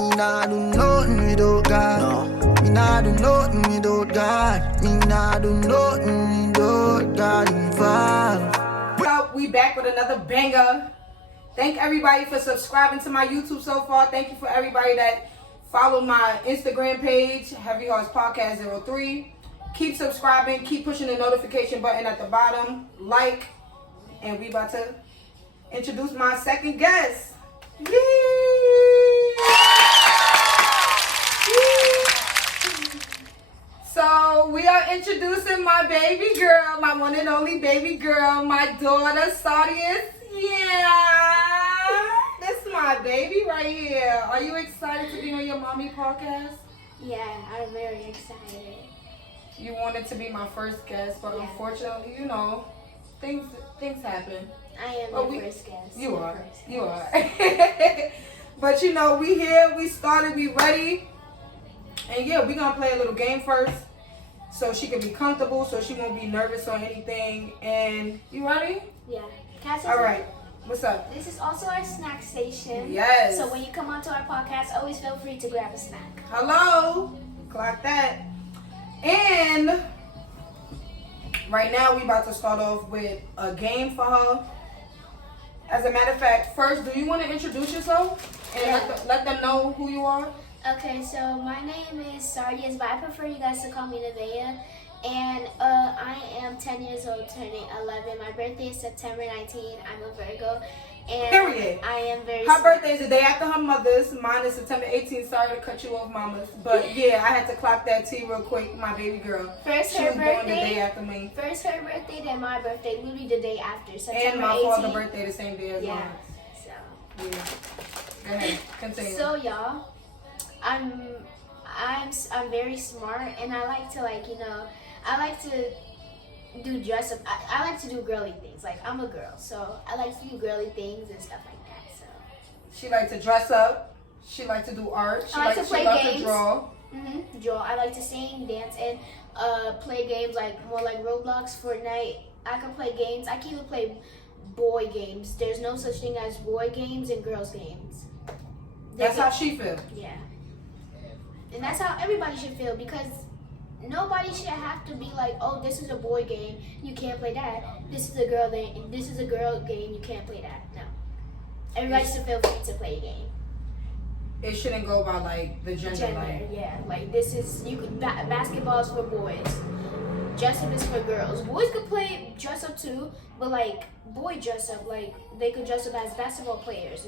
Me nah do nothing without God. Me nah do nothing without God. Me nah do nothing without God involved. We back with another banger. Thank everybody for subscribing to my YouTube so far. Thank you for everybody that followed my Instagram page, Heavy Hearts Podcast 03. Keep subscribing. Keep pushing the notification button at the bottom. Like. And we about to introduce my second guest. Yay! So we are introducing my baby girl, my one and only baby girl, my daughter, Sardi. Yeah, this is my baby right here. Are you excited to be on your mommy podcast? Yeah, I'm very excited. You wanted to be my first guest, but unfortunately, you know, things happen. I am your first guest. You are. But you know, we here, we started, we ready. And yeah, we're gonna play a little game first. So she can be comfortable, so she won't be nervous or anything. And you ready? Yeah. Alright. What's up? This is also our snack station. Yes. So when you come onto our podcast, always feel free to grab a snack. Hello. Clock that. And right now we about to start off with a game for her. As a matter of fact, first, do you want to introduce yourself and let them know who you are? Okay, so my name is Sardi, but I prefer you guys to call me Nevaeh. And I am 10 years old, turning 11. My birthday is September 19th. I'm a Virgo. And Period. I am very Her birthday is the day after her mother's. Mine is September 18th. Sorry to cut you off, mamas. But yeah, I had to clock that T real quick. My baby girl. First she her was birthday. born the day after me. First her birthday, then my birthday, literally the day after. September and my 18th. father's birthday the same day as mine. So. Yeah. Go ahead. Continue. So y'all, I'm very smart, and I like to I like to do dress up. I like to do girly things. Like, I'm a girl, so I like to do girly things and stuff like that. So she likes to dress up. She likes to do art. She likes to play games. To draw. Draw. I like to sing, dance, and play games more like Roblox, Fortnite. I can play games. I can even play boy games. There's no such thing as boy games and girls games. That's how she feels. Yeah. And that's how everybody should feel, because nobody should have to be like, oh, this is a boy game, you can't play that. This is a girl game, you can't play that. No. Everybody should feel free to play a game. It shouldn't go by like the gender. Yeah. Like, this is, basketball is for boys. Dress up is for girls. Boys could play dress up too, but like boy dress up, like they could dress up as basketball players.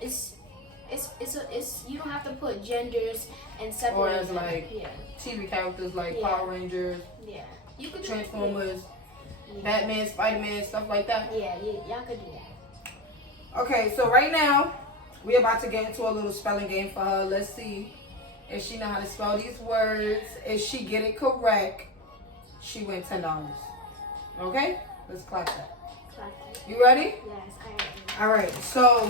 It's you don't have to put genders and separate. Or as like TV characters like Power Rangers. Yeah. You could Transformers, Batman, Spider-Man, stuff like that. Yeah, y'all could do that. Okay, so right now we're about to get into a little spelling game for her. Let's see if she know how to spell these words. If she get it correct, she wins $10. Okay? Let's clock that. You ready? Yes, I am. All right. So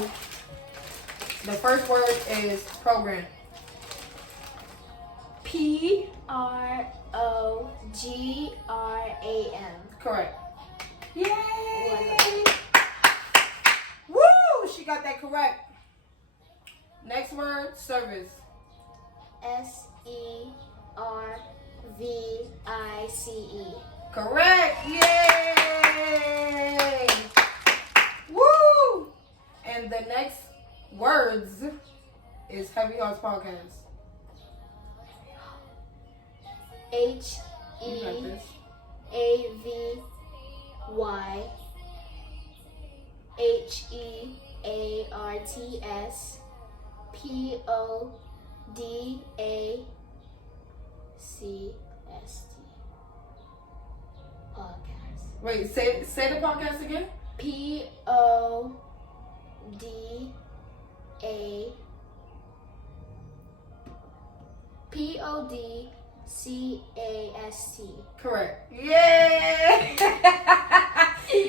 the first word is program. PROGRAM. Correct. Yay! Woo! She got that correct. Next word, service. SERVICE. Correct. Yay! Woo! And the next words is Heavy Hearts Podcast. HEAVYWHEARTS. Podcast. Wait, say the podcast again. PODCAST. Correct. Yay!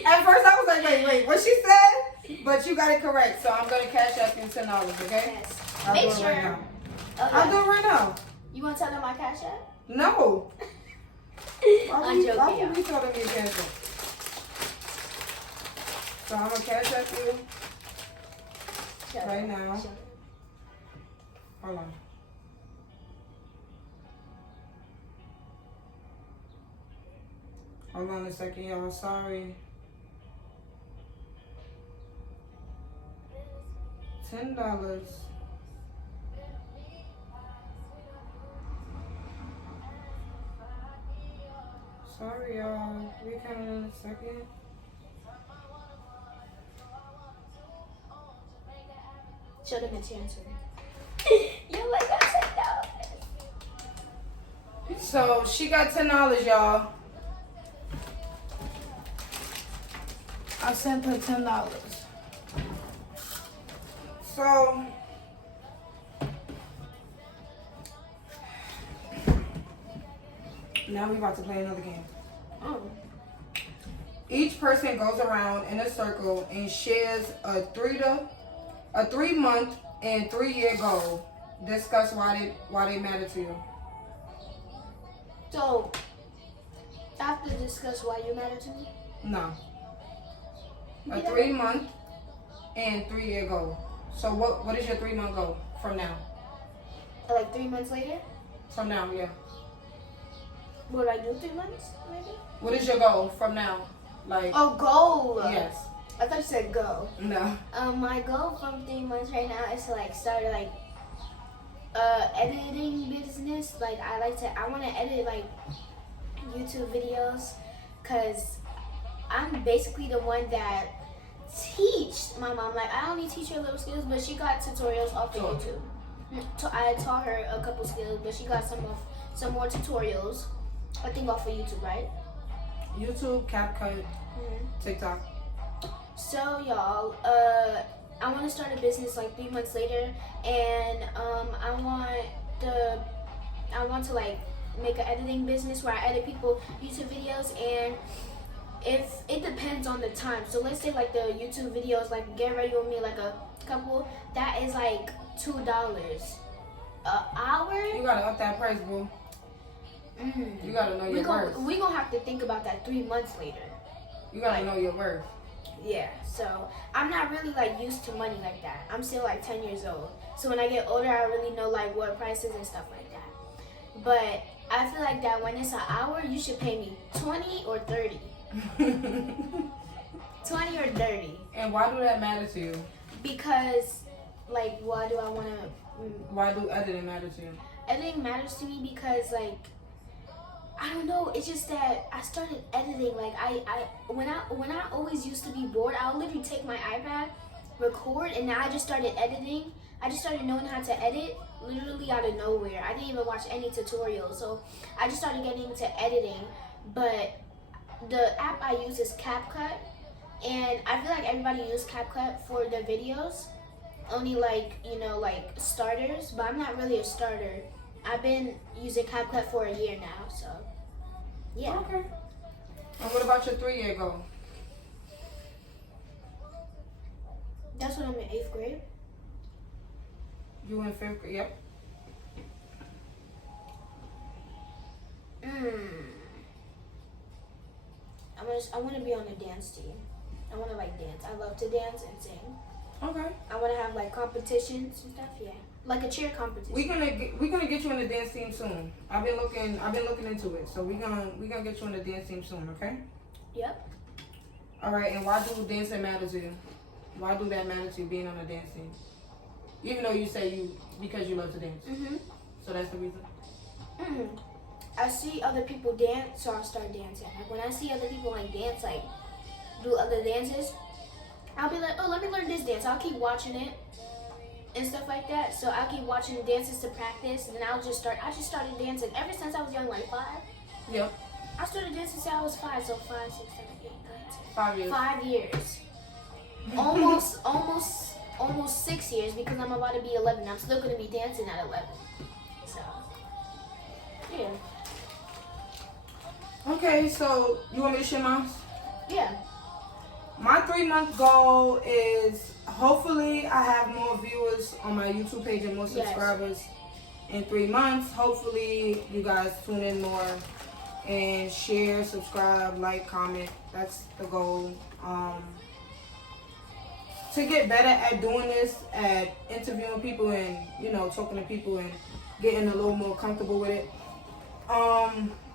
At first I was like, wait, what she said? But you got it correct, so I'm gonna cash out you $10, okay? Yes. I'll Make do it sure. right now. Okay. I'll do it right now. You want to tell them my cash app? No. I'm joking, Why y'all. would we tell them your cash app? So I'm gonna cash out you right now. Hold on. Hold on a second, y'all. Sorry. $10. Sorry, y'all. We coming in a second. Show them a chance. You're like, I $10. So she got $10, y'all. I sent her $10. So now we about to play another game. Oh. Each person goes around in a circle and shares a 3-month and 3-year goal. Discuss why they matter to you. So, I have to discuss why you matter to me? No. A 3-month and 3-year goal. So what is your 3-month goal from now? Like 3 months later? From now, yeah. What do I do 3 months, maybe? What is your goal from now? Like, Oh, goal. yes. I thought you said go. No. My goal from 3 months right now is to like start like editing business. Like I want to edit like YouTube videos, cause I'm basically the one that teach my mom. Like I only teach her little skills, but she got tutorials off of YouTube. I taught her a couple skills, but she got some more tutorials. I think off of YouTube, right? YouTube, CapCut, TikTok. So y'all, I want to start a business like 3 months later, and I want to like make an editing business where I edit people YouTube videos, and if it depends on the time. So let's say like the YouTube videos, like Get Ready With Me, like a couple, that is like $2 an hour. You gotta up that price, boo. You gotta know your worth. We gonna have to think about that 3 months later. You gotta know your worth. Yeah, so I'm not really like used to money like that. I'm still like 10 years old. So when I get older, I really know like what prices and stuff like that. But I feel like that when it's an hour, you should pay me 20 or 30. 20 or 30. And why do that matter to you? Because like, why do I want to? Why do editing matter to you? Editing matters to me because like, I don't know. It's just that I started editing. Like when I always used to be bored, I would literally take my iPad, record, and now I just started editing. I just started knowing how to edit literally out of nowhere. I didn't even watch any tutorials, so I just started getting into editing. But the app I use is CapCut, and I feel like everybody uses CapCut for their videos. Only like, like starters, but I'm not really a starter. I've been using CapCut for a year now, so yeah. Okay. And what about your 3-year goal? That's when I'm in 8th grade. You in 5th grade? Yep. I want to be on a dance team. I want to like dance. I love to dance and sing. Okay. I want to have like competitions and stuff. Yeah, like a cheer competition. We're gonna get you in the dance team soon. I've been looking into it. So we're gonna get you in the dance team soon. Okay. Yep. All right. And why do dancing matter to you? Why do that matter to you, being on a dance team? Even though you say because you love to dance. So that's the reason. I see other people dance, so I start dancing. Like when I see other people like dance, like do other dances, I'll be like, oh, let me learn this dance. I'll keep watching it and stuff like that. So I'll keep watching dances to practice, and then I just started dancing ever since I was young, like 5. Yep. I started dancing since I was 5, so 5, 6, 7, 8, 9, 10. 5 years. 5 years. almost 6 years, because I'm about to be 11. I'm still gonna be dancing at 11. So yeah. Okay, so you want me to share mine? Yeah. My 3-month goal is hopefully I have more viewers on my YouTube page and more subscribers in 3 months. Hopefully you guys tune in more and share, subscribe, like, comment. That's the goal. to get better at doing this, at interviewing people and, you know, talking to people and getting a little more comfortable with it.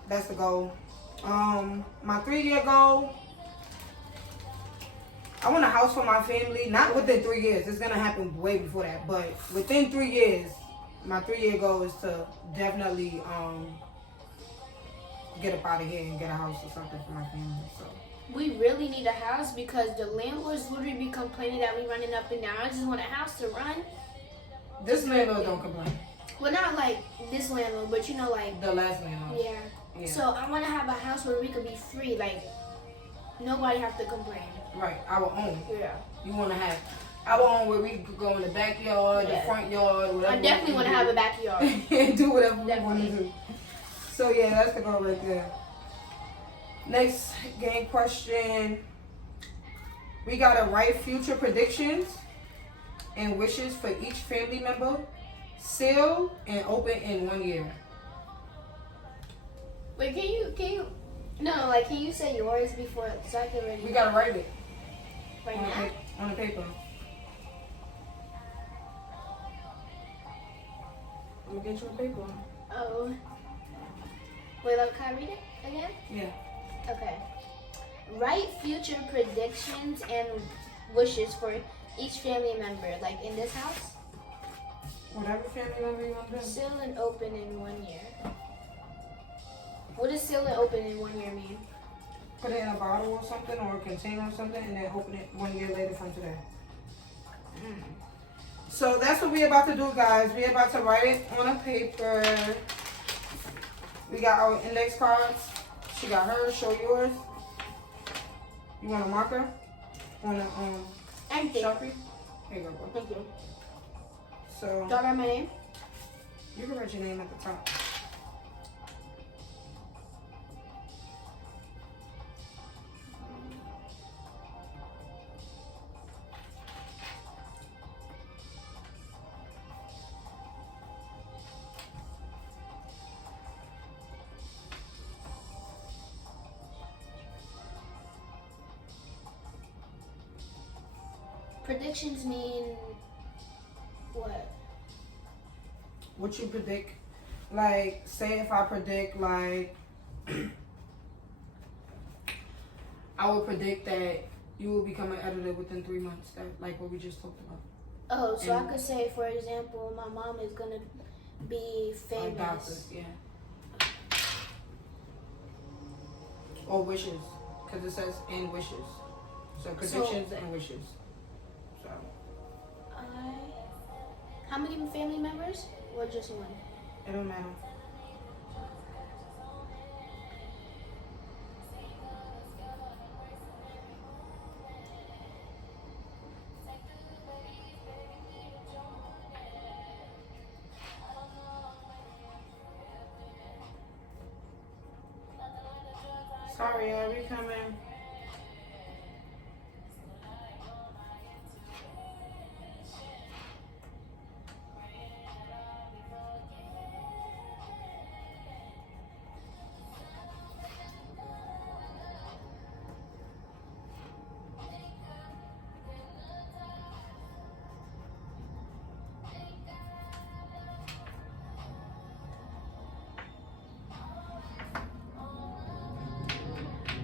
That's the goal. My 3-year goal, I want a house for my family. Not within 3 years. It's gonna happen way before that. But within 3 years, my 3-year goal is to definitely get up out of here and get a house or something for my family. So We really need a house because the landlords literally be complaining that we running up and down. I just want a house to run. this landlord don't complain. Well, not like this landlord, but you know, like The last landlord. yeah. So I want to have a house where we could be free, like nobody have to complain. Right, our own. Yeah. You want to have our own where we could go in the backyard, the front yard, whatever. I definitely want to have a backyard. And do whatever we want to Definitely. do. So yeah, that's the goal right there. Next game question. We gotta write future predictions and wishes for each family member, seal and open in 1 year. Wait, can you? No, like can you say yours before so I can ready? We gotta write it right on, now. on the paper. Let me get you a paper. Oh. Wait, look, can I read it again? Yeah. Okay. Write future predictions and wishes for each family member, like in this house. Whatever family member you want to do. Seal and open in 1 year. What does seal and open in 1 year mean? Put it in a bottle or something or a container or something and then open it 1 year later from today. So that's what we're about to do, guys. We're about to write it on a paper. We got our index cards. She got hers. Show yours. You want a marker? On a Empty. Sharpie? Here you go, bro. Thank you. So Do I write my name? you can write your name at the top. Predictions mean what? What you predict? Like, say if I predict, like, I would predict that you will become an editor within 3 months. That, like what we just talked about. Oh, so And- I could say, for example, my mom is gonna be Like doctor, famous. yeah. Or wishes, because it says and wishes. So predictions and wishes. So How many family members? Or just one? it don't matter. Sorry, are we coming?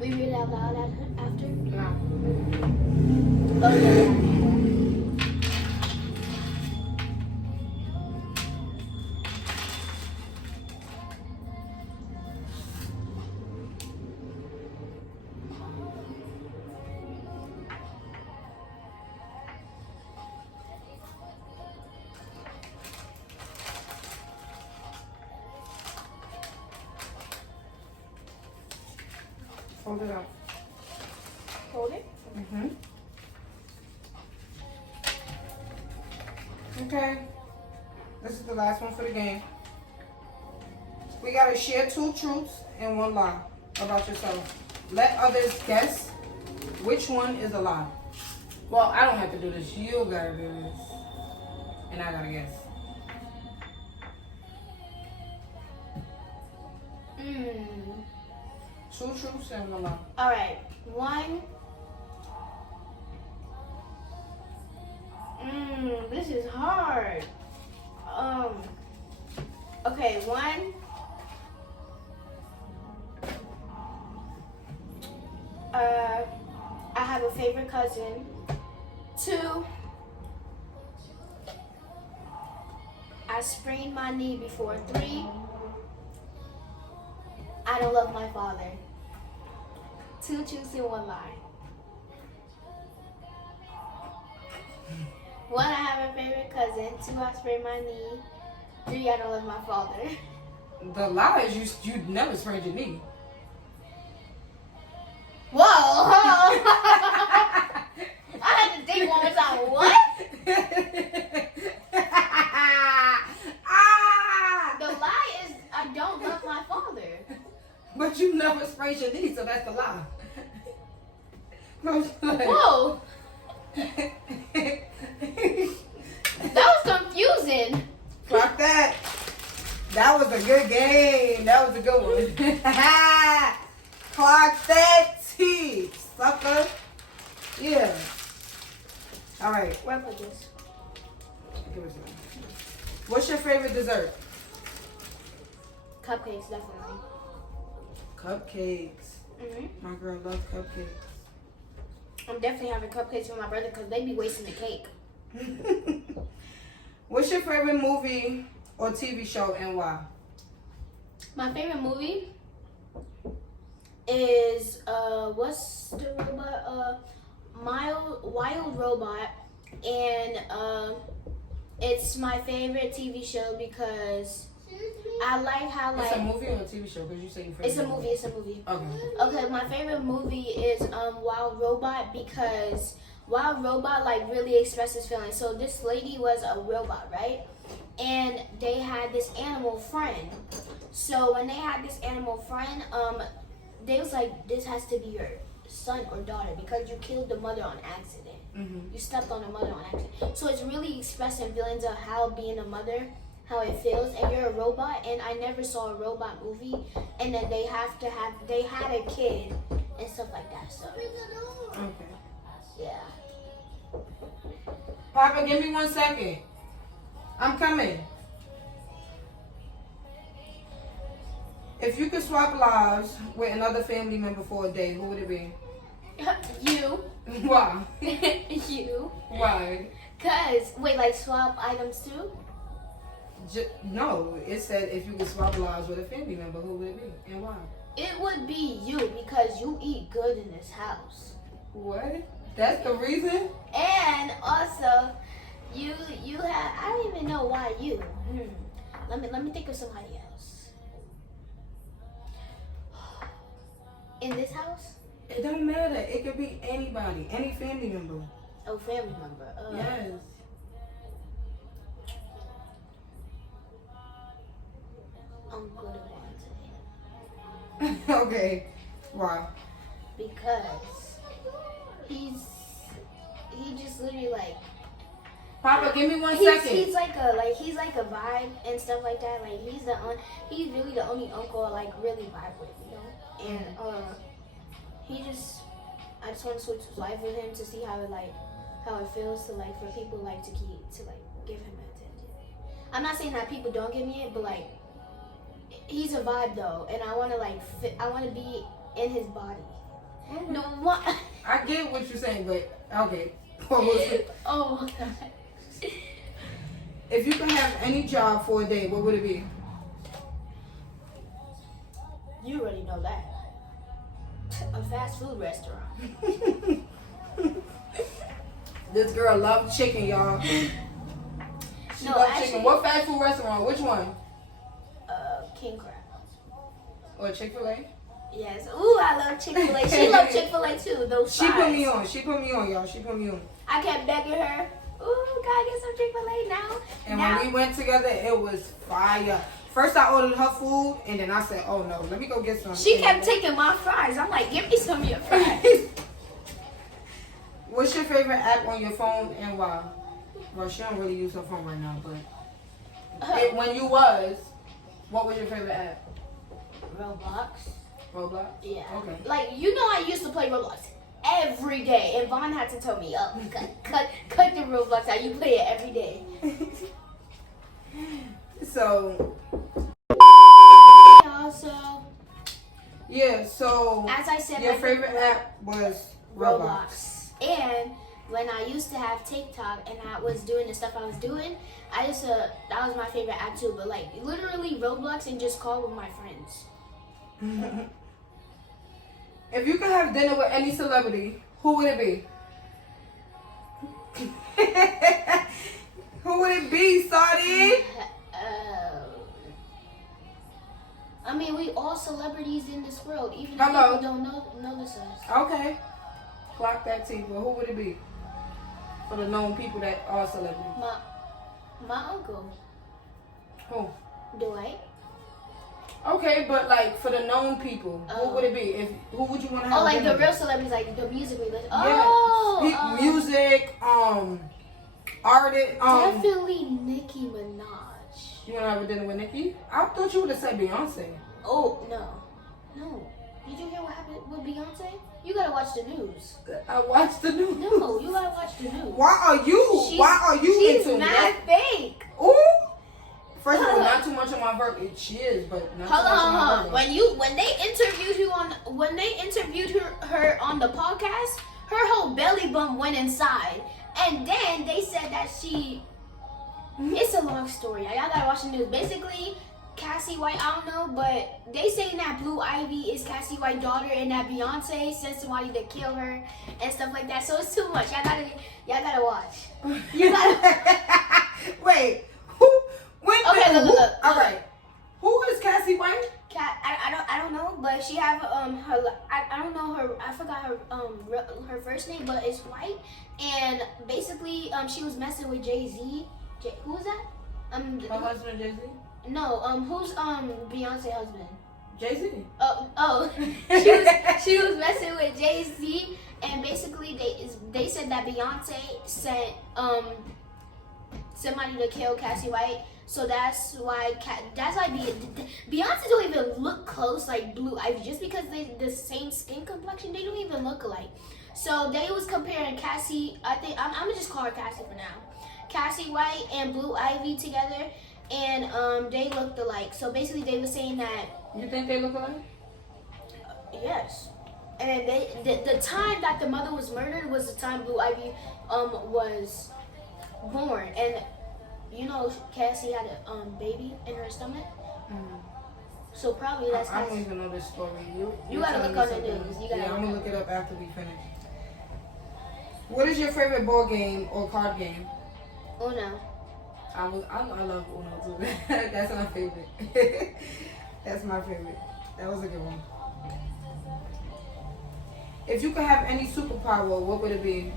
We read it out loud after? No. Oh, yeah. Hold it up. Hold it. Okay. This is the last one for the game. We gotta share 2 truths and 1 lie about yourself. Let others guess which one is a lie. Well, I don't have to do this. You gotta do this. And I gotta guess. Mm. 2 truths and 1 lie. All right. One. is hard. Okay, one. I have a favorite cousin. 2. I sprained my knee before. 3. I don't love my father. 2 truths and 1 lie. 1, I have a favorite cousin. 2, I sprained my knee. 3, I don't love my father. The lie is you never sprained your knee. Whoa! I had to think one more time. What? The lie is I don't love my father. But you never sprained your knee, so that's the lie. Whoa! That was confusing. Fuck that. That was a good game. That was a good one. Clock that T, sucker. Yeah. All right. Where put this? Give it to me. What's your favorite dessert? Cupcakes, definitely. Cupcakes. My girl loves cupcakes. I'm definitely having cupcakes with my brother because they be wasting the cake. What's your favorite movie or TV show and why? My favorite movie is what's the robot? Wild Robot, and it's my favorite TV show because I like how It's a movie or a TV show? Because you say your favorite. It's a movie. It's a movie. Okay. Okay, my favorite movie is Wild Robot because Wild Robot like really expresses feelings. So this lady was a robot, right? And they had this animal friend. So when they had this animal friend, they was like, this has to be your son or daughter because you killed the mother on accident. You stepped on the mother on accident. So it's really expressing feelings of how being a mother, how it feels, and you're a robot. And I never saw a robot movie, and then they had a kid and stuff like that. So Okay. yeah. Papa, give me 1 second. I'm coming. If you could swap lives with another family member for a day, who would it be? You. Why? You. Why? Cause wait, like swap items too? No, it said if you could swap lives with a family member, who would it be and why? It would be you because you eat good in this house. What? That's the reason? And also, you have I don't even know why you. Let me think of somebody else. In this house? It don't matter. It could be anybody, any family member. Oh, family member. Yes. I'm good at one today. Okay. Why? Because he just literally like Papa, give me 1 second. he's like a vibe and stuff like that. Like he's really the only uncle I like really vibe with, you know. And I just want to switch life with him to see how it feels to like for people like to give him attention. I'm not saying that people don't give me it, but like he's a vibe though, and I want to I want to be in his body. Mm-hmm. No what? I get what you're saying, but okay. Oh my god. If you could have any job for a day, what would it be? You already know that. A fast food restaurant. This girl loves chicken, y'all. She No, loves actually, chicken. What fast food restaurant? Which one? King Crab. Or Chick-fil-A? Yes. Ooh, I love Chick-fil-A. She loves Chick-fil-A too. Those She put fries. me on. She put me on, y'all. She put me on. I kept begging her. Ooh, can I get some Chick-fil-A now? And when we went together, it was fire. First, I ordered her food, and then I said, "Oh no, let me go get some." She kept taking my fries. I'm like, give me some of your fries. What's your favorite app on your phone and why? Well, she don't really use her phone right now, but when you was, what was your favorite app? Roblox. Roblox? Yeah. Okay. Like, you know I used to play Roblox every day. And Vaughn had to tell me, oh, cut the Roblox out. You play it every day. So, Also, yeah, so as I said, your my favorite app was Roblox. And when I used to have TikTok and I was doing the stuff I was doing, that was my favorite app too. But like literally Roblox and just call with my friends. If you could have dinner with any celebrity, who would it be? Who would it be, Sardi? I mean, we all celebrities in this world, even if Hello. people don't notice us. Okay. Clock that T, but who would it be? For the known people that are celebrities. My uncle. Who? Dwight. Okay, but like for the known people, who would it be? Who would you want to have? Oh, like dinner the real with? celebrities, like the music we listen. Yeah. Oh, Music, artist, definitely Nicki Minaj. You want to have a dinner with Nicki? I thought you would have said Beyonce. Oh no. Did you hear what happened with Beyonce? You gotta watch the news. I watched the news. No, you gotta watch the news. Why are you She's into mad fake. Ooh. First of all, not too much on my birthday. She is, but not too much on my birthday. When they interviewed her on the podcast, her whole belly bump went inside, and then they said that she. It's a long story. Y'all gotta watch the news. Basically, Cassie White, I don't know, but they saying that Blue Ivy is Cassie White's daughter and that Beyonce sent somebody to kill her and stuff like that. So it's too much. Y'all gotta watch. You gotta. Wait. Who? Wait. Okay, look. All right. Who is Cassie White? I don't know, but she have her I don't know her, I forgot her first name, but it's White, and basically she was messing with Jay-Z. Who was that? Her husband Jay-Z? No, who's Beyonce husband? Jay-Z. Oh, she was messing with Jay-Z, and basically they said that Beyonce sent somebody to kill Cassie White. So that's why Beyonce don't even look close like Blue Ivy, just because they the same skin complexion. They don't even look alike. So they was comparing Cassie. I think I'm gonna just call her Cassie for now. Cassie White and Blue Ivy together, and they looked alike. So basically, they were saying that. You think they look alike? Yes. And the time that the mother was murdered was the time Blue Ivy was born, and you know Cassie had a baby in her stomach. So probably that's. I don't even know this story. You gotta look on the news. I'm gonna look it up after we finish. What is your favorite board game or card game? Uno. I love Uno too. That's my favorite. That's my favorite. That was a good one. If you could have any superpower, what would it be?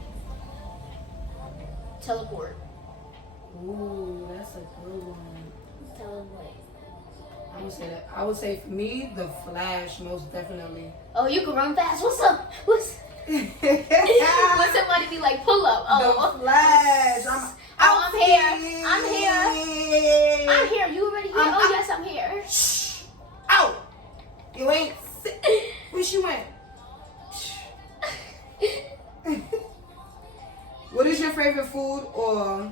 Teleport. Ooh, that's a good one. Teleport. I would say that. I would say for me, the Flash, most definitely. Oh, you can run fast. What's up? When somebody be like, pull up. The Flash. I'm here. I'm here. You already here? Oh, yes, I'm here. Shh. Out. You ain't. Where she went? What is your favorite food or?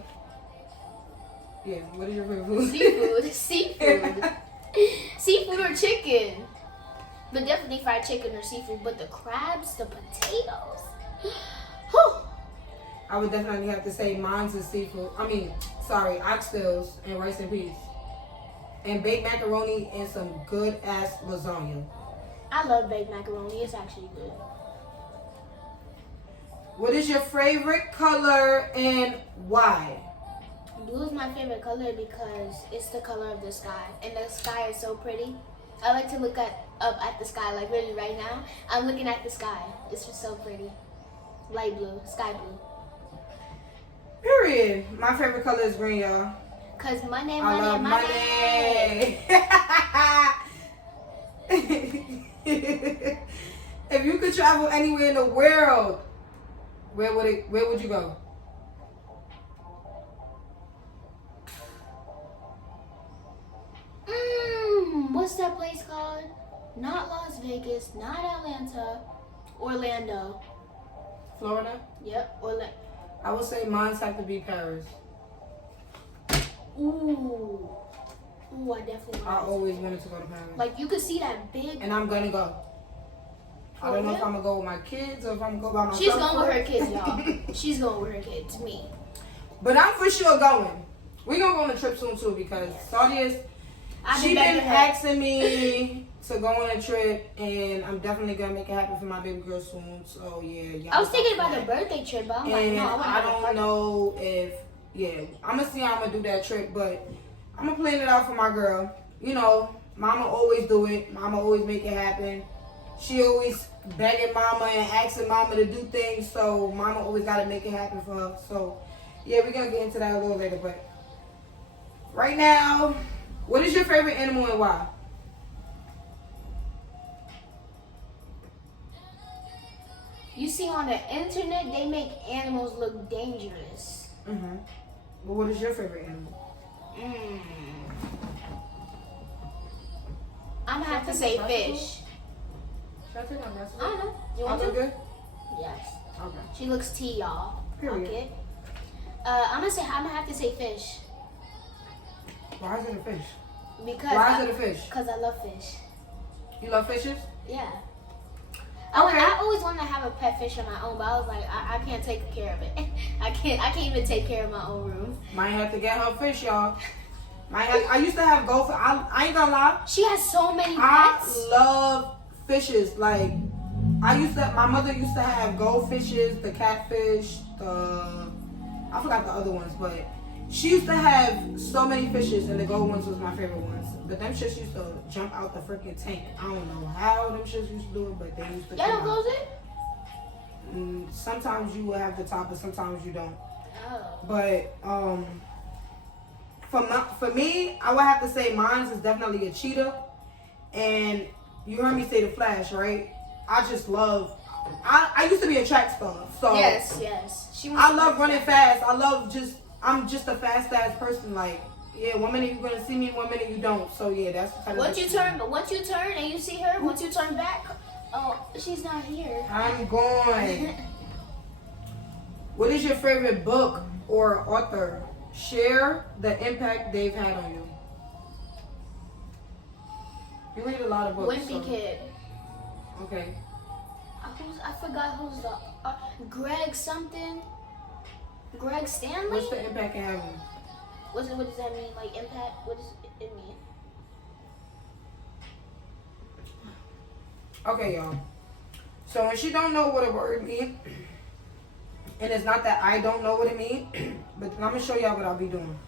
Yeah, what is your favorite food? Seafood. Seafood or chicken. But definitely fried chicken or seafood. But the crabs, the potatoes. Whew. I would definitely have to say mine's is seafood. Oxtails and rice and peas. And baked macaroni and some good ass lasagna. I love baked macaroni. It's actually good. What is your favorite color and why? Blue is my favorite color because it's the color of the sky. And the sky is so pretty. I like to look up at the sky, like really right now. I'm looking at the sky. It's just so pretty. Light blue, sky blue. Period. My favorite color is green, y'all. Cause money. I love money. If you could travel anywhere in the world, where would you go? What's that place called? Not Las Vegas, not Atlanta, Orlando. Florida? Yep. Or like, I would say mine have to be Paris. ooh, I definitely. I always wanted to go to Paris. Like you could see that big. And I'm gonna go. I don't know if I'm gonna go with my kids or if I'm gonna go by myself. She's going with her kids, y'all. She's going with her kids. Me. But I'm for sure going. We're gonna go on a trip soon too because Sardi is. She been asking me to go on a trip, and I'm definitely gonna make it happen for my baby girl soon. So yeah, I was thinking about the birthday trip, but I'm like, no, I don't know if I'm gonna see how I'm gonna do that trip, but I'm gonna plan it out for my girl. You know, Mama always do it. Mama always make it happen. She always begging Mama and asking Mama to do things, so Mama always gotta make it happen for her. So yeah, we're gonna get into that a little later, but right now, what is your favorite animal and why? You see, on the internet, they make animals look dangerous. Mm-hmm. But what is your favorite animal? I'm gonna have to say fish. Should I take my glasses? I don't know. You want I to? look good? Yes. Okay. She looks tea, y'all. Period. Okay. I'm gonna have to say fish. Why is it a fish? Because Why is it a fish? Because I love fish. You love fishes? Yeah. Okay. I always wanted to have a pet fish of my own, but I was like, I can't take care of it. I can't even take care of my own room. Might have to get her fish, y'all. I used to have goldfish. I ain't gonna lie. She has so many pets. I love fishes. Like, my mother used to have goldfishes, the catfish, I forgot the other ones, but she used to have so many fishes, and the gold ones was my favorite ones. But them shits used to jump out the freaking tank. I don't know how them shits used to do it, but they used to. Y'all don't close it? Sometimes you will have the top, and sometimes you don't. Oh. But for me, I would have to say mine is definitely a cheetah. And you heard me say the Flash, right? I just love. I used to be a track star, so yes. I love running fast. I'm just a fast ass person. Like, yeah, 1 minute you're gonna see me, 1 minute you don't. So yeah, that's the kind of. Once you turn and you see her, once you turn back, oh, she's not here. I'm gone. What is your favorite book or author? Share the impact they've had on you. You read a lot of books. Wimpy Kid. Okay. I forgot who's the Greg something. Greg Stanley. What's the impact it had on you? What does that mean? Like impact? What does it mean? Okay, y'all. So when she don't know what a word means, and it's not that I don't know what it means, but I'm gonna show y'all what I'll be doing.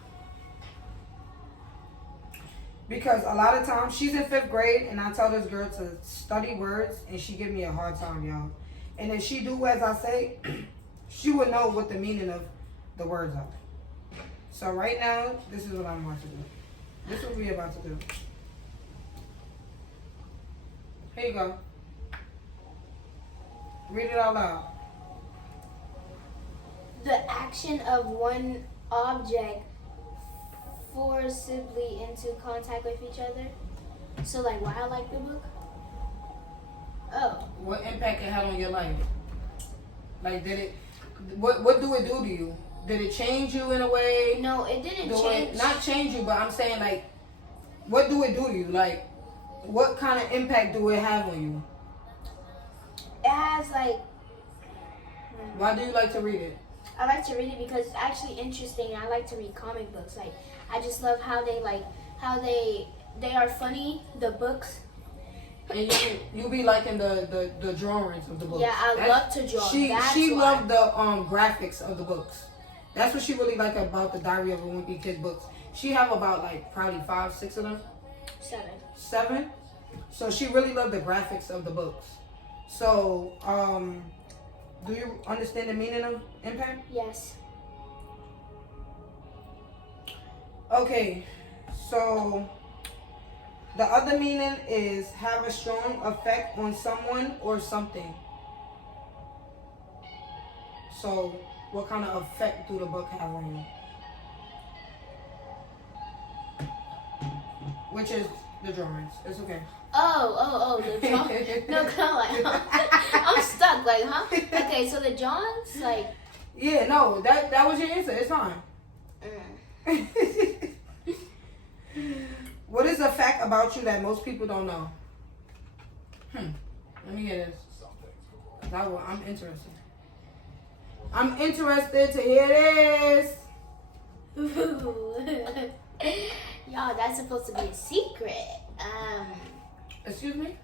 Because a lot of times she's in 5th grade, and I tell this girl to study words, and she give me a hard time, y'all. And if she do as I say, she would know what the meaning of the words are. So right now, this is what I'm about to do. This is what we're about to do. Here you go. Read it out loud. The action of one object forcibly into contact with each other. So like why I like the book? Oh. What impact it had on your life? Like what do it do to you? Did it change you in a way? No, it didn't change. Not change you, but I'm saying like, what do it do to you? Like, what kind of impact do it have on you? It has like. Why do you like to read it? I like to read it because it's actually interesting. I like to read comic books. Like, I just love how they are funny. The books. And you be liking the drawings of the books. Yeah, I love to draw. She loved the graphics of the books. That's what she really liked about the Diary of a Wimpy Kid books. She have about like probably 5, 6 of them. 7. So she really loved the graphics of the books. So do you understand the meaning of impact? Yes. Okay, so the other meaning is have a strong effect on someone or something. So what kind of effect do the book have on you? Which is the drawings. It's okay. Oh, the drawing. No, come on. I'm stuck. Like, huh? Okay, so the Johns, like. Yeah, no, that was your answer. It's fine. What is a fact about you that most people don't know? Let me hear this. I'm interested. I'm interested to hear this. Y'all, that's supposed to be a secret. Excuse me?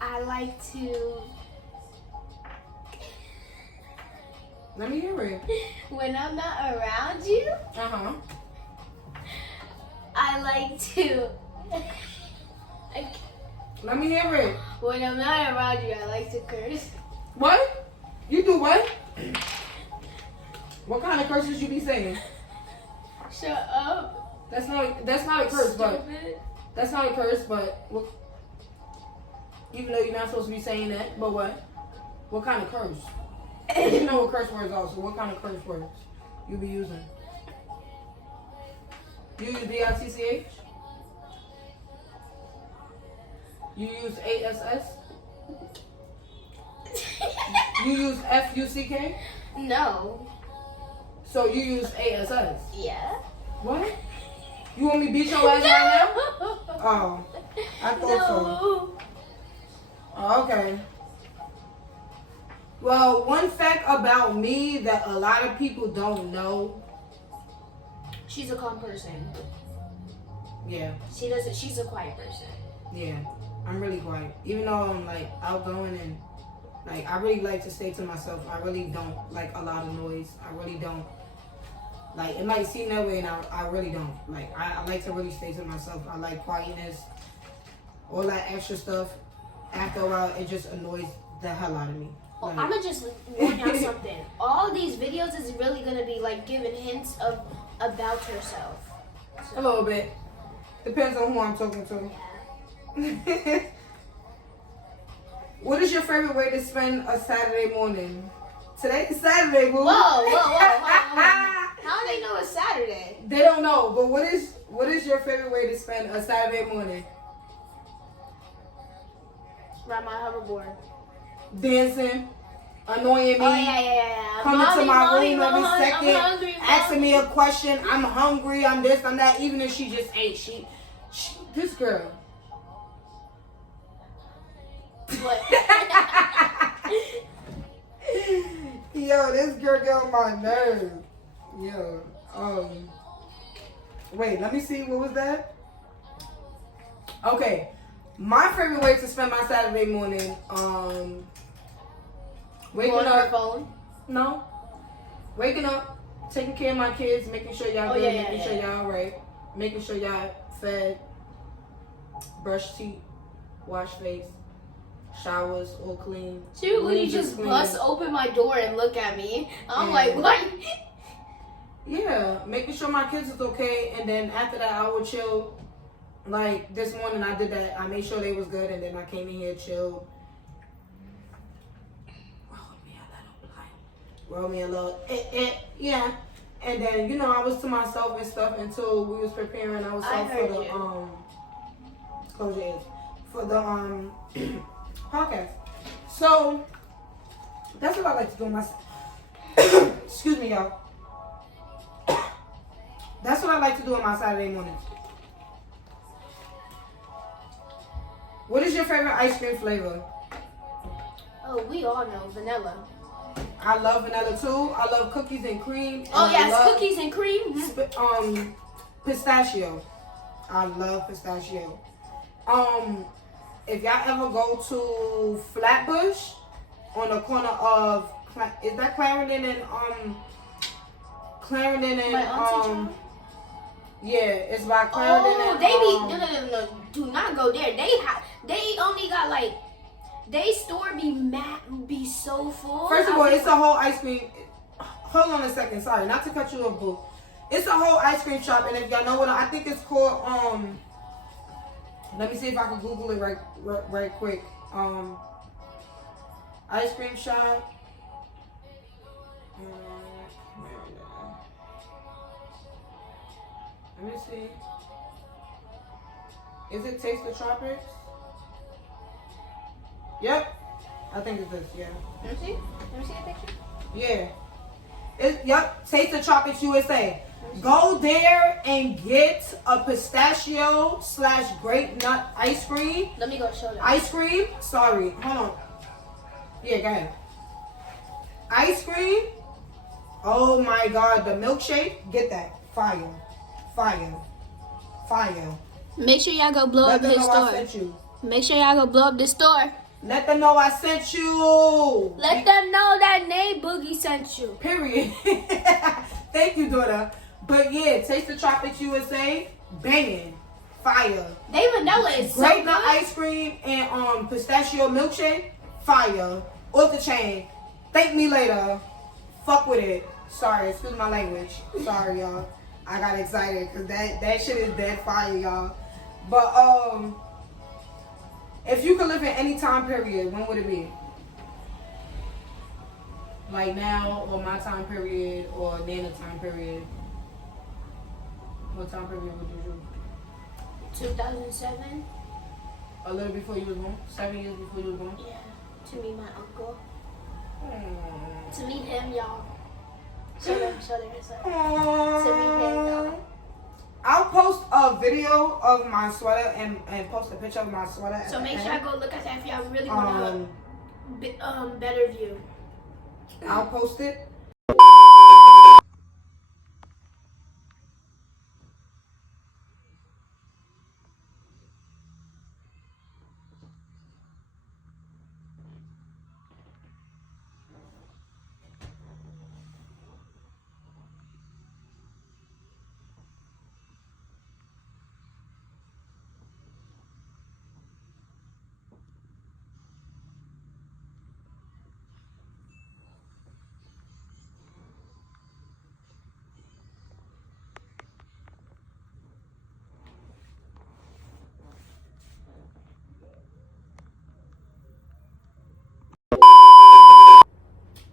I like to. Let me hear it. When I'm not around you, I like to. Let me hear it. When I'm not around you, I like to curse. What? You do what? What kind of curses you be saying? Shut up. That's not a curse, but that's not a curse, but even though you're not supposed to be saying that, but what? What kind of curse? 'Cause you know what curse words are, so what kind of curse words you be using? You use BITCH? You use ASS? You use FUCK? No. So you use ASS? Yeah. What? You want me to beat your ass right now? Oh, I thought so. Oh, okay. Well, one fact about me that a lot of people don't know. She's a calm person. Yeah. She's a quiet person. Yeah. I'm really quiet. Even though I'm like outgoing and like I really like to stay to myself. I really don't like a lot of noise. I really don't. Like it might seem that way and I really don't. Like I like to really stay to myself. I like quietness. All that extra stuff. After a while it just annoys the hell out of me. Like, I'm gonna just warn y'all something. All these videos is really gonna be like giving hints about herself. So. A little bit. Depends on who I'm talking to. Yeah. What is your favorite way to spend a Saturday morning? Today is Saturday, boo. Whoa. How do they know it's Saturday? They don't know, but what is your favorite way to spend a Saturday morning? Ride my hoverboard. Dancing, annoying me. Oh yeah. Coming to my room every I'm second, hungry, asking me a question. I'm hungry. I'm this. I'm that. Even if she just ate, she this girl. What? Yo, this girl get on my nerves. Yo, wait, let me see. What was that? Okay, my favorite way to spend my Saturday morning, waking on up. her phone? No, waking up, taking care of my kids, making sure y'all good, making sure y'all alright, making sure y'all fed, brush teeth, wash face. Showers all clean. She really just bust open my door and look at me. I'm like, what? Yeah, making sure my kids is okay, and then after that I would chill. Like this morning I did that. I made sure they was good, and then I came in here chilled. Roll me a little, yeah. And then I was to myself and stuff until we was preparing ourselves for the close your ears, for the podcast. So that's what I like to do on my excuse me, y'all. That's what I like to do on my Saturday mornings. What is your favorite ice cream flavor? Oh, we all know vanilla. I love vanilla too. I love cookies and cream. And oh yes, cookies and cream. Pistachio. I love pistachio. If y'all ever go to Flatbush on the corner of is that Clarendon and yeah, it's by Clarendon and no, do not go there. They only got like they store be so full. First of all, it's a whole ice cream. Hold on a second, sorry, not to cut you off, boo. It's a whole ice cream shop, and if y'all know what I think it's called, let me see if I can Google it right quick. Ice cream shop. Let me see. Is it Taste the Tropics? Yep. I think it's this, yeah. Let me see. Let me see the picture. Yeah. Yep. Taste of Chocolates USA. Go there and get a pistachio / grape nut ice cream. Let me go show them. Ice cream. Sorry. Hold on. Yeah, go ahead. Ice cream. Oh my God. The milkshake. Get that. Fire. Fire. Fire. Make sure y'all go blow Let up them his know I store. sent you. Make sure y'all go blow up the store. Let them know I sent you. Let them know that Nate Boogie sent you. Period. Thank you, daughter. But yeah, Taste the Chocolates USA, banging, fire. They vanilla is so Grape good. nut ice cream and pistachio milkshake, fire. Off the chain. Thank me later. Fuck with it. Sorry, excuse my language. Sorry, y'all. I got excited because that shit is dead fire, y'all. But if you could live in any time period, when would it be? Like now, or my time period, or Nana time period? What time period would you do? 2007. A little before you was born? 7 years before you was born? Yeah. To meet my uncle. To meet him, y'all. Show them his son. To meet him, y'all. I'll post a video of my sweater and post a picture of my sweater. So make sure I go look at that if y'all really want a better view. I'll post it.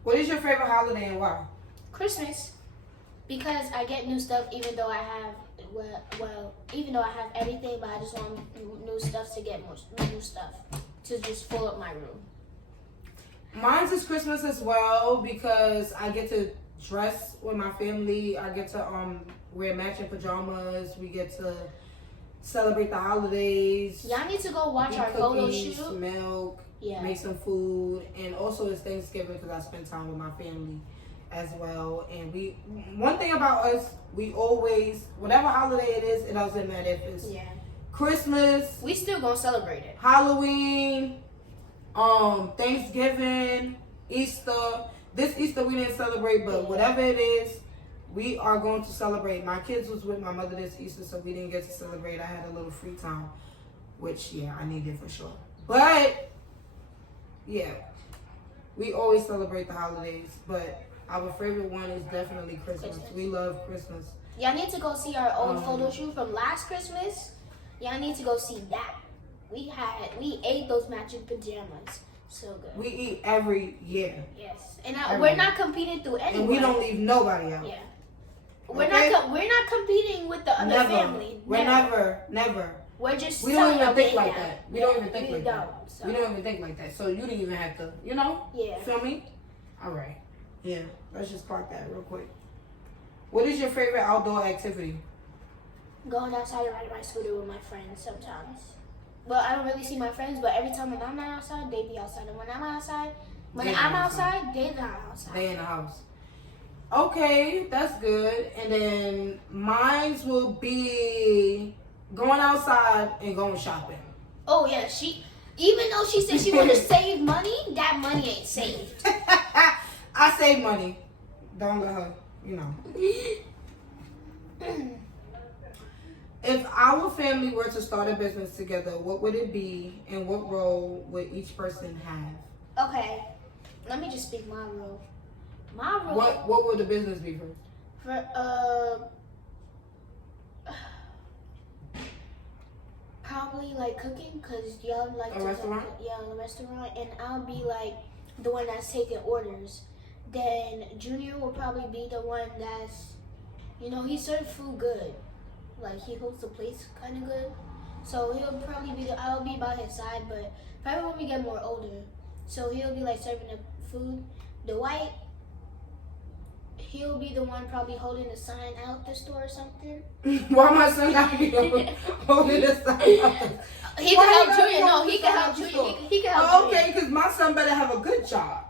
What is your favorite holiday and why? Christmas. Because I get new stuff even though I have, even though I have everything, but I just want new stuff to get more new stuff to just fill up my room. Mine's is Christmas as well because I get to dress with my family. I get to wear matching pajamas. We get to celebrate the holidays. Y'all need to go watch our photo shoot. Milk. Yeah. Make some food, and also it's Thanksgiving because I spend time with my family as well. And one thing about us, we always, whatever holiday it is, it doesn't matter if it's Christmas, we still gonna celebrate it. Halloween, Thanksgiving, Easter. This Easter we didn't celebrate, but whatever it is, we are going to celebrate. My kids was with my mother this Easter, so we didn't get to celebrate. I had a little free time, which I needed for sure. But yeah, we always celebrate the holidays, but our favorite one is definitely Christmas. We love Christmas. Y'all need to go see our old photo shoot from last Christmas. Y'all need to go see that. We ate those matching pajamas. So good. We eat every year. Yes, and we're not competing through anyone. And we don't leave nobody out. Yeah, we're not competing with the other family. We're never. We're just. We don't even think like that. We don't even think we like don't, that. so. We don't even think like that. So you didn't even have to, Yeah. Feel me? All right. Yeah. Let's just park that real quick. What is your favorite outdoor activity? Going outside and riding my scooter with my friends sometimes. Well, I don't really see my friends, but every time when I'm not outside, they be outside. And when I'm outside, they're not outside. They in the house. Okay, that's good. And then mine will be going outside and going shopping. Oh yeah, even though she said she want to save money, that money ain't saved. I save money. Don't let her, If our family were to start a business together, what would it be and what role would each person have? Okay, let me just speak my role. My role. What would the business be first? Probably like cooking, cause y'all like a restaurant. A restaurant, and I'll be like the one that's taking orders. Then Junior will probably be the one that's, he serves food good. Like he holds the place kind of good. So I'll be by his side, but probably when we get more older. So he'll be like serving the food. Dwight, he'll be the one probably holding the sign out the store or something. Why my son gotta be holding the sign out? He can help Junior. No, he can help Junior. He can help Junior. Okay, because my son better have a good job.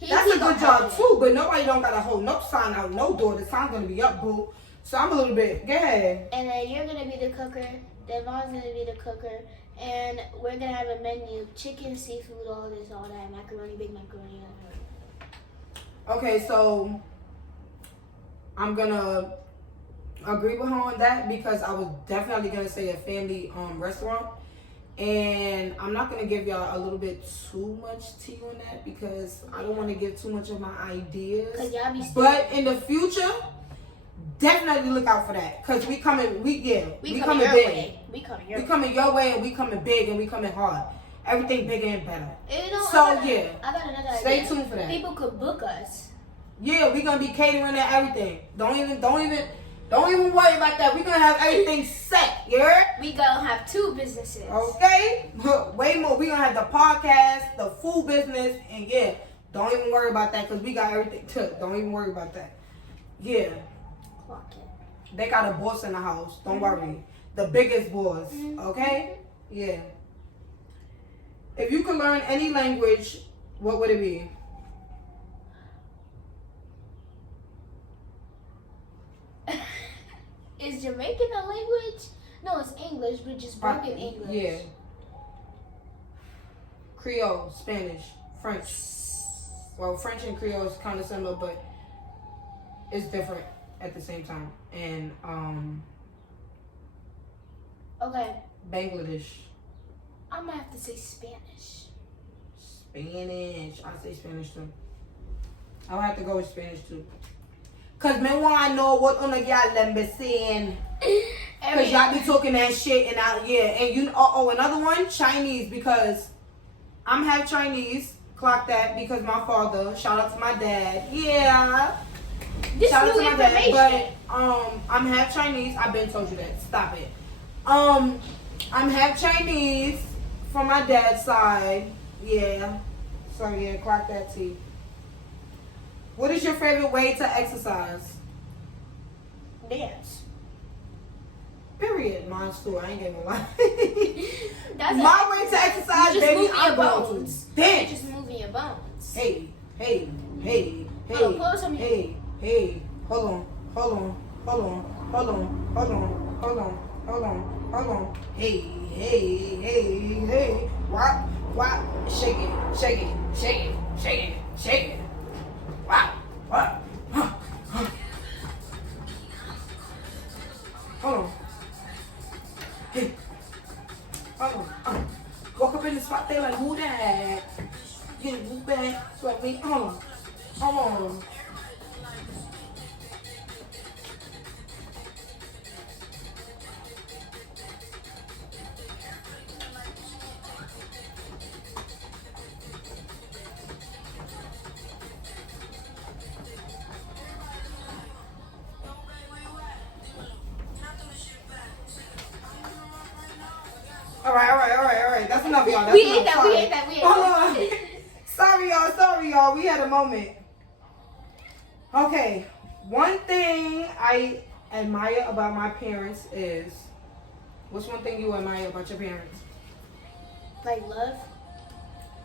That's He a good job too, but nobody don't gotta hold no sign out no door. The sign's gonna be up, boo. So I'm a little bit, go ahead. And then you're gonna be the cooker. Then Mom's gonna be the cooker. And we're gonna have a menu: chicken, seafood, all that, macaroni, big macaroni. Okay, so I'm gonna agree with her on that because I was definitely gonna say a family restaurant. And I'm not going to give y'all a little bit too much tea on that because I don't want to give too much of my ideas. But in the future, definitely look out for that because we coming big. We coming your way and we coming big and we coming hard. Everything bigger and better. I got another idea. Stay tuned for that. People could book us. Yeah, we going to be catering to everything. Don't even worry about that. We're going to have everything set, you heard? We going to have 2 businesses. Okay? Way more. We're going to have the podcast, the food business, and yeah, don't even worry about that because we got everything too. Don't even worry about that. Yeah. Clock it. They got a boss in the house. Don't worry. The biggest boss. Okay? Yeah. If you could learn any language, what would it be? Is Jamaican a language? No, it's English, but just broken English. Yeah. Creole, Spanish, French. Well, French and Creole is kind of similar, but it's different at the same time. And okay. Bangladesh. I'm gonna have to say Spanish. Spanish. I say Spanish too. I'll have to go with Spanish too. Cause me wanna know what y'all them be saying. Cause y'all be talking that shit and and another one, Chinese, because I'm half Chinese. Clock that because my father. Shout out to my dad. Yeah. This shout out to new my dad. information. But I'm half Chinese. I've been told you that. Stop it. I'm half Chinese from my dad's side. Yeah. So yeah, clock that T. What is your favorite way to exercise? Dance. Period. Mine's too. I ain't gonna lie. That's my way to exercise, baby. I'm going to dance. Just moving your bones. Hey. Hey. Hold on. Hey. What? Shake it. What? Hold on. Hey. Hold on. Walk up in the spot there like, who that? Move back. So me. Hold on. All right. That's enough, y'all. We ate that. Hold on. Sorry, y'all. We had a moment. Okay. One thing I admire about my parents is... What's one thing you admire about your parents? Like love?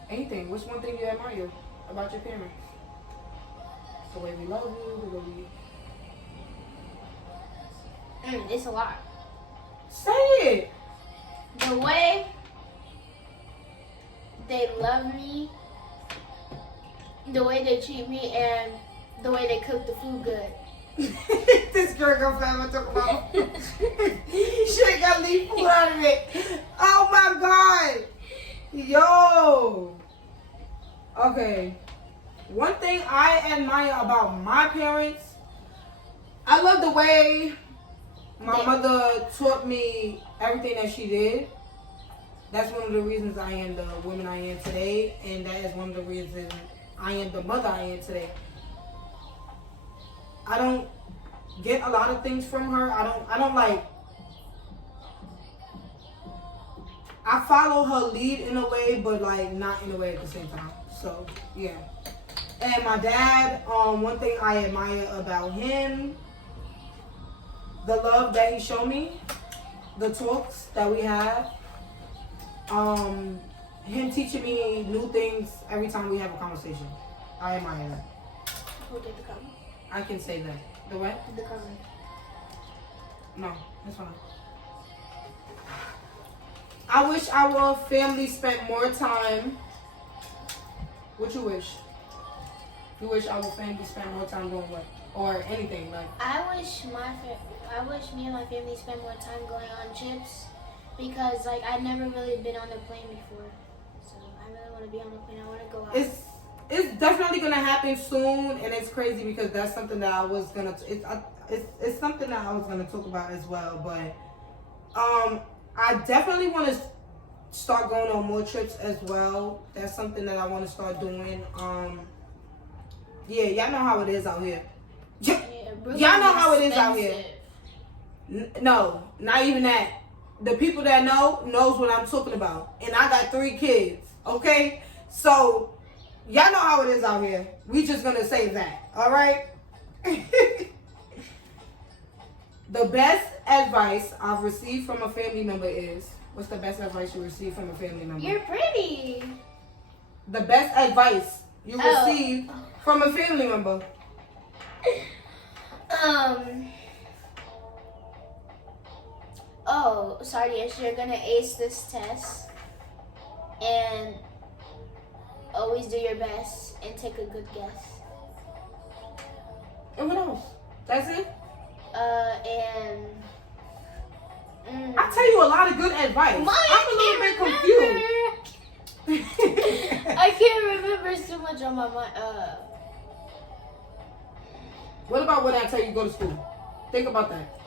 Anything. What's one thing you admire about your parents? The way we love you, the way we... It's a lot. Say it. The way they love me, the way they treat me, and the way they cook the food good. This girl gonna forever talk about she ain't gotta leave food out of it. Oh my god. Yo. Okay. One thing I admire about my parents, I love the way my mother taught me everything that she did. That's one of the reasons I am the woman I am today, and that is one of the reasons I am the mother I am today. I don't get a lot of things from her. I don't like I follow her lead in a way, but like not in a way at the same time. So yeah. And my dad, one thing I admire about him, the love that he showed me, the talks that we have, him teaching me new things every time we have a conversation. I admire that. Who did the comment? I can say that. The what? The comment. No, that's fine. I wish our family spent more time. What you wish? You wish our family spent more time doing what? Or anything like? I wish me and my family spent more time going on trips because like I've never really been on a plane before, so I really want to be on a plane. I want to go out. It's definitely gonna happen soon, and it's crazy because that's something that I was gonna. It's something that I was gonna talk about as well, but I definitely want to start going on more trips as well. That's something that I want to start doing. Yeah, y'all know how it is out here. Y'all know how it is out here. No, not even that. The people that knows what I'm talking about. And I got 3 kids, okay? So, y'all know how it is out here. We just gonna say that, all right? The best advice I've received from a family member is, what's the best advice you received from a family member? You're pretty. The best advice you received from a family member. Oh, Sardi, you're gonna ace this test and always do your best and take a good guess. And what else? That's it? I tell you a lot of good advice. I'm a little bit confused. I can't remember so much on my mind. What about when I tell you to go to school? Think about that.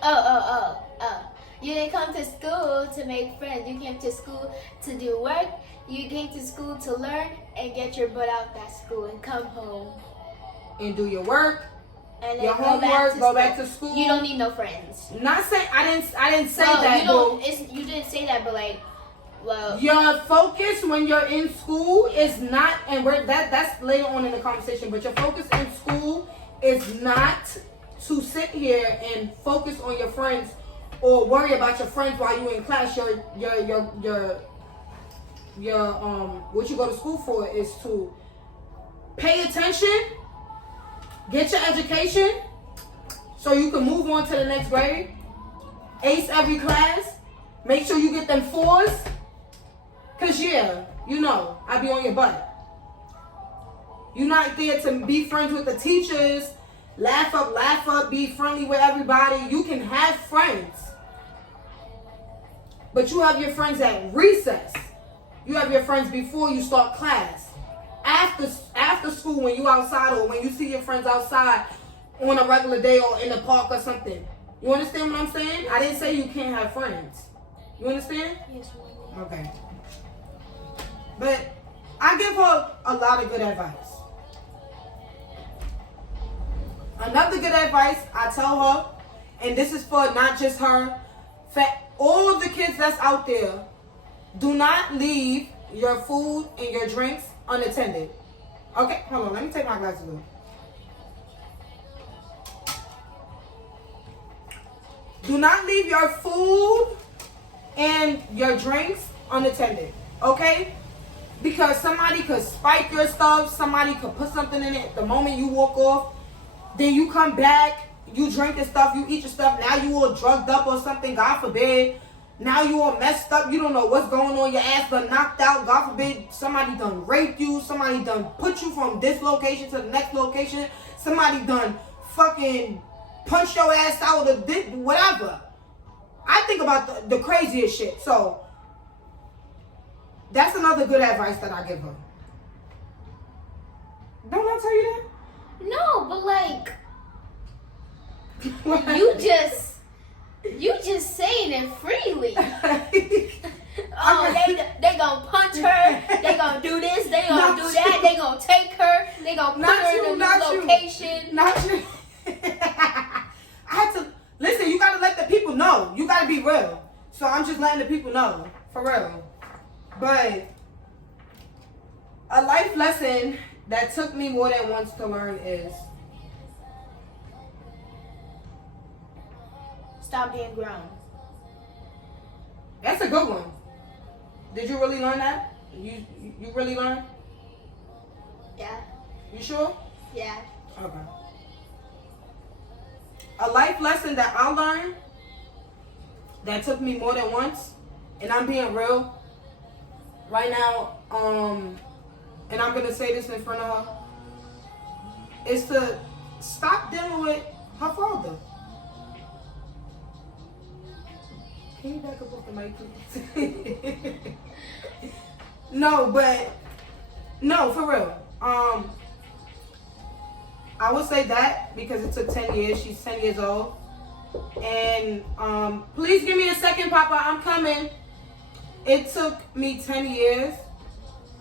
You didn't come to school to make friends. You came to school to do work. You came to school to learn and get your butt out that school and come home. And do your work. And then your homework, go back to school. You don't need no friends. Not saying I didn't say that. You didn't say that, but like, well, your focus when you're in school is not, and that's later on in the conversation. But your focus in school is not to sit here and focus on your friends or worry about your friends while you're in class. Your what you go to school for is to pay attention. Get your education so you can move on to the next grade. Ace every class. Make sure you get them 4s. Cause yeah, you know, I be on your butt. You're not there to be friends with the teachers. Laugh up, be friendly with everybody. You can have friends. But you have your friends at recess. You have your friends before you start class. After school, when you outside or when you see your friends outside on a regular day or in the park or something. You understand what I'm saying? I didn't say you can't have friends. You understand? yes, Mom. Okay. But I give her a lot of good advice. Another good advice I tell her, and this is for not just her, for all of the kids that's out there, do not leave your food and your drinks unattended. Okay, hold on. Let me take my glasses off. Do not leave your food and your drinks unattended. Okay? Because somebody could spike your stuff. Somebody could put something in it the moment you walk off. Then you come back. You drink your stuff. You eat your stuff. Now you all drugged up or something. God forbid. Now you all messed up. You don't know what's going on. Your ass done knocked out. God forbid somebody done raped you. Somebody done put you from this location to the next location. Somebody done fucking punched your ass out of this, whatever. I think about the craziest shit. So that's another good advice that I give her. Don't I tell you that? No, but like, you just saying it freely. Oh, they gonna punch her. They gonna do this. They gonna do that. They gonna take her. They gonna put her in a new location. Not you. I had to listen. You gotta let the people know. You gotta be real. So I'm just letting the people know, for real. But a life lesson that took me more than once to learn is stop being grown. that's a good one. Did you really learn that? You really learned? Yeah. You sure? Yeah. Okay. A life lesson that I learned that took me more than once, and I'm being real right now, and I'm gonna say this in front of her, is to stop dealing with her father. Can you back up off the mic, please? No, for real. I would say that because it took 10 years. She's 10 years old. And please give me a second, Papa. I'm coming. It took me 10 years.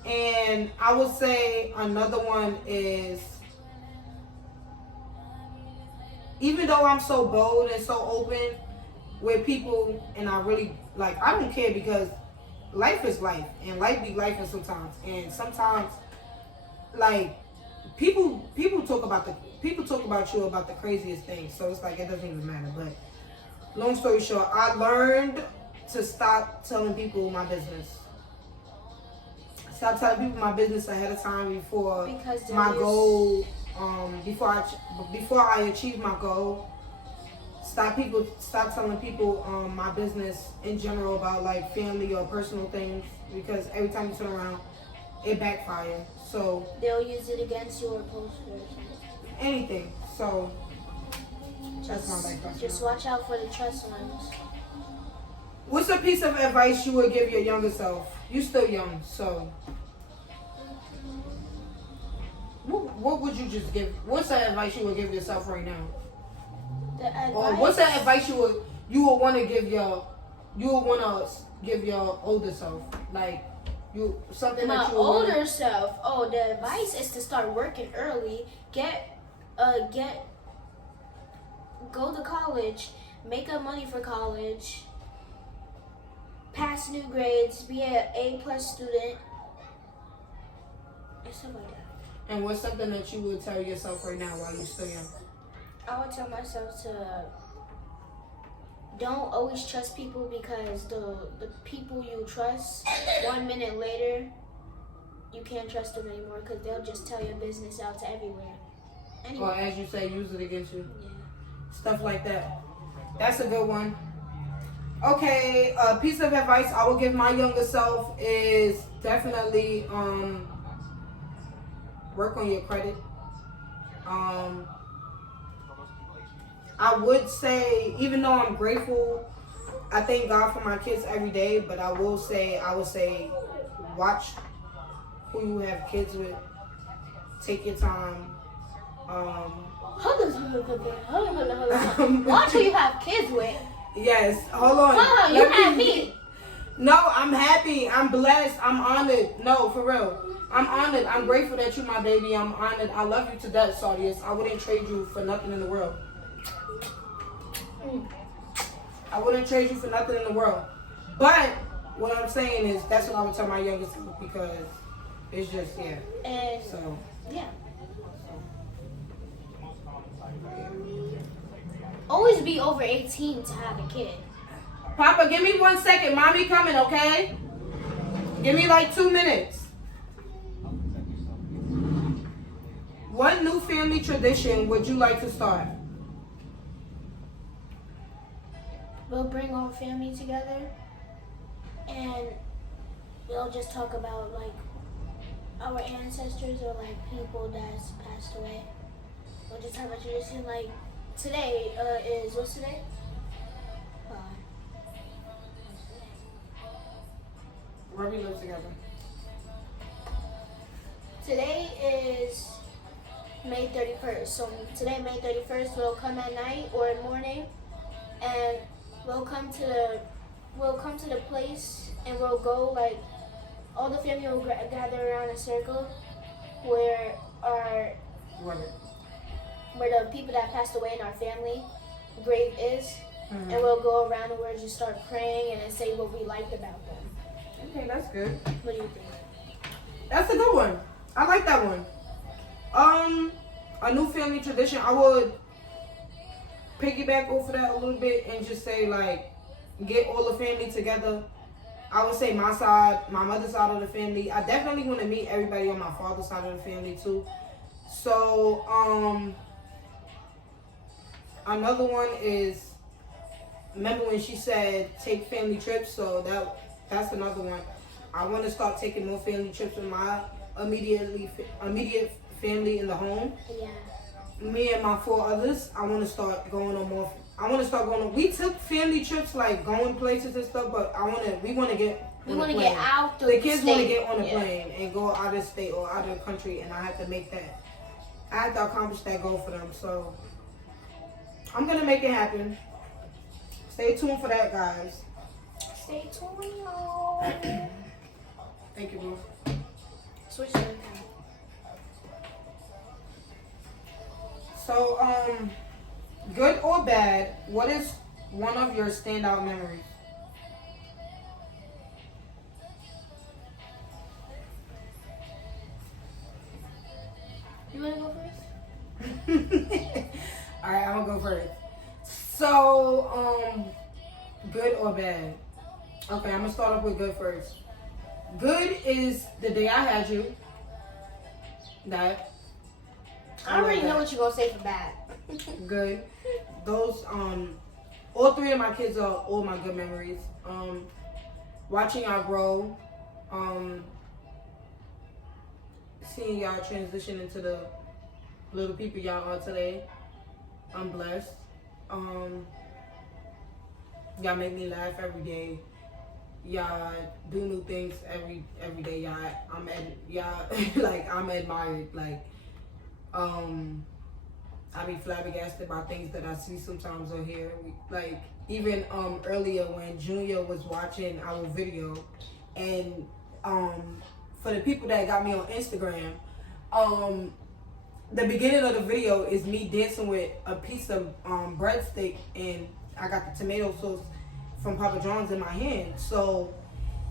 And I would say another one is, even though I'm so bold and so open with people, and I really, like, I don't care because life is life. And life be life sometimes. And sometimes, like, people talk about you about the craziest things, so it's like it doesn't even matter. But long story short, I learned to stop telling people my business. Stop telling people my business ahead of time before my goal. Before I achieve my goal. Stop telling people my business in general about like family or personal things, because every time you turn around, it backfires. So they'll use it against you or post it or something. Anything. So that's my life lesson. Just watch out for the trust ones. What's a piece of advice you would give your younger self? You still young, so what would you just give? What's the advice you would give yourself right now? The advice. Or what's the advice you would want to give your older self? Like something my that you older self. Oh, the advice is to start working early. Go to college, make up money for college, pass new grades, be an A+ student, and stuff like that. And what's something that you would tell yourself right now while you're still young? I would tell myself to don't always trust people, because the people you trust, 1 minute later, you can't trust them anymore because they'll just tell your business out to everywhere. Anyway. Or as you say, use it against you. Yeah. Stuff like that. That's a good one. Okay, a piece of advice I would give my younger self is definitely work on your credit. I would say, even though I'm grateful, I thank God for my kids every day, but I would say, watch who you have kids with. Take your time. Watch who you have kids with. Yes, hold on. You have me. No, I'm happy. I'm blessed. I'm honored. No, for real. I'm honored. I'm grateful that you're my baby. I'm honored. I love you to death, Sardi. I wouldn't trade you for nothing in the world. I wouldn't trade you for nothing in the world. But what I'm saying is, that's what I would tell my youngest self, because it's just, yeah. And so, yeah. Always be over 18 to have a kid. Papa, give me 1 second. Mommy coming, okay? Give me like 2 minutes. What new family tradition would you like to start? We'll bring our family together and we'll just talk about like our ancestors or like people that's passed away. We'll just have a tradition like today is, what's today? Where we live together. Today is May 31st. So today, May 31st, we'll come at night or in morning, and we'll come to the place, and we'll go like all the family will gather around a circle where the people that passed away in our family grave is, and we'll go around and we'll just start praying and then say what we liked about them. Okay, that's good. What do you think? That's a good one. I like that one. A new family tradition. I would piggyback off of that a little bit and just say like, get all the family together. I would say my side, my mother's side of the family. I definitely want to meet everybody on my father's side of the family too. So, another one is, remember when she said take family trips? So that's another one. I want to start taking more family trips with my immediate family in the home. Yeah. Me and my 4 others, I want to start going on more. We took family trips, like going places and stuff, but we want to get out the kids want to get on a yeah. plane and go out of state or out of the country, and I have to accomplish that goal for them. So I'm gonna make it happen. Stay tuned for that, guys. Stay tuned, y'all. Thank you, bro. Switch to the camera. So, good or bad, what is one of your standout memories? You wanna go first? Alright, I'm gonna go first. So, good or bad? Okay, I'm gonna start off with good first. Good is the day I had you. That. I already know what you're gonna say for bad. Good. Those, all 3 of my kids are all my good memories. Watching y'all grow, seeing y'all transition into the little people y'all are today. I'm blessed. Y'all make me laugh every day. Y'all do new things every day. Y'all, I'm admired. Like, I be flabbergasted by things that I see sometimes or hear. Like, even earlier when Junior was watching our video, and for the people that got me on Instagram, the beginning of the video is me dancing with a piece of breadstick, and I got the tomato sauce from Papa John's in my hand. So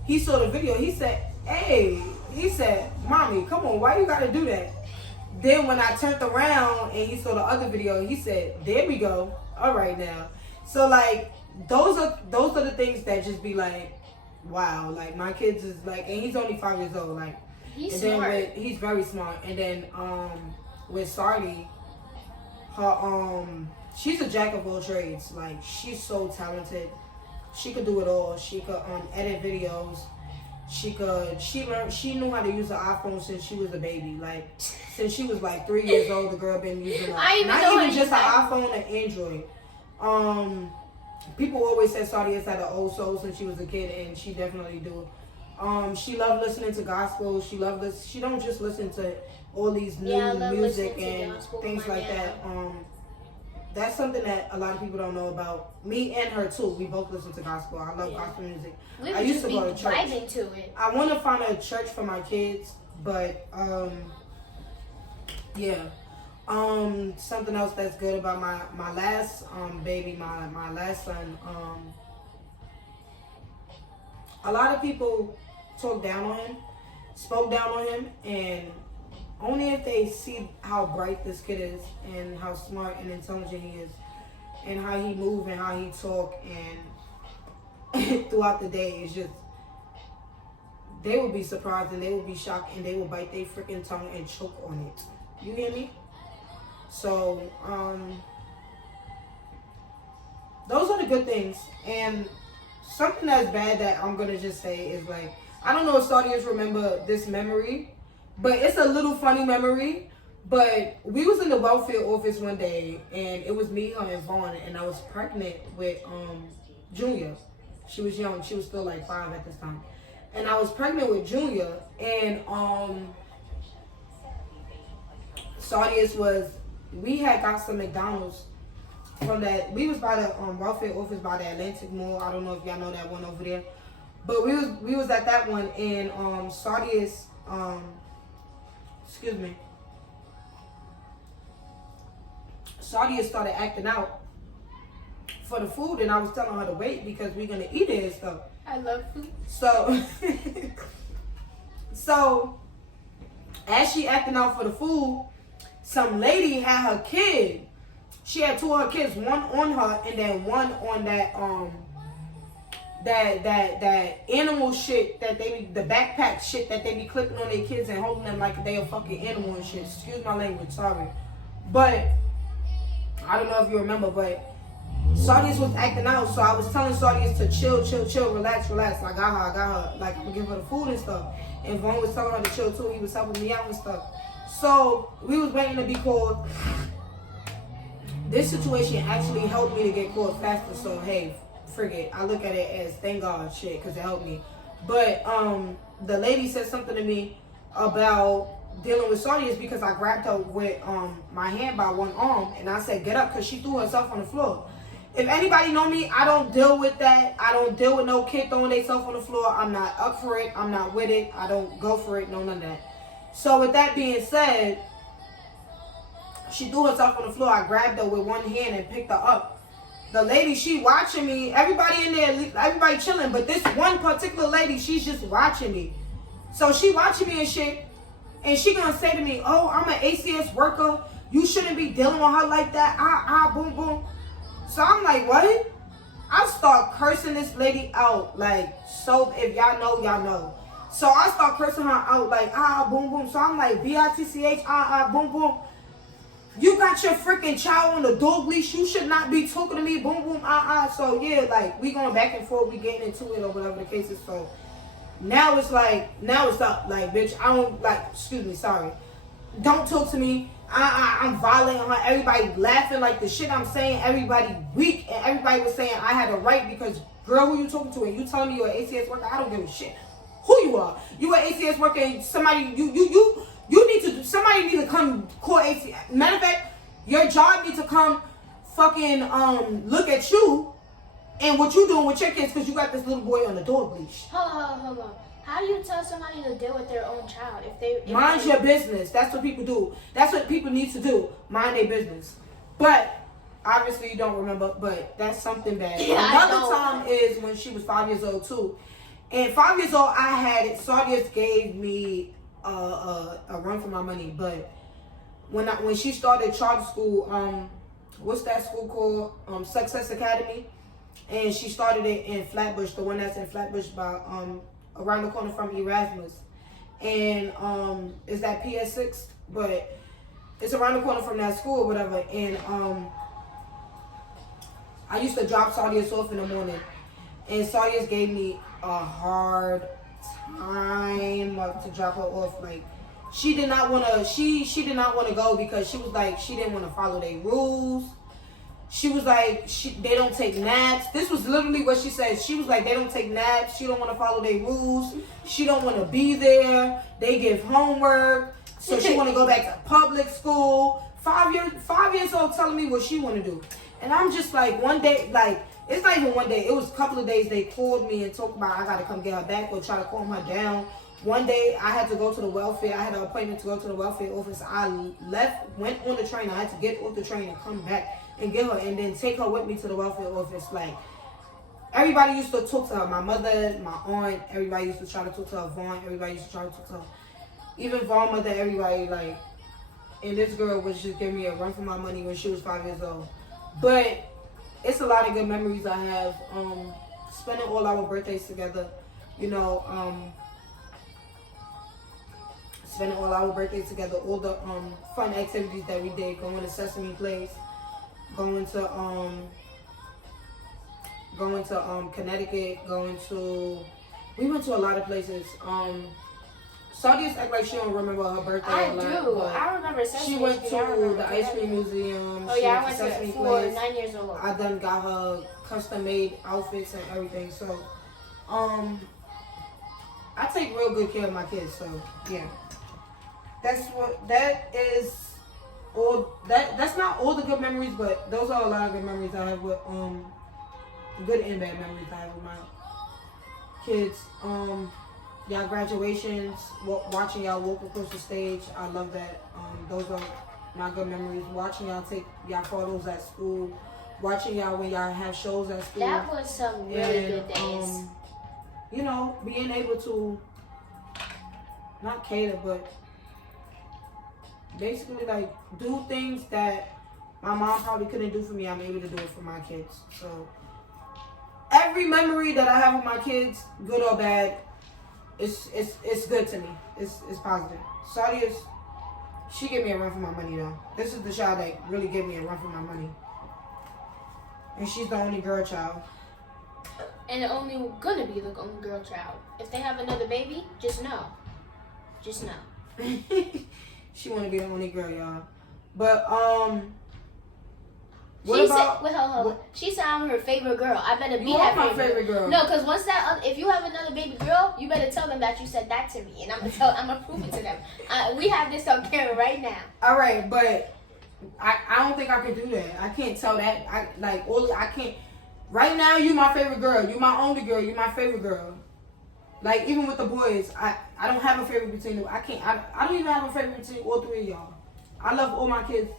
he saw the video. He said, "Hey," he said, "Mommy, come on, why you gotta do that?" Then when I turned around and he saw the other video, he said, "There we go. All right now." So like those are the things that just be like, wow. Like my kids is like, and he's only 5 years old. Like he's and smart. Then he's very smart. And then with Sardi, her she's a jack of all trades. Like she's so talented. She could do it all. She could edit videos. She knew how to use an iPhone since she was a baby. Like since she was like 3 years old, the girl been using not even just an iPhone, an Android. People always said Sardi has had an old soul since she was a kid, and she definitely do. She loved listening to gospel. She don't just listen to all these new music and things like that. That's something that a lot of people don't know about me and her too. We both listen to gospel. I love gospel music. We I used to go to church. Vibing to it. I want to find a church for my kids, but yeah. Something else that's good about my last baby, my last son. A lot of people spoke down on him, and only if they see how bright this kid is and how smart and intelligent he is and how he move and how he talk and throughout the day, it's just, they will be surprised and they will be shocked and they will bite their freaking tongue and choke on it. You hear me? So, those are the good things. And something that's bad that I'm going to just say is like, I don't know if Sardians remember this memory, but it's a little funny memory. But we was in the welfare office one day, and it was me, her, and Vaughn, and I was pregnant with Junior. She was young. She was still like 5 at this time. And I was pregnant with Junior, and Sardius we had got some McDonald's from that. We was by the welfare office by the Atlantic Mall. I don't know if y'all know that one over there. But we was at that one, and Sardius, Sardius started acting out for the food, and I was telling her to wait because we're gonna eat it and stuff. I love food. So as she acting out for the food, some lady had her kid. She had 2 of her kids, one on her and then one on that that animal shit that they be, the backpack shit that they be clipping on their kids and holding them like they a fucking animal and shit. Excuse my language, sorry. But I don't know if you remember, but Sardi was acting out, so I was telling Sardi to chill, relax. I got her. Like, I'm gonna give her the food and stuff. And Vaughn was telling her to chill too. He was helping me out and stuff. So we was waiting to be called. This situation actually helped me to get called faster. So hey, forget. I look at it as thank God shit because it helped me. But the lady said something to me about dealing with Sardi is because I grabbed her with my hand by one arm and I said get up because she threw herself on the floor. If anybody know me, I don't deal with that. I don't deal with no kid throwing themselves on the floor. I'm not up for it. I'm not with it. I don't go for it. No, none of that. So with that being said, she threw herself on the floor. I grabbed her with one hand and picked her up. The lady, she watching me. Everybody in there, everybody chilling. But this one particular lady, she's just watching me. So she watching me and shit. And she gonna say to me, oh, I'm an ACS worker. You shouldn't be dealing with her like that. Boom, boom. So I'm like, what? I start cursing this lady out. Like, so if y'all know, y'all know. So I start cursing her out like, boom, boom. So I'm like, B-I-T-C-H, boom, boom. You got your freaking child on the dog leash. You should not be talking to me, boom, boom, So yeah, like, we going back and forth. We getting into it or whatever the case is. So now it's up. Like, bitch, I don't, like, excuse me, sorry. Don't talk to me. I'm violating her. Everybody laughing like the shit I'm saying. Everybody weak. And everybody was saying I had a right because, girl, who you talking to? And you telling me you're an ACS worker? I don't give a shit who you are. You an ACS worker and somebody, somebody need to come call ACS. Matter of fact, your job needs to come fucking look at you and what you doing with your kids because you got this little boy on the dog leash. Hold on. How do you tell somebody to deal with their own child Mind your business. That's what people do. That's what people need to do. Mind their business. But obviously you don't remember, but that's something bad. Yeah, another time is when she was 5 years old too. And 5 years old, I had it. Sardi gave me a run for my money. But when she started charter school, what's that school called? Success Academy. And she started it in Flatbush, the one that's in Flatbush by around the corner from Erasmus. And it's that PS6, but it's around the corner from that school or whatever. And I used to drop Sardi off in the morning. And Sardi gave me a hard time to drop her off. Like, she did not want to, she did not want to go because she was like, she didn't want to follow their rules. She was like, they don't take naps. This was literally what she said. She was like, they don't take naps. She don't want to follow their rules. She don't want to be there. They give homework. So she want to go back to public school. 5 years old telling me what she want to do. And I'm just like, one day, like, it's not even one day. It was a couple of days they called me and talked about I got to come get her back or try to calm her down. One day I had to go to the welfare. I had an appointment to go to the welfare office. I went on the train. I had to get off the train and come back and get her and then take her with me to the welfare office. Like, everybody used to talk to her. My mother, my aunt, everybody used to try to talk to her. Vaughn, everybody used to try to talk to her. Even Vaughn, mother, everybody, like, and this girl was just giving me a run for my money when she was 5 years old. But it's a lot of good memories I have. Spending all our birthdays together, you know, spending all our birthdays together, all the fun activities that we did, going to Sesame Place, going to Connecticut, we went to a lot of places. Sardi act like she don't remember her birthday. I do. I remember Sesame. She went to the ice cream museum. Oh yeah, I went to Sesame Place. 9 years old. I done got her custom made outfits and everything. So, I take real good care of my kids. So yeah, that's not all the good memories, but those are a lot of good memories I have with good and bad memories I have with my kids. Y'all graduations, watching y'all walk across the stage, I love that. Those are my good memories. Watching y'all take y'all photos at school, watching y'all when y'all have shows at school. That was some really good days. You know, being able to not cater, but basically like do things that my mom probably couldn't do for me. I'm able to do it for my kids. So every memory that I have with my kids, good or bad, it's good to me. It's positive. Sardi she gave me a run for my money though. This is the child that really gave me a run for my money. And she's the only girl child. And only gonna be the only girl child. If they have another baby, just know. Just know. She wanna be the only girl, y'all. But she said I'm her favorite girl. I better be you that are my favorite girl. No, because once if you have another baby girl, you better tell them that you said that to me, and I'm gonna prove it to them. We have this on camera right now. All right, but I don't think I could do that. I can't tell that. I can't. Right now, you my favorite girl. You my only girl. You my favorite girl. Like even with the boys, I don't have a favorite between them. I don't even have a favorite between all three of y'all. I love all my kids.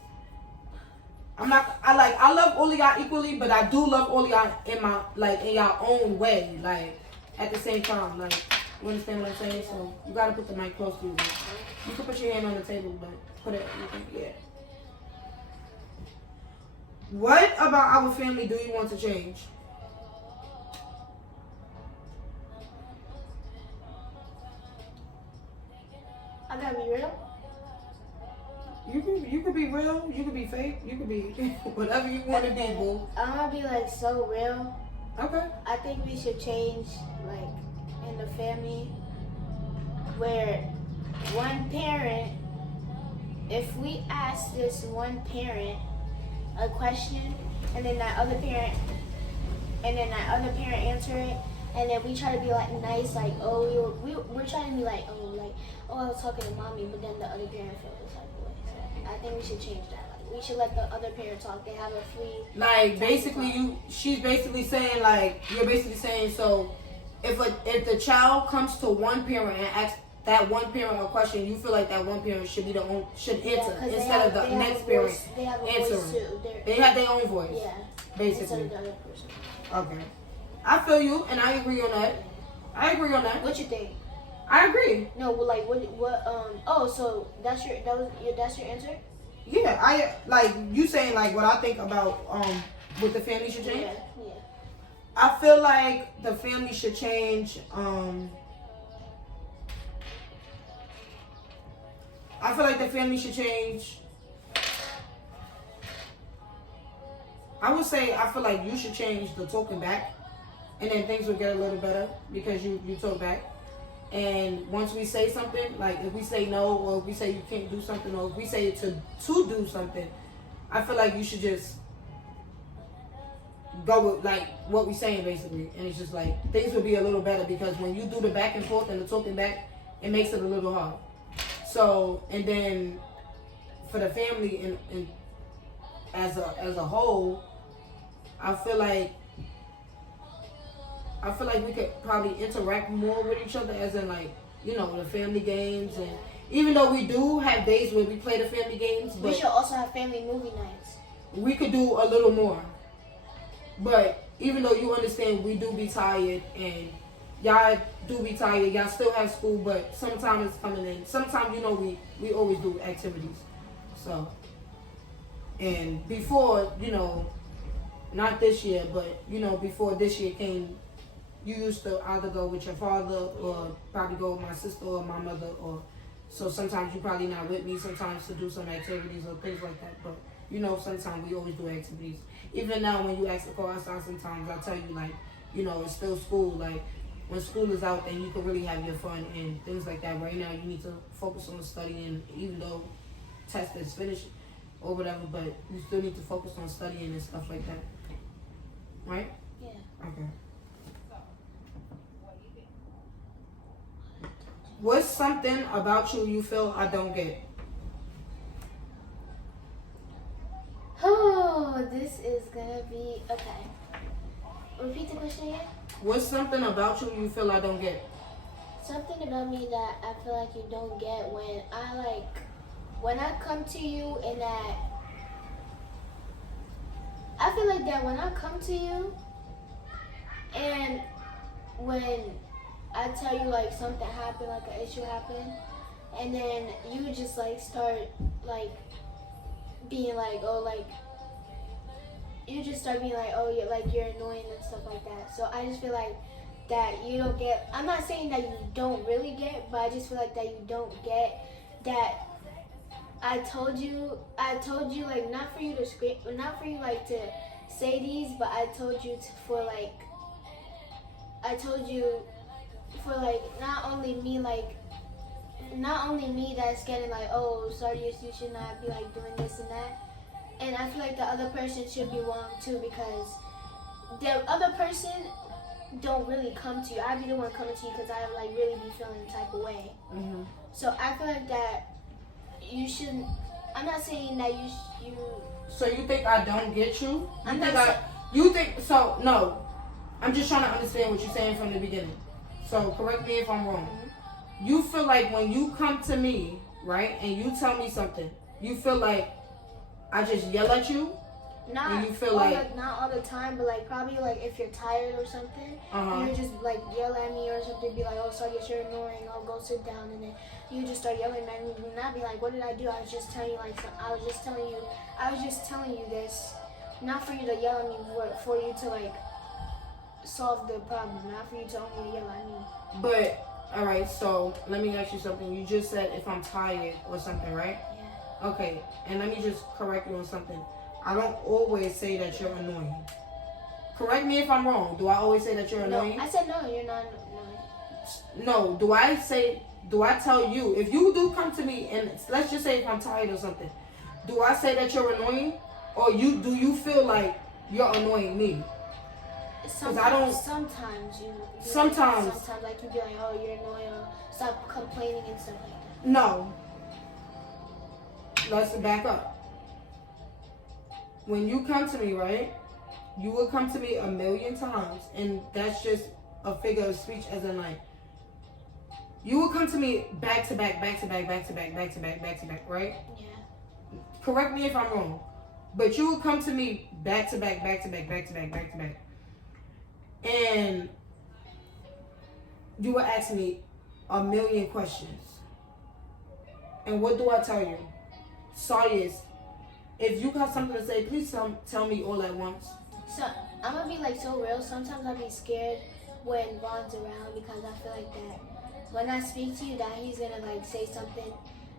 I love all of y'all equally, but I do love all of y'all in y'all own way, like at the same time, like you understand what I'm saying? So you gotta put the mic close to you. You can put your hand on the table, but put it, yeah. What about our family do you want to change? I gotta be real. You could be real, you could be fake, you could be whatever you want to be, boo. I'm gonna be like so real. Okay. I think we should change like in the family where one parent, if we ask this one parent a question and then that other parent answer it, and then we try to be like nice, like we're trying to be like I was talking to mommy, but then the other parent feels like I think we should change that. Like, we should let the other parent talk. They have a free. Like basically, she's basically saying like you're basically saying so. If the child comes to one parent and asks that one parent a question, you feel like that one parent should answer instead of the next parent they have a answering. voice too. They have their own voice. Yeah. Basically. Instead of the other person. Okay. I feel you, and I agree on that. What you think? I agree. No, but like what? Oh, so that's your answer? Yeah, I like you saying like what I think about what the family should change. Yeah. I feel like the family should change. I feel like the family should change. I would say I feel like you should change the talking back, and then things will get a little better because you talk back. And once we say something, like if we say no, or if we say you can't do something, or if we say to do something, I feel like you should just go with like what we're saying basically. And it's just like things will be a little better because when you do the back and forth and the talking back, it makes it a little hard. So and then for the family and as a whole, I feel like we could probably interact more with each other, as in like, you know, the family games, and even though we do have days where we play the family games, but we should also have family movie nights. We could do a little more. But even though you understand we do be tired and y'all do be tired, y'all still have school, but sometimes it's coming in. Sometimes, you know, we always do activities. So, and before, you know, not this year, but, you know, before this year came, you used to either go with your father or probably go with my sister or my mother, or so sometimes you probably not with me sometimes to do some activities or things like that. But you know, sometimes we always do activities. Even now when you ask to go outside, sometimes I tell you like, you know, it's still school. Like when school is out, then you can really have your fun and things like that. Right now you need to focus on studying, even though test is finished or whatever, but you still need to focus on studying and stuff like that. Right? Yeah. Okay. What's something about you feel I don't get? Oh, this is gonna be okay. Repeat the question again. What's something about you feel I don't get? Something about me that I feel like you don't get when I come to you and that I feel like that when I come to you, and when I tell you like something happened, like an issue happened, and then you just like start like being like, oh, like you just start being like, oh, you're annoying and stuff like that. So I just feel like that you don't get. I'm not saying that you don't really get, but I just feel like that you don't get that. I told you like not for you to scream, not for you like to say these, but I told you for not only me that's getting like, oh, sorry, you should not be like doing this and that. And I feel like the other person should be wrong too, because the other person don't really come to you. I'd be the one coming to you because I like really be feeling the type of way. Mm-hmm. So I feel like that you shouldn't. I'm not saying that you. So you think I don't get you? No. I'm just trying to understand what you're saying from the beginning. So correct me if I'm wrong. Mm-hmm. You feel like when you come to me, right, and you tell me something, you feel like I just yell at you? Not you feel like not all the time, but like probably like if you're tired or something, you just like yell at me or something, be like, oh, sorry, you're annoying, I'll go sit down, and then you just start yelling at me and not be like, what did I do? I was just telling you this, not for you to yell at me, but for you to like solve the problem, not for you to only yell at me. But all right, so let me ask you something. You just said if I'm tired or something, right? Yeah. Okay, and let me just correct you on something. I don't always say that you're annoying. Correct me if I'm wrong. Do I always say that you're annoying? I said no, you're not annoying. No, do I tell you, if you do come to me and let's just say if I'm tired or something, do I say that you're annoying? Or do you feel like you're annoying me? Sometimes Sometimes like you be like, oh, you're annoying, or stop complaining and stuff like that. No. Let's back up. When you come to me, right, you will come to me 1,000,000 times, and that's just a figure of speech as in like, you will come to me back to back, right? Yeah. Correct me if I'm wrong, but you will come to me back to back, and you will ask me 1,000,000 questions. And what do I tell you? Sorry, if you got something to say, please tell me all at once. So I'm gonna be like so real. Sometimes I'll be scared when Ron's around because I feel like that when I speak to you, that he's gonna like say something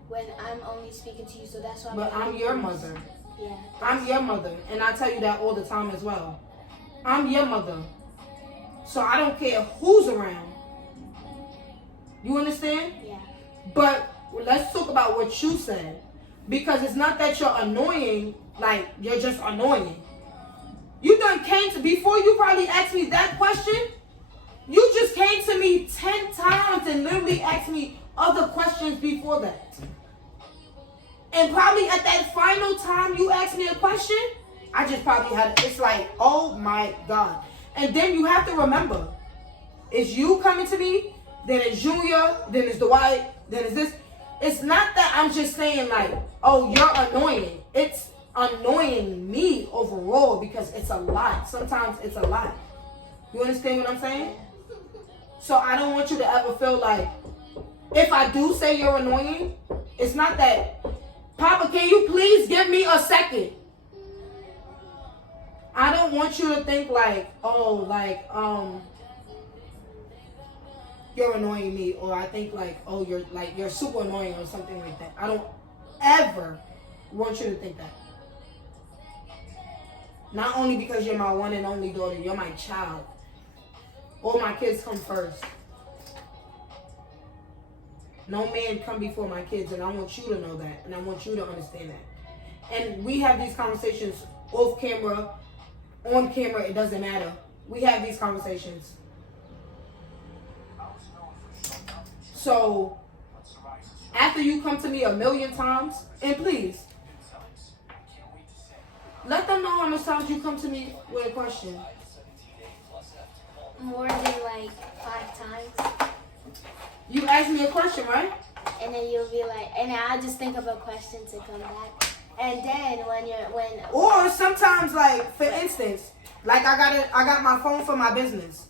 when I'm only speaking to you. So that's why. But I'm your mother. Yeah. I'm your mother, and I tell you that all the time as well. I'm your mother, so I don't care who's around. You understand? Yeah. But let's talk about what you said. Because it's not that you're annoying, like you're just annoying. You done came to, before you probably asked me that question, you just came to me 10 times and literally asked me other questions before that. And probably at that final time you asked me a question, I just probably had, it's like, oh my God. And then you have to remember, it's you coming to me, then it's Junior, then it's Dwight, then it's this. It's not that I'm just saying like, oh, you're annoying. It's annoying me overall because it's a lot. Sometimes it's a lot. You understand what I'm saying? So I don't want you to ever feel like, if I do say you're annoying, it's not that, Papa, can you please give me a second? I don't want you to think like, oh, like, you're annoying me, or I think like, oh, you're super annoying or something like that. I don't ever want you to think that. Not only because you're my one and only daughter, you're my child. All my kids come first. No man come before my kids, and I want you to know that, and I want you to understand that. And we have these conversations off camera, on camera, it doesn't matter. We have these conversations. So, after you come to me 1,000,000 times, and please, let them know how much times you come to me with a question. More than like 5 times. You ask me a question, right? And then you'll be like, and then I'll just think of a question to come back. And then when Or sometimes, like, for instance, like I got my phone for my business.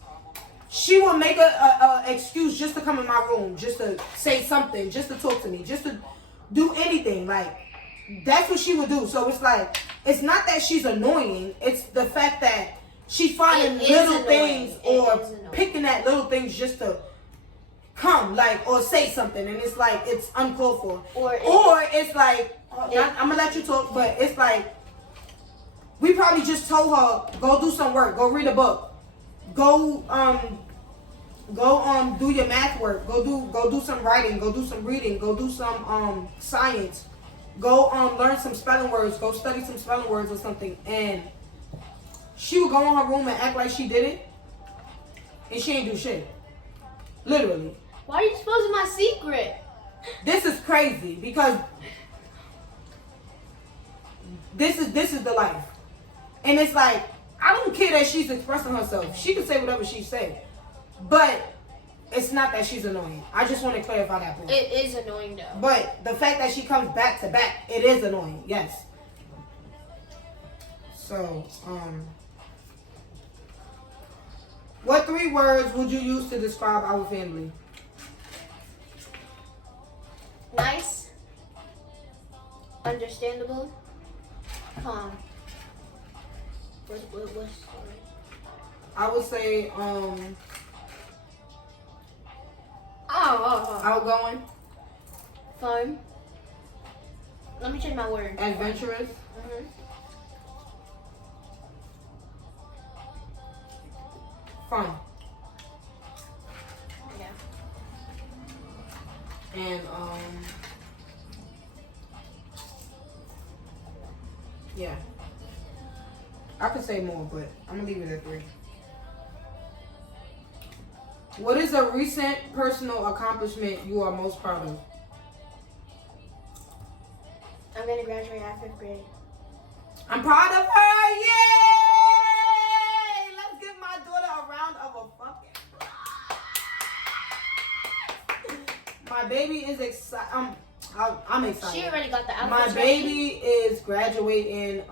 She will make a excuse just to come in my room, just to say something, just to talk to me, just to do anything. Like, that's what she would do. So it's like, it's not that she's annoying. It's the fact that she's finding little things or picking at little things just to come, like, or say something. And it's like, it's uncalled for. Or it's like, I'm going to let you talk, but it's like, we probably just told her, go do some work, go read a book, go do your math work, go do some writing, go do some reading, go do some science, go learn some spelling words, go study some spelling words or something. And she would go in her room and act like she did it, and she ain't do shit. Literally. Why are you exposing my secret? This is crazy because this is the life. And it's like, I don't care that she's expressing herself. She can say whatever she say. But it's not that she's annoying. I just want to clarify that point. It is annoying though. But the fact that she comes back to back, it is annoying. Yes. So, what 3 words would you use to describe our family? Nice. Understandable. Calm. What's I would say, outgoing. Fun. Let me change my word. Adventurous. Fun. Yeah. And yeah. I could say more, but I'm gonna leave it at 3. What is a recent personal accomplishment you are most proud of? I'm gonna graduate at 5th grade. I'm proud of her. Yay! Let's give my daughter a round of applause. My baby is excited. I'm excited. She already got the outfit. My baby is graduating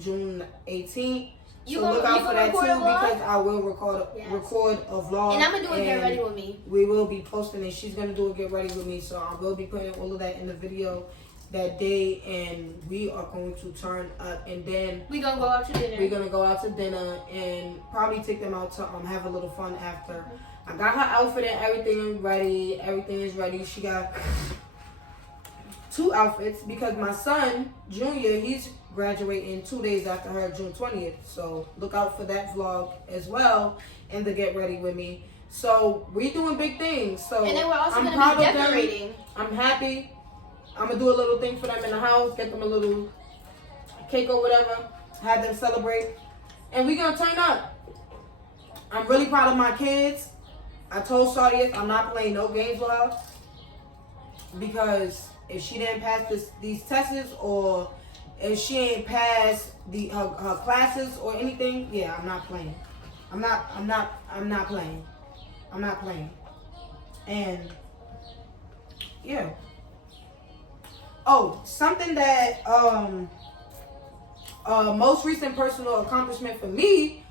June 18th. So look out for that too, because I will record a vlog. And I'm gonna do it Get Ready With Me. We will be posting it. She's gonna do a Get Ready With Me. So I will be putting all of that in the video that day, and we are going to turn up, and then we're gonna go out to dinner. We're gonna go out to dinner and probably take them out to have a little fun after. I got her outfit and everything ready. Everything is ready. She got 2 outfits because my son, Junior, he's graduating 2 days after her, June 20th. So look out for that vlog as well and the Get Ready With Me. So we doing big things. So and then we're also I'm gonna be decorating. I'm happy. I'm gonna do a little thing for them in the house, get them a little cake or whatever, have them celebrate, and we're gonna turn up. I'm really proud of my kids. I told Sardi I'm not playing no games with her, because if she didn't pass these tests, or if she ain't passed her classes or anything, yeah, I'm not playing. I'm not playing. I'm not playing. And yeah. Oh, something that most recent personal accomplishment for me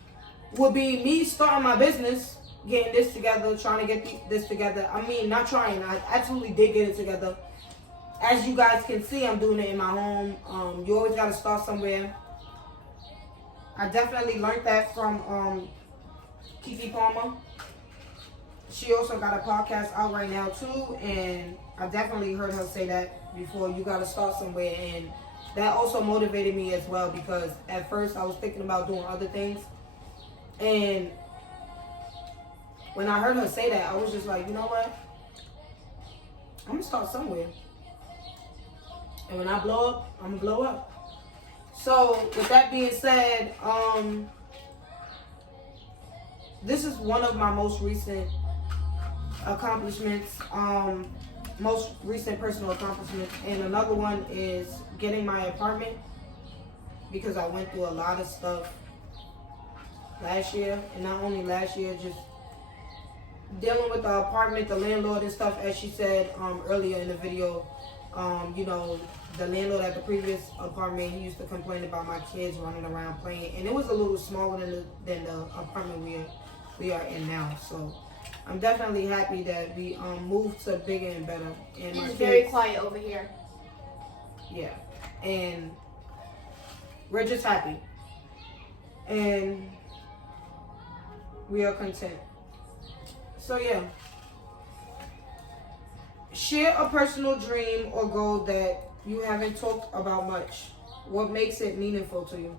would be me starting my business, getting this together, trying to get this together. I mean, not trying. I absolutely did get it together. As you guys can see, I'm doing it in my home. You always got to start somewhere. I definitely learned that from Kiki Palmer. She also got a podcast out right now too, and I definitely heard her say that before. You got to start somewhere, and that also motivated me as well, because at first I was thinking about doing other things, and when I heard her say that, I was just like, you know what? I'm gonna start somewhere, and when I blow up, I'm gonna blow up. So with that being said, this is one of my most recent accomplishments, most recent personal accomplishments, and another one is getting my apartment, because I went through a lot of stuff last year, and not only last year, just dealing with the apartment, the landlord and stuff, as she said earlier in the video. You know, the landlord at the previous apartment, he used to complain about my kids running around playing, and it was a little smaller than the apartment we are in now. So I'm definitely happy that we moved to bigger and better. And my It's kids, very quiet over here. yeah, and we're just happy, and we are content. So yeah. Share a personal dream or goal that you haven't talked about much. What makes it meaningful to you?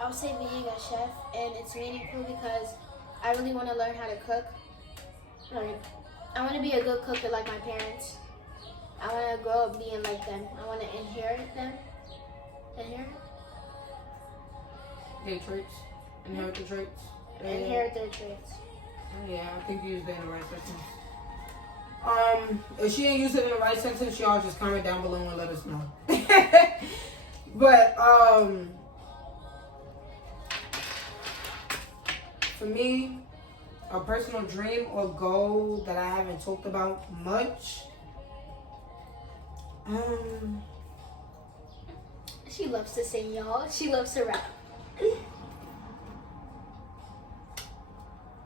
I would say being a chef, and it's meaningful because I really want to learn how to cook. Like, I want to be a good cooker like my parents. I want to grow up being like them. I want to inherit them. Their traits. Inherit the traits. Inherit their traits. Yeah, I think you used that in the right sentence. If she ain't used it in the right sentence, y'all just comment down below and let us know. But for me, a personal dream or goal that I haven't talked about much. She loves to sing, y'all. She loves to rap.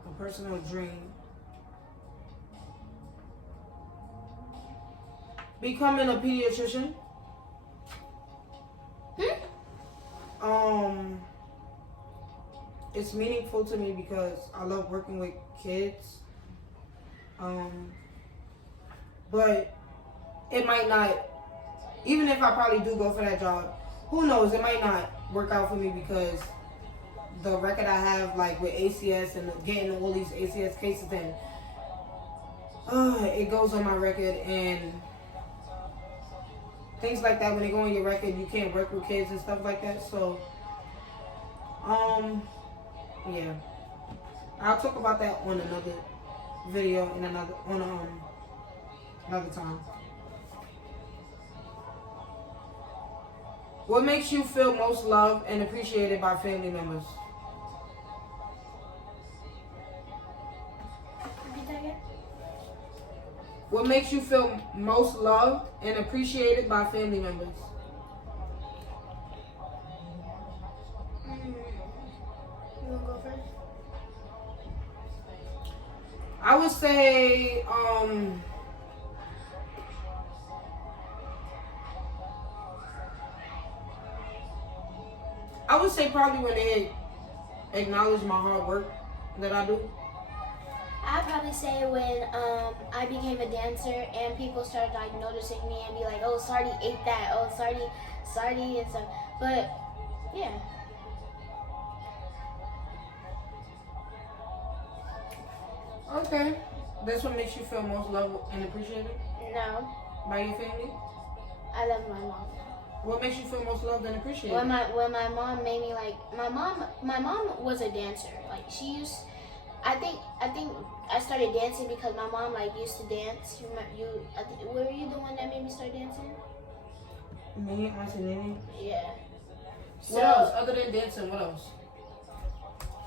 A personal dream. Becoming a pediatrician. It's meaningful to me because I love working with kids. But it might not, even if I probably do go for that job, who knows, it might not work out for me because the record I have, like with ACS and getting all these ACS cases in, it goes on my record, and things like that, when they go on your record, you can't work with kids and stuff like that. So, yeah, I'll talk about that on another video in another time. What makes you feel most loved and appreciated by family members? Repeat that again? What makes you feel most loved and appreciated by family members? You want to go first? I would say, probably when they acknowledge my hard work that I do. I'd probably say when I became a dancer and people started like noticing me and be like, oh, Sardi ate that, oh, Sardi and stuff. But yeah. Okay. That's what makes you feel most loved and appreciated? No. By your family? I love my mom. What makes you feel most loved and appreciated? When my mom made me like, my mom was a dancer. Like she used, I think I started dancing because my mom like used to dance. Were you the one that made me start dancing? Me, Auntie Nene? Yeah. So, what else? Other than dancing, what else?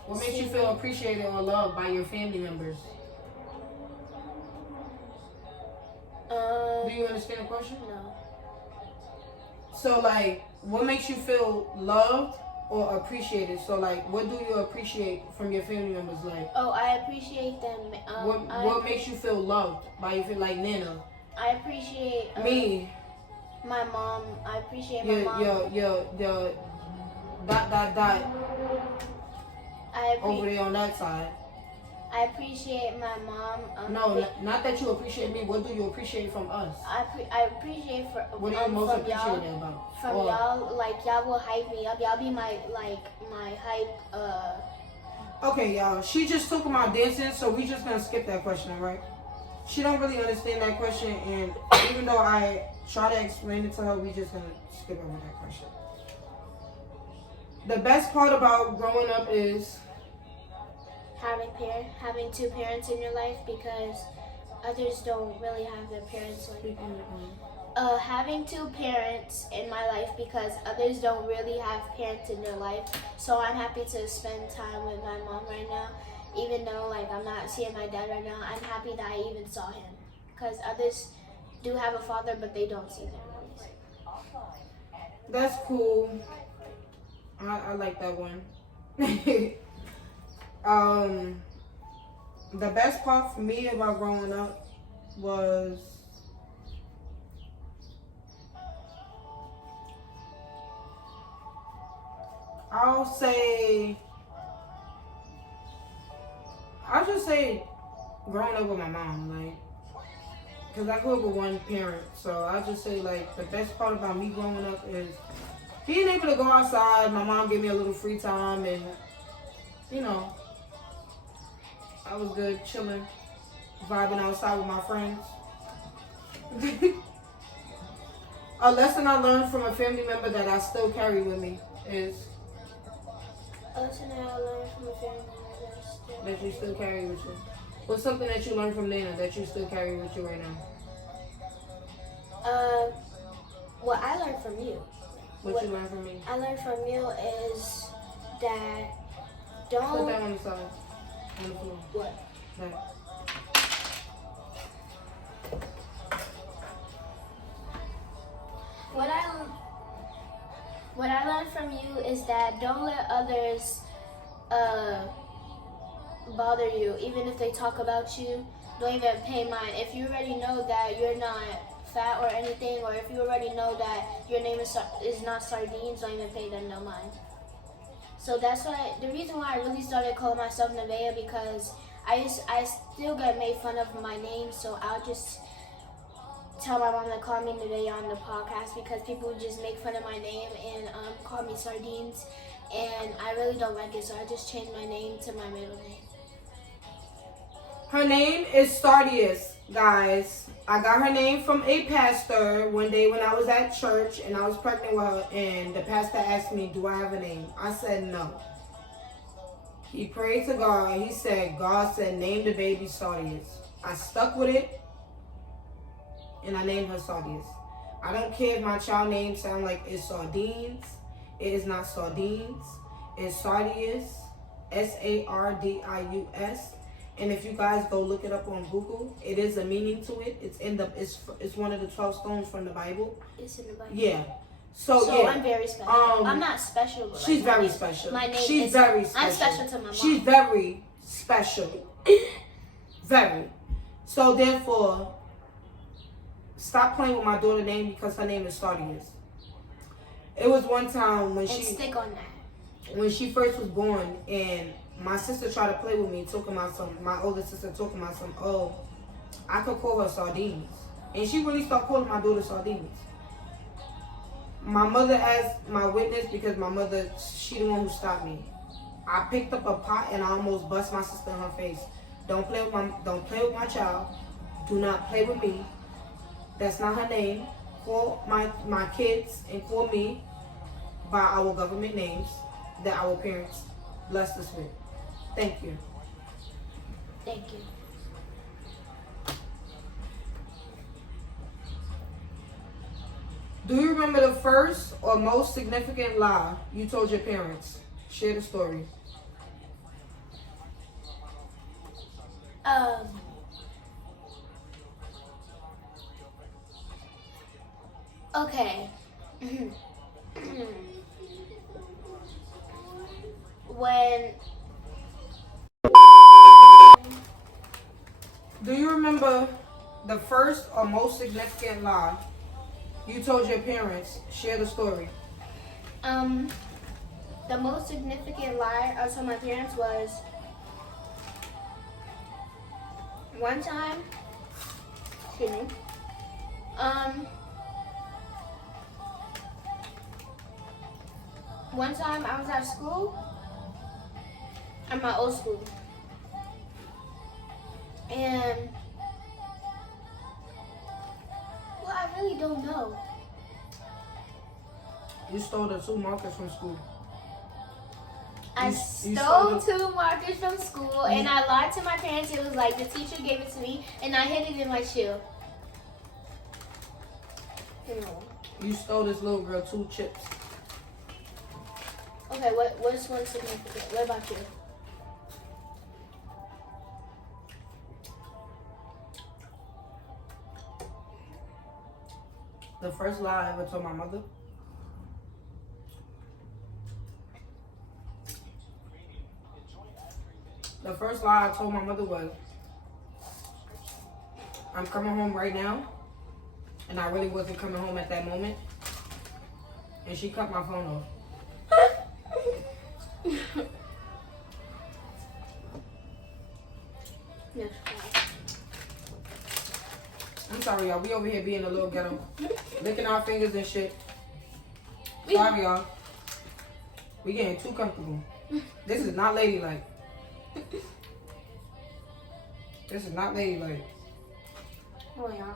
What makes you feel appreciated or loved by your family members? Do you understand the question? No. So, like, what makes you feel loved or appreciated? So, like, what do you appreciate from your family members? Like, oh, I appreciate them. What makes you feel loved by your family? Like Nana. I appreciate me. My mom. I appreciate my mom. Your over there on that side. I appreciate my mom. Not that you appreciate me. What do you appreciate from us? I appreciate What do you most appreciate about? From y'all, like y'all will hype me up. Y'all be my hype. Okay, y'all. She just took my dancing, so we just gonna skip that question, right? She don't really understand that question, and even though I try to explain it to her, we just gonna skip over that question. The best part about growing up is having two parents in your life, because others don't really have their parents. Like, having two parents in my life because others don't really have parents in their life. So I'm happy to spend time with my mom right now, even though like I'm not seeing my dad right now. I'm happy that I even saw him because others do have a father, but they don't see their mothers. That's cool. I like that one. The best part for me about growing up was I'll just say growing up with my mom, like, because I grew up with one parent, so I'll just say, like, the best part about me growing up is being able to go outside. My mom gave me a little free time, and, you know, I was good chilling, vibing outside with my friends. A lesson I learned from a family member that I still carry with me is A lesson that I learned from a family member that you still carry with you. What's something that you learned from Nana that you still carry with you right now? What I learned from you. What you learned from me? I learned from you is that Put don't. that on the side. On the floor. What? That. What I learned from you is that don't let others bother you, even if they talk about you. Don't even pay mind. If you already know that you're not fat or anything, or if you already know that your name is not Sardines, don't even pay them no mind. So that's why the reason why I really started calling myself Nevaeh, because I still get made fun of my name, so I'll just tell my mom to call me Nevaeh on the podcast because people just make fun of my name and call me Sardines, and I really don't like it, so I just changed my name to my middle name. Her name is Sardi, guys. I got her name from a pastor one day when I was at church and I was pregnant with her, and the pastor asked me, do I have a name? I said no. He prayed to God and he said, God said, name the baby Sardi. I stuck with it and I named her Sardi. I don't care if my child name sound like it's Sardines. It is not Sardines. It's Sardius, Sardius. And if you guys go look it up on Google, it is a meaning to it. It's one of the 12 stones from the Bible. It's in the Bible. Yeah. So yeah. I'm very special. I'm not special, but she's very special. My name she's is very special. I'm special to my mom. She's very special. Very. So therefore, stop playing with my daughter's name because her name is Sardius. It was one time when stick on that. When she first was born, and my sister tried to play with me, talking about my older sister talking about I could call her Sardines. And she really started calling my daughter Sardines. My mother asked my witness because my mother, she the one who stopped me. I picked up a pot and I almost bust my sister in her face. Don't play with my child. Do not play with me. That's not her name. Call my kids and call me by our government names that our parents blessed us with. Thank you. Thank you. Do you remember the first or most significant lie you told your parents? Share the story. Okay. Do you remember the first or most significant lie you told your parents? Share the story. The most significant lie I told my parents was one time. Excuse me. One time I was at school, at my old school, and well, I really don't know. You stole the 2 markers from school. I stole 2 markers from school, and I lied to my parents. It was like the teacher gave it to me, and I hid it in my shoe. No. You stole this little girl 2 chips. Okay, what's one significant? What about you? The first lie I ever told my mother. The first lie I told my mother was, I'm coming home right now. And I really wasn't coming home at that moment. And she cut my phone off. Yes. I'm sorry, y'all. We over here being a little ghetto. Licking our fingers and shit. Sorry, y'all. We getting too comfortable. This is not ladylike. This is not ladylike. Oh, yeah.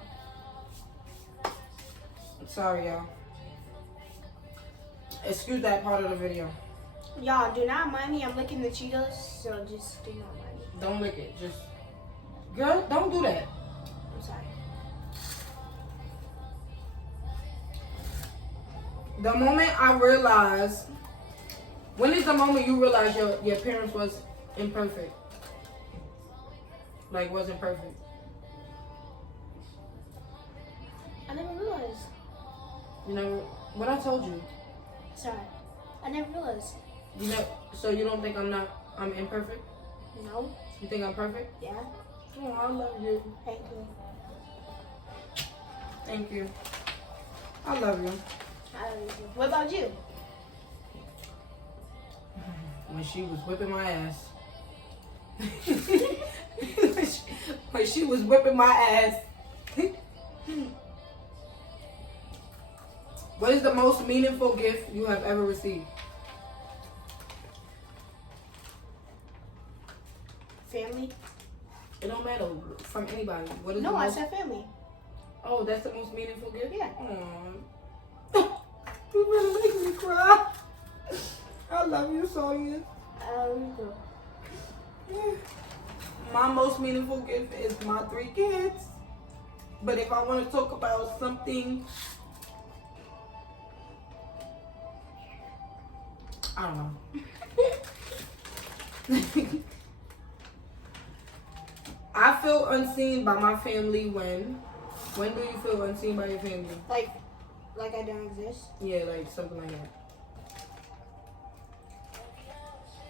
Sorry, y'all. Excuse that part of the video. Y'all, do not mind me. I'm licking the Cheetos, so just do not mind me. Don't lick it. Just, girl, don't do that. I'm sorry. The moment I realized, when is the moment you realize your parents was imperfect? Like, wasn't perfect? I never realized. You know, what I told you. Sorry. I never realized. You know, so you don't think I'm imperfect? No. You think I'm perfect? Yeah. Oh, I love you. Thank you. Thank you. I love you. I love you. What about you? When she was whipping my ass. When she was whipping my ass. What is the most meaningful gift you have ever received? Family? It don't matter from anybody. What is No, the I most... said family. Oh, that's the most meaningful gift? Yeah. Aww. You really make me cry. I love you, Sonia. I love you. My most meaningful gift is my 3 kids. But if I want to talk about something, I don't know. I feel unseen by my family when do you feel unseen by your family? Like I don't exist? Yeah, like something like that.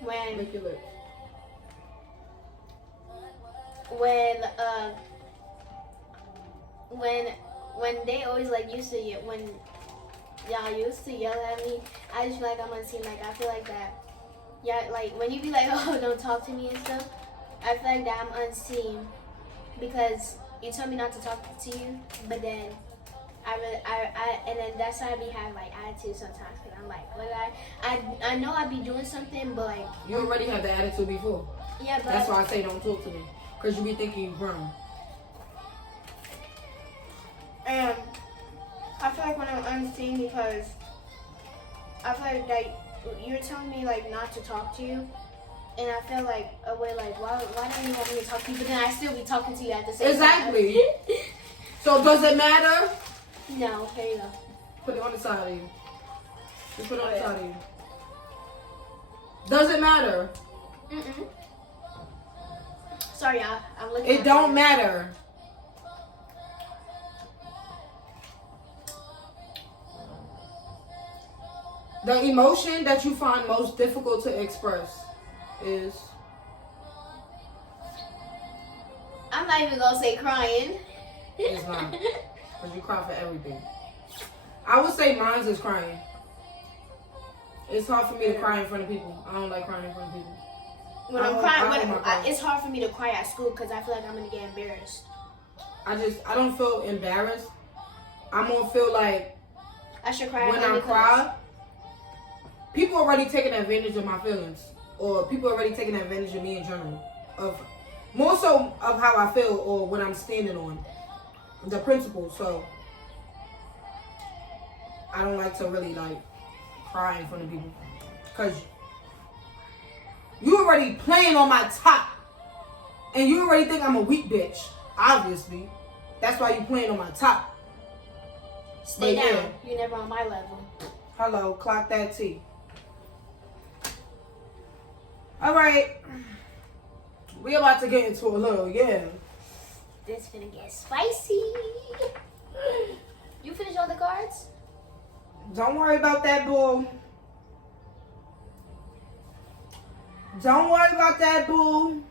When Lick your lips. when they always like used to when y'all used to yell at me, I just feel like I'm unseen. Like I feel like that. Yeah, like when you be like, oh, don't talk to me and stuff. I feel like that I'm unseen because you tell me not to talk to you, but then and then that's why I be having like attitude sometimes. Cause I'm like, what I know I be doing something, but like You already had the attitude before. yeah, but That's why I say don't talk to me, cause you be thinking you grown. And I feel like when I'm unseen because I feel like that you're telling me like not to talk to you, and I feel like a way like why don't you want me to talk to you? But then I still be talking to you at the same Exactly. time. So does it matter? No, here you go. Put it on the side of you. Just put it on the side of you. Does it matter? Mm-mm. Sorry, y'all. I'm looking. It don't matter. The emotion that you find most difficult to express is... I'm not even gonna say crying. It's not. Because you cry for everything. I would say mine is crying. It's hard for me to cry in front of people. I don't like crying in front of people. When I'm crying, it's hard for me to cry at school because I feel like I'm gonna get embarrassed. I don't feel embarrassed. I'm gonna feel like I should cry when I cry, people already taking advantage of my feelings, or people already taking advantage of me in general, of more so of how I feel or what I'm standing on, the principle. So I don't like to really like cry in front of people, cause you already playing on my top, and you already think I'm a weak bitch. Obviously, that's why you playing on my top. Stay But down. yeah. You're never on my level. Hello, clock that T. All right. We about to get into a little, This finna get spicy. You finish all the cards? Don't worry about that, boo. Don't worry about that, boo.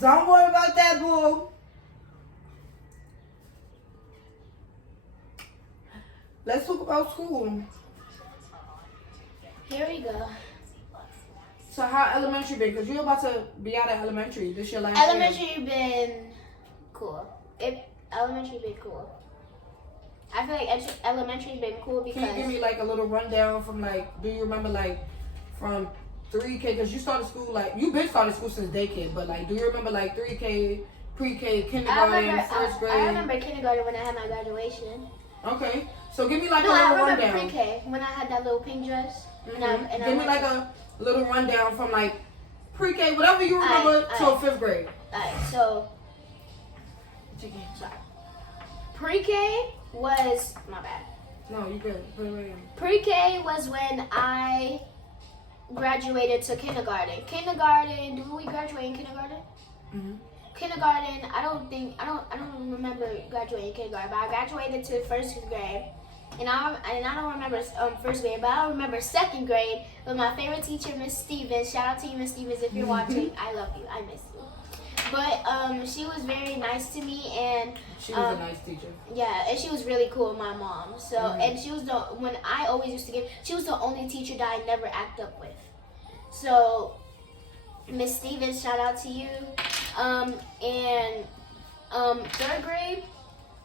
Don't worry about that, boo. Let's talk about school. Here we go. So how elementary been? Because you're about to be out of elementary. This your last year. Elementary been cool. Elementary been cool. I feel like elementary been cool because. Can you give me like a little rundown from like, do you remember like from 3K? Because you started school like, you've been started school since daycare, but like, do you remember like 3K, pre-K, kindergarten, first grade? I remember kindergarten when I had my graduation. Okay. So give me like No, a I little remember rundown. pre-K when I had that little pink dress. Mm-hmm. Give me like a little rundown from like pre-K, whatever you remember, till 5th grade. Alright, so sorry. Pre-K was my bad. No, you good. Put it right in. Pre-K was when I graduated to kindergarten. Kindergarten, did we graduate in kindergarten? Mm-hmm. Kindergarten, I don't remember graduating kindergarten, but I graduated to 1st grade. And I don't remember 1st grade, but I remember 2nd grade with my favorite teacher, Miss Stevens. Shout out to you, Miss Stevens, if you're watching. I love you. I miss you. But she was very nice to me, and she was a nice teacher. Yeah, and she was really cool with my mom. So and she was she was the only teacher that I never act up with. So Miss Stevens, shout out to you. And 3rd grade.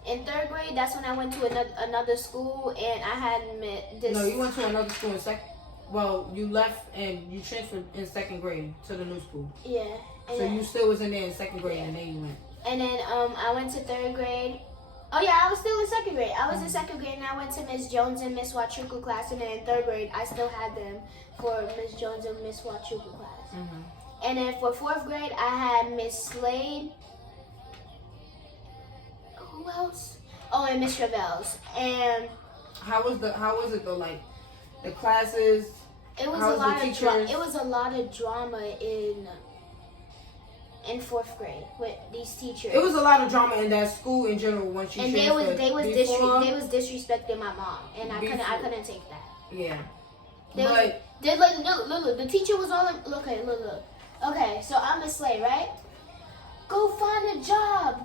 In 3rd grade, that's when I went to another school, and I had met this. No, you went to another school in second. Well, you left and you transferred in 2nd grade to the new school. Yeah. So then, you still was in there in 2nd grade, and then you went. And then I went to 3rd grade. Oh yeah, I was still in 2nd grade. I was in 2nd grade, and I went to Miss Jones and Miss Wachuku class, and then in 3rd grade, I still had them for Miss Jones and Miss Wachuku class. Mm-hmm. And then for 4th grade, I had Miss Slade. Who else? Oh, and Miss Travels. And how was it though? Like the classes. It was a lot of it was a lot of drama in 4th grade with these teachers. It was a lot of drama in that school in general when she and transferred. they was disrespecting my mom, and I couldn't take that. Yeah. Look, the teacher was all look. Okay, so I'm Miss Slay, right? Go find a job.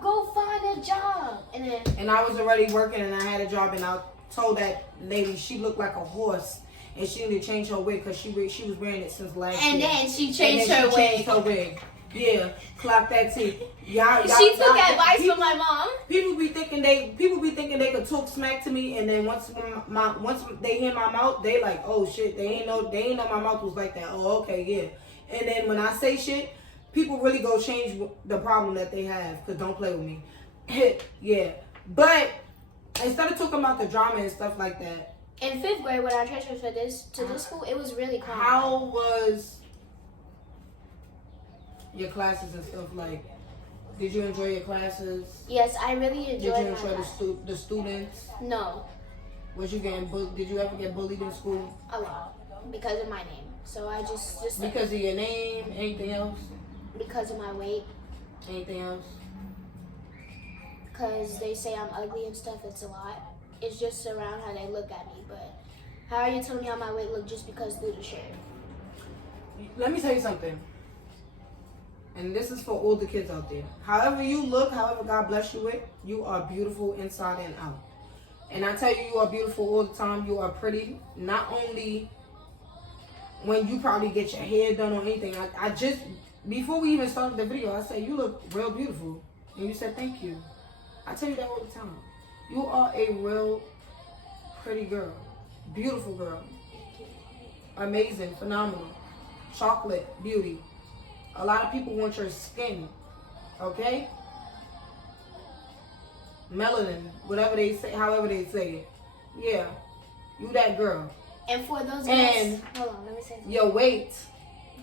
And I was already working, and I had a job, and I told that lady she looked like a horse, and she needed to change her wig because she was wearing it since last year. And then she changed her wig. Yeah, clock that T. She took advice from my mom. People be thinking they could talk smack to me, and then once they hear my mouth, they like, oh shit, they ain't know my mouth was like that. Oh, okay, yeah. And then when I say shit, people really go change the problem that they have, because don't play with me. Yeah. But instead of talking about the drama and stuff like that. In 5th grade, when I transferred to this school, it was really calm. How was your classes and stuff like? Did you enjoy your classes? Yes, I really enjoyed. Did you enjoy the students? No. Was you getting did you ever get bullied in school? A lot, because of my name. So I just because of your name. Anything else? Because of my weight. Anything else? Because they say I'm ugly and stuff. It's a lot. It's just around how they look at me. But how are you telling me how my weight look just because through the shirt? Let me tell you something. And this is for all the kids out there. However you look, however God bless you with, you are beautiful inside and out. And I tell you, you are beautiful all the time. You are pretty. Not only when you probably get your hair done or anything. I just, before we even started the video, I said, you look real beautiful. And you said, thank you. I tell you that all the time. You are a real pretty girl. Beautiful girl. Amazing. Phenomenal. Chocolate beauty. A lot of people want your skin. Okay? Melanin. Whatever they say, however they say it. Yeah. You that girl. And for those guys, hold on, let me say something. Your weight.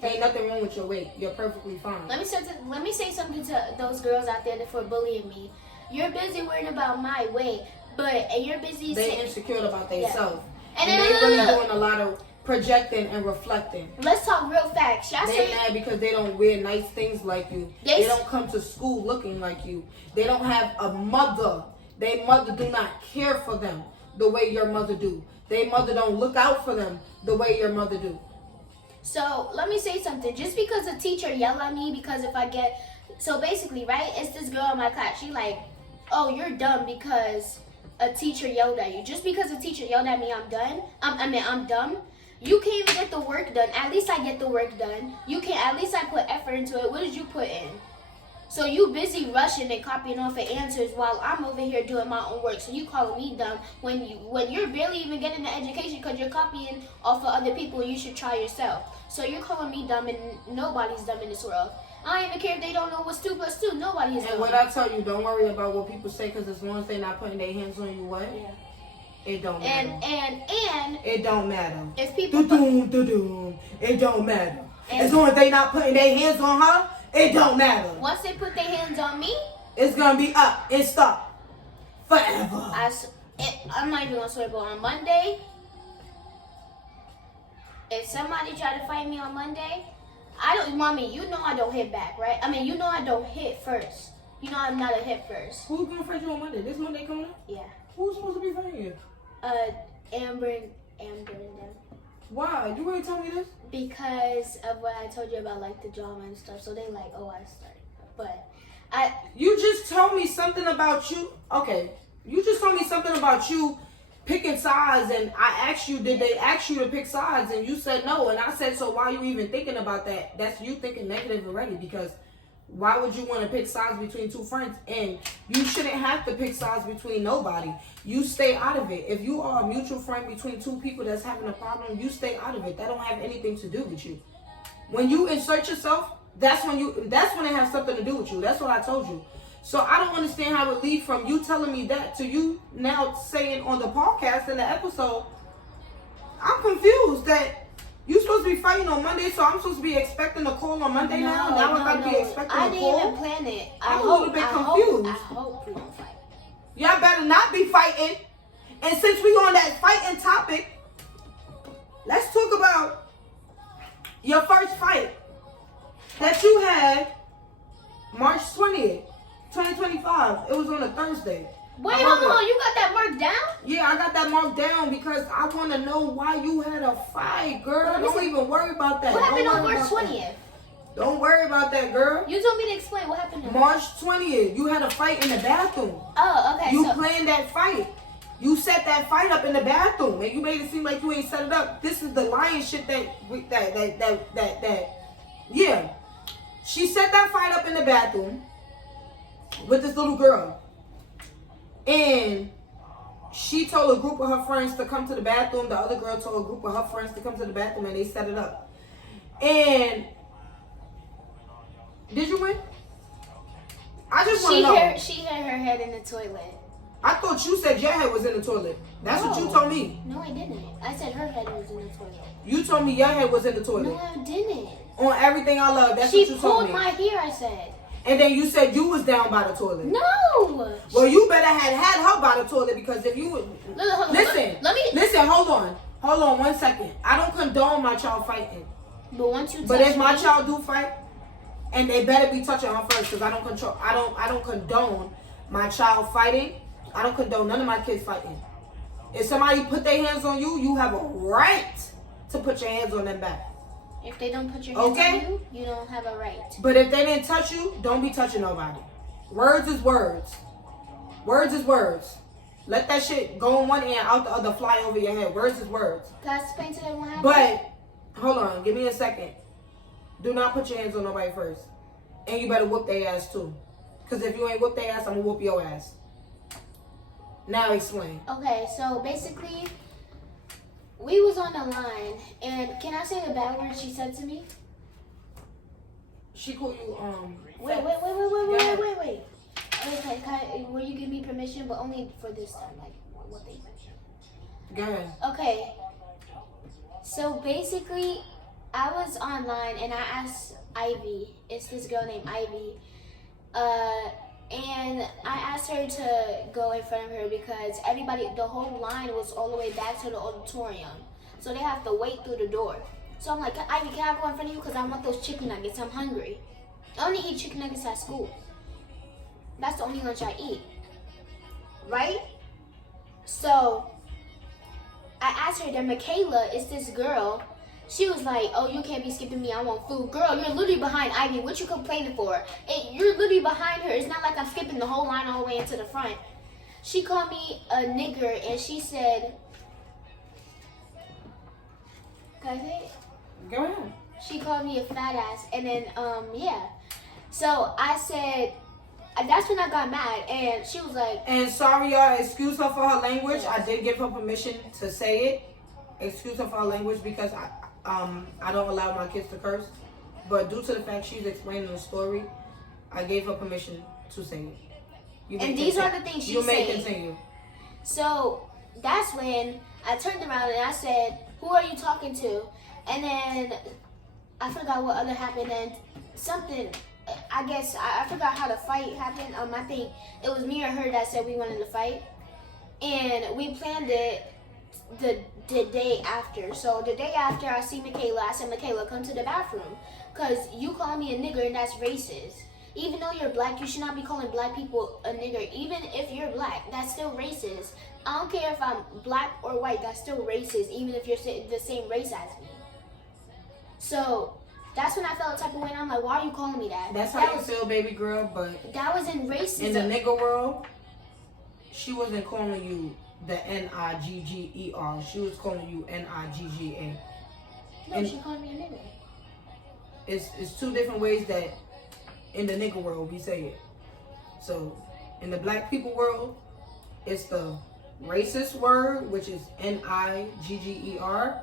Ain't nothing wrong with your weight. You're perfectly fine. Let me say something to those girls out there that for bullying me. you're busy worrying about my way, and you're busy They insecure about themselves. Yeah. And they really doing a lot of projecting and reflecting. Let's talk real facts. They mad because they don't wear nice things like you. They don't come to school looking like you. They don't have a mother. Their mother do not care for them the way your mother do. Their mother don't look out for them the way your mother do. So let me say something. Just because a teacher yell at me because if I get... So basically, right, it's this girl in my class. She like, oh, you're dumb because a teacher yelled at you. Just because a teacher yelled at me, I'm done. I'm dumb. You can't even get the work done. At least I get the work done. You can't. At least I put effort into it. What did you put in? So you busy rushing and copying off of answers while I'm over here doing my own work. So you calling me dumb when you're barely even getting the education because you're copying off of other people. You should try yourself. So you're calling me dumb and nobody's dumb in this world. I don't even care if they don't know what's 2 plus 2. Nobody is dumb. And what I tell you, don't worry about what people say because as long as they're not putting their hands on you, what? Yeah. It don't matter. And it don't matter. If people it don't matter. As long as they not putting their hands on her, it don't matter. Once they put their hands on me, it's gonna be up and stop forever. I'm not even gonna swear, but on Monday, if somebody try to fight me on Monday, Mommy, you know I don't hit back, right? I mean, you know I don't hit first. You know I'm not a hit first. Who's gonna fight you on Monday? This Monday coming up? Yeah. Who's supposed to be fighting you? Amber and them. Why? You already told me this? Because of what I told you about like the drama and stuff. So they like, oh, I started. But You just told me something about you. Okay. You just told me something about you picking sides, and I asked you, did they ask you to pick sides? And you said no. And I said, so why are you even thinking about that? That's you thinking negative already, because why would you want to pick sides between 2 friends? And you shouldn't have to pick sides between nobody. You stay out of it. If you are a mutual friend between 2 people that's having a problem, you stay out of it. That don't have anything to do with you. When you insert yourself, that's when it has something to do with you. That's what I told you. So I don't understand how it lead from you telling me that to you now saying on the podcast in the episode, I'm confused that you supposed to be fighting on Monday, so I'm supposed to be expecting a call on Monday now? Now I got to be expecting a call? I didn't even plan it. I'm a little bit confused. I hope we don't fight. Y'all better not be fighting. And since we on that fighting topic, let's talk about your first fight that you had March 20th, 2025. It was on a Thursday. Wait, hold on. You got that marked down? Yeah, I got that marked down because I want to know why you had a fight, girl. Don't even worry about that. What happened on March 20th? Don't worry about that, girl. You told me to explain what happened. March 20th, you had a fight in the bathroom. Oh, okay. You planned that fight. You set that fight up in the bathroom, and you made it seem like you ain't set it up. This is the lying shit yeah. She set that fight up in the bathroom with this little girl. And she told a group of her friends to come to the bathroom. The other girl told a group of her friends to come to the bathroom, and they set it up. And did you win? I just want to know. She had her head in the toilet. I thought you said your head was in the toilet. That's what you told me. No, I didn't. I said her head was in the toilet. You told me your head was in the toilet. No, I didn't. On Everything I Love, that's what you told me. She pulled my hair, I said. And then you said you was down by the toilet. No. Well, you better had her by the toilet, because if you would... Listen, hold on 1 second. I don't condone my child fighting. But if my child do fight, and they better be touching her first, because I don't condone my child fighting. I don't condone none of my kids fighting. If somebody put their hands on you, you have a right to put your hands on them back. If they don't put your hands on you, you don't have a right. But if they didn't touch you, don't be touching nobody. Words is words. Words is words. Let that shit go in one ear, out the other, fly over your head. Words is words. Can I explain to them what happened? But, hold on, give me a second. Do not put your hands on nobody first. And you better whoop their ass too. Because if you ain't whoop their ass, I'm going to whoop your ass. Now explain. Okay, so basically, we was on the line, and can I say the bad word she said to me? She called you, Wait. Okay, will you give me permission, but only for this time, like what they mentioned. Go ahead. Okay. So basically, I was online and I asked Ivy. It's this girl named Ivy. And I asked her to go in front of her because the whole line was all the way back to the auditorium. So they have to wait through the door. So I'm like, Ivy, can I go in front of you? Because I want those chicken nuggets. I'm hungry. I only eat chicken nuggets at school. That's the only lunch I eat. Right? So I asked her, then Michaela is this girl. She was like, oh, you can't be skipping me. I want food. Girl, you're literally behind Ivy. What you complaining for? You're literally behind her. It's not like I'm skipping the whole line all the way into the front. She called me a nigger, and she said, can I say it? Go ahead. She called me a fat ass. And then, yeah. So I said, that's when I got mad. And she was like. And sorry, y'all. Excuse her for her language. Yes. I did give her permission to say it. Excuse her for her language because I don't allow my kids to curse. But due to the fact she's explaining the story, I gave her permission to say it. And these are the things she said. You may continue. So that's when I turned around and I said, who are you talking to? And then I forgot what other happened, and something, I guess, I forgot how the fight happened. I think it was me or her that said we wanted to fight. And we planned it the day after. So the day after I see Michaela, I said, Michaela, come to the bathroom. Because you call me a nigger and that's racist. Even though you're black, you should not be calling black people a nigger. Even if you're black, that's still racist. I don't care if I'm black or white, that's still racist, even if you're the same race as me. So that's when I felt the type of way, and I'm like, why are you calling me that? That's how you feel, baby girl, but that was in racism. in the nigger world, she wasn't calling you the N-I-G-G-E-R. She was calling you N-I-G-G-A. No, she called me a nigger. It's two different ways that in the nigger world we say it. So in the black people world, it's the racist word, which is N-I-G-G-E-R,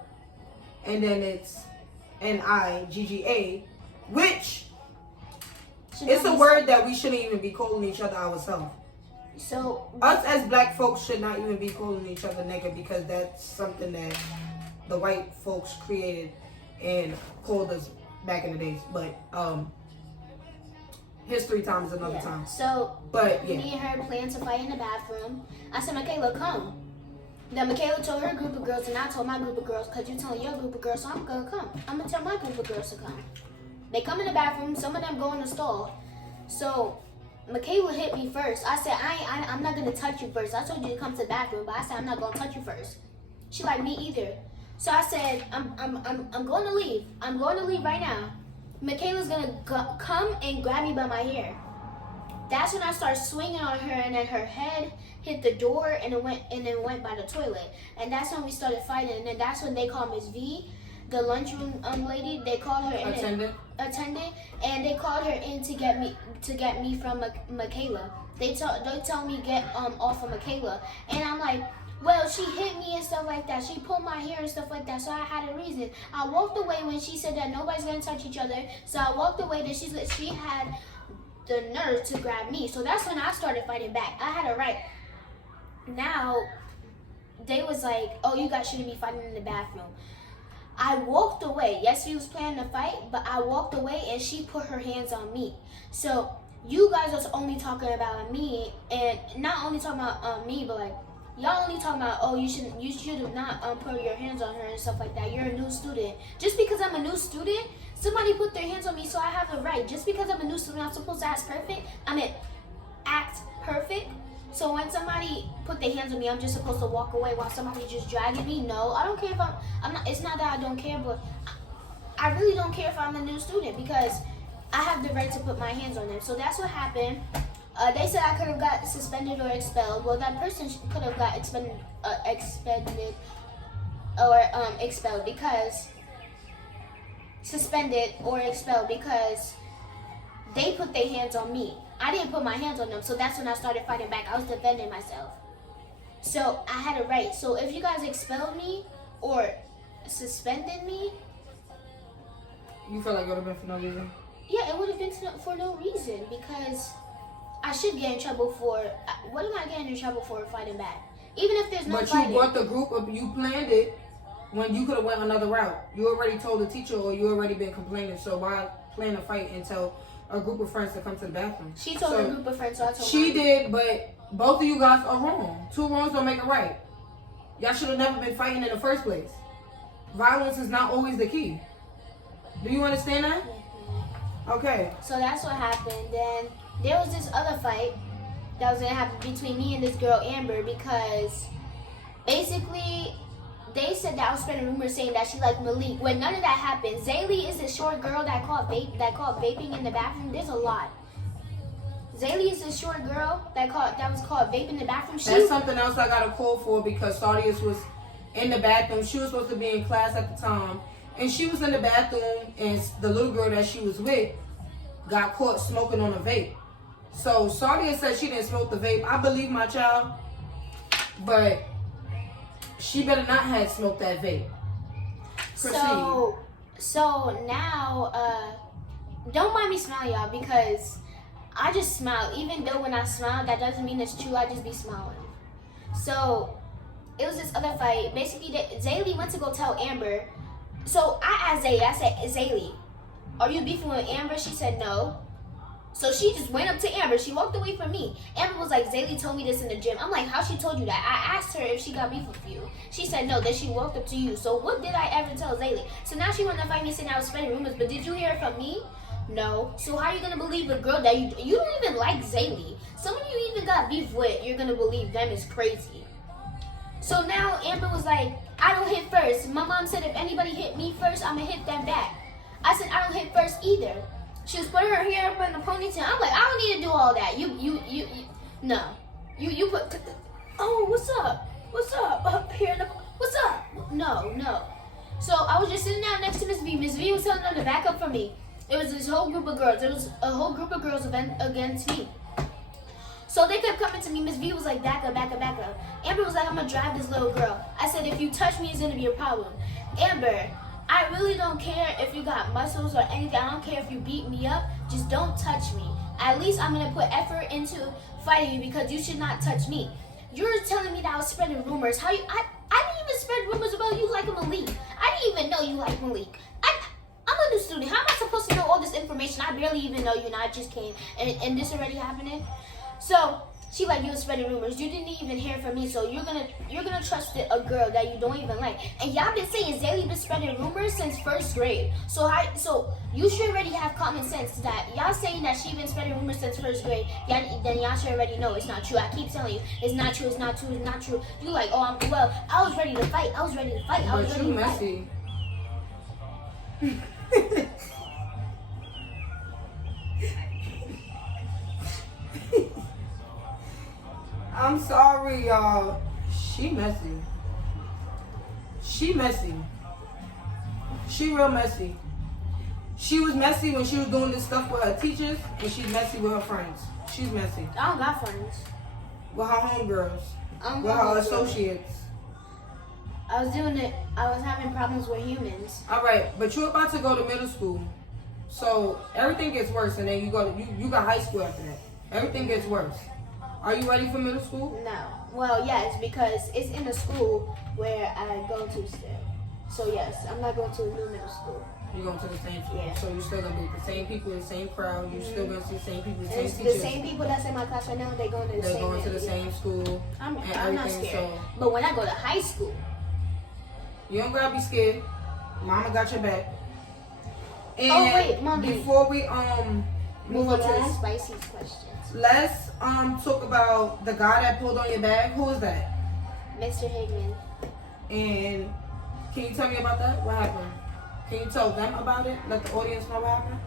and then it's N-I-G-G-A, which it's a word that we shouldn't even be calling each other ourselves. So us as black folks should not even be calling each other nigger because that's something that the white folks created and called us back in the days. But history time is another time. So but yeah, me and her planned to fight in the bathroom. I said, Michaela, come. Then Michaela told her group of girls, and I told my group of girls, because you're telling your group of girls, so I'm going to come. I'm going to tell my group of girls to come. They come in the bathroom. Some of them go in the stall. So Michaela hit me first. I said, I'm not going to touch you first. I told you to come to the bathroom, but I said, I'm not going to touch you first. She like, me either. So I said, I'm going to leave. I'm going to leave right now. Michaela's going to come and grab me by my hair. That's when I started swinging on her, and then her head hit the door, and then went by the toilet. And that's when we started fighting. And then that's when they called Miss V, the lunchroom lady. They called her in, attendant, and they called her in to get me from Michaela. They tell me get off of Michaela, and I'm like, well, she hit me and stuff like that. She pulled my hair and stuff like that, so I had a reason. I walked away when she said that nobody's gonna touch each other. So I walked away. That she had the nerve to grab me. So that's when I started fighting back. I had a right. Now, they was like, oh, you guys shouldn't be fighting in the bathroom. I walked away. Yes, we was planning to fight, but I walked away and she put her hands on me. So you guys was only talking about me, and not only talking about me, but like, y'all only talking about, oh, you should have not put your hands on her and stuff like that. You're a new student. Just because I'm a new student, somebody put their hands on me, so I have the right. Just because I'm a new student, I'm supposed to act perfect. So when somebody put their hands on me, I'm just supposed to walk away while somebody just dragging me? No, I don't care if I'm not. It's not that I don't care, but I really don't care if I'm a new student because I have the right to put my hands on them. So that's what happened. They said I could have got suspended or expelled. Well, that person could have got expelled because suspended or expelled because they put their hands on me. I didn't put my hands on them, so that's when I started fighting back. I was defending myself. So I had a right. So if you guys expelled me or suspended me, you feel like it would have been for no reason? Yeah, it would have been for no reason because I should get in trouble for. What am I getting in trouble for fighting back? Even if there's no fighting. But you brought the group up. You planned it when you could have went another route. You already told the teacher, or you already been complaining. So why plan a fight and tell a group of friends to come to the bathroom. She told a group of friends, so I told She mine. did, but both of you guys are wrong. Two wrongs don't make it right. Y'all should have never been fighting in the first place. Violence is not always the key. Do you understand that? Okay. So that's what happened. Then there was this other fight that was gonna happen between me and this girl Amber because basically they said that I was spreading rumors saying that she liked Malik. When none of that happened, Zaylee is this short girl that called vaping in the bathroom. There's a lot. Zaylee is this short girl that was called vaping in the bathroom. That's something else I got a call for because Sardi was in the bathroom. She was supposed to be in class at the time. And she was in the bathroom and the little girl that she was with got caught smoking on a vape. So Sardi said she didn't smoke the vape. I believe my child. But she better not have smoked that vape. Proceed. So now, don't mind me smiling, y'all, because I just smile. Even though when I smile, that doesn't mean it's true. I just be smiling. So it was this other fight. Basically, Zaylee went to go tell Amber. So I asked Zaylee, I said, Zaylee, are you beefing with Amber? She said no. So she just went up to Amber. She walked away from me. Amber was like, Zaylee told me this in the gym. I'm like, how she told you that? I asked her if she got beef with you. She said no. Then she walked up to you. So what did I ever tell Zaylee? So now she wanted to fight me saying I was spreading rumors. But did you hear it from me? No. So how are you going to believe a girl that you don't even like Zaylee? Someone you even got beef with, you're going to believe them is crazy. So now Amber was like, I don't hit first. My mom said if anybody hit me first, I'm going to hit them back. I said I don't hit first either. She was putting her hair up in a ponytail. I'm like, I don't need to do all that. No. You put, oh, what's up? What's up? Up here, what's up? No. So I was just sitting down next to Miss V. Miss V was telling them to back up from me. It was this whole group of girls. There was a whole group of girls against me. So they kept coming to me. Miss V was like, back up. Amber was like, I'm going to drive this little girl. I said, if you touch me, it's going to be a problem. Amber, I really don't care if you got muscles or anything. I don't care if you beat me up. Just don't touch me. At least I'm going to put effort into fighting you because you should not touch me. You're telling me that I was spreading rumors. I didn't even spread rumors about you liking Malik. I didn't even know you like Malik. I'm a new student. How am I supposed to know all this information? I barely even know you and I just came. And this already happening? So she like, you were spreading rumors. You didn't even hear from me, so you're gonna trust a girl that you don't even like. And y'all been saying Zaylee been spreading rumors since first grade. So you should already have common sense that y'all saying that she been spreading rumors since first grade. Then y'all should already know it's not true. I keep telling you it's not true. You like, oh, I was ready to fight. But you messy. I'm sorry, y'all. She messy. She real messy. She was messy when she was doing this stuff with her teachers, and she's messy with her friends. She's messy. I don't got friends. With her homegirls. With her associates. I was having problems with humans. Alright, but you're about to go to middle school. So everything gets worse, and then you got high school after that. Everything gets worse. Are you ready for middle school? No. Well, yes, because it's in the school where I go to still. So yes, I'm not going to a new middle school. You're going to the same school. Yeah. So you're still going to be with the same people, the same crowd. You're still going to see the same people, the same It's teachers. the same people that's in my class right now, they're going to the same school. I'm and not everything, scared. so But when I go to high school, you don't gotta be scared. Mama got your back. And oh wait, Mommy. Before we move on to the along, spicy questions. let's talk about the guy that pulled on your bag. Who is that? Mr. Higman. And can you tell me about that? What happened? Can you tell them about it? Let the audience know what happened?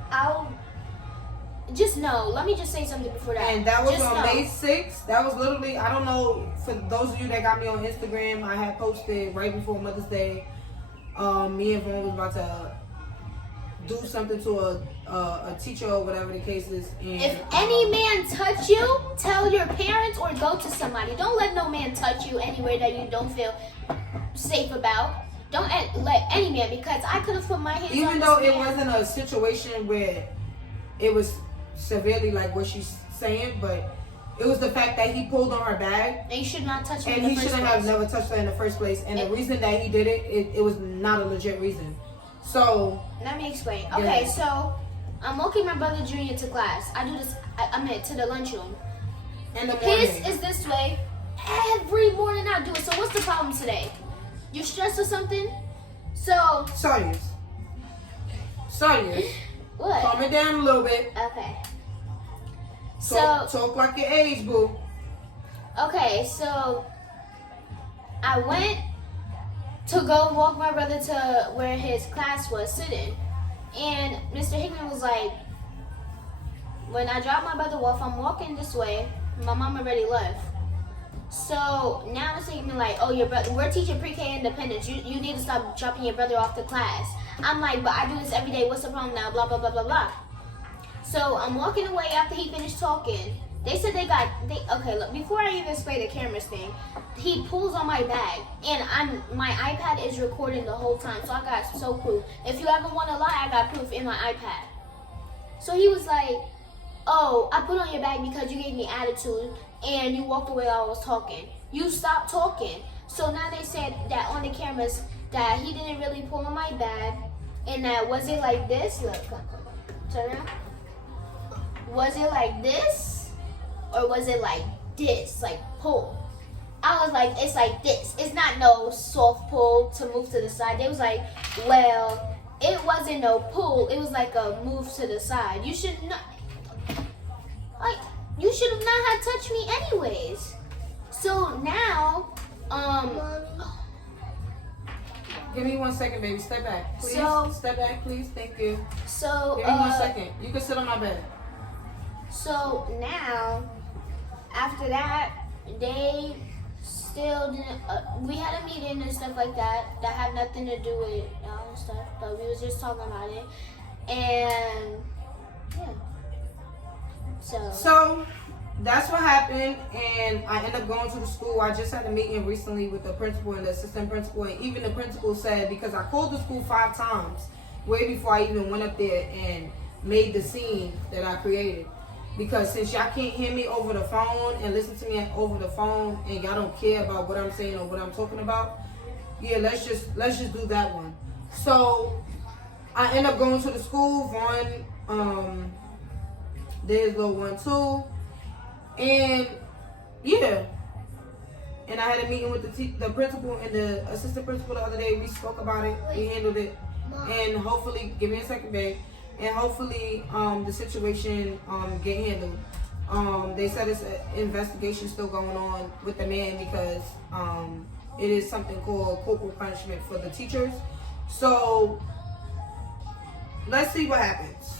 Let me just say something before that. And that was on May 6th. That was literally, I don't know, for those of you that got me on Instagram, I had posted right before Mother's Day. Me and Vaughn was about to do something to a teacher or whatever the case is. And, if any man touch you, tell your parents or go to somebody. Don't let no man touch you anywhere that you don't feel safe about. Don't let any man, because I could have put my hands on even though this it man. wasn't a situation where it was severely like what she's saying, but it was the fact that he pulled on her bag. And you should not touch her and in the he first shouldn't place. have never touched her in the first place. And the reason that he did it was not a legit reason. So let me explain. Okay, so I'm walking my brother Junior to class. I do this. I mean to the lunchroom. In the morning. His is this way. Every morning I do it. So what's the problem today? You stressed or something? So. Sardi. What? Calm it down a little bit. Okay. Talk like your age, boo. Okay, so I went to go walk my brother to where his class was sitting. And Mr. Hickman was like, when I dropped my brother off, I'm walking this way. My mom already left. So now Mr. Hickman like, oh, your brother, we're teaching pre-K independence. You need to stop dropping your brother off to class. I'm like, but I do this every day. What's the problem now? Blah, blah, blah, blah, blah. So I'm walking away after he finished talking. They said okay, look, before I even explain the cameras thing, he pulls on my bag and my iPad is recording the whole time. So I got proof. If you ever want to lie, I got proof in my iPad. So he was like, oh, I put on your bag because you gave me attitude and you walked away while I was talking. You stopped talking. So now they said that on the cameras that he didn't really pull on my bag and that was it like this? Look, come, turn around. Was it like this? Or was it like this, like pull? I was like, it's like this. It's not no soft pull to move to the side. They was like, well, it wasn't no pull. It was like a move to the side. You should not, like, you should have not had touched me anyways. So now, Give me 1 second, baby. Step back, please. Step back, please. Thank you. So, give me 1 second. You can sit on my bed. So now, after that, they still didn't. We had a meeting and stuff like that had nothing to do with stuff, but we was just talking about it, and yeah. So that's what happened, and I ended up going to the school. I just had a meeting recently with the principal and the assistant principal, and even the principal said, because I called the school 5 times way before I even went up there and made the scene that I created. Because since y'all can't hear me over the phone and listen to me over the phone, and y'all don't care about what I'm saying or what I'm talking about, yeah, let's just do that one. So I end up going to the school. Vaughn did his little one too, and yeah. And I had a meeting with the principal and the assistant principal the other day. We spoke about it. We handled it, and hopefully, give me a second, babe. And hopefully the situation get handled. They said it's an investigation still going on with the man because it is something called corporal punishment for the teachers. So let's see what happens.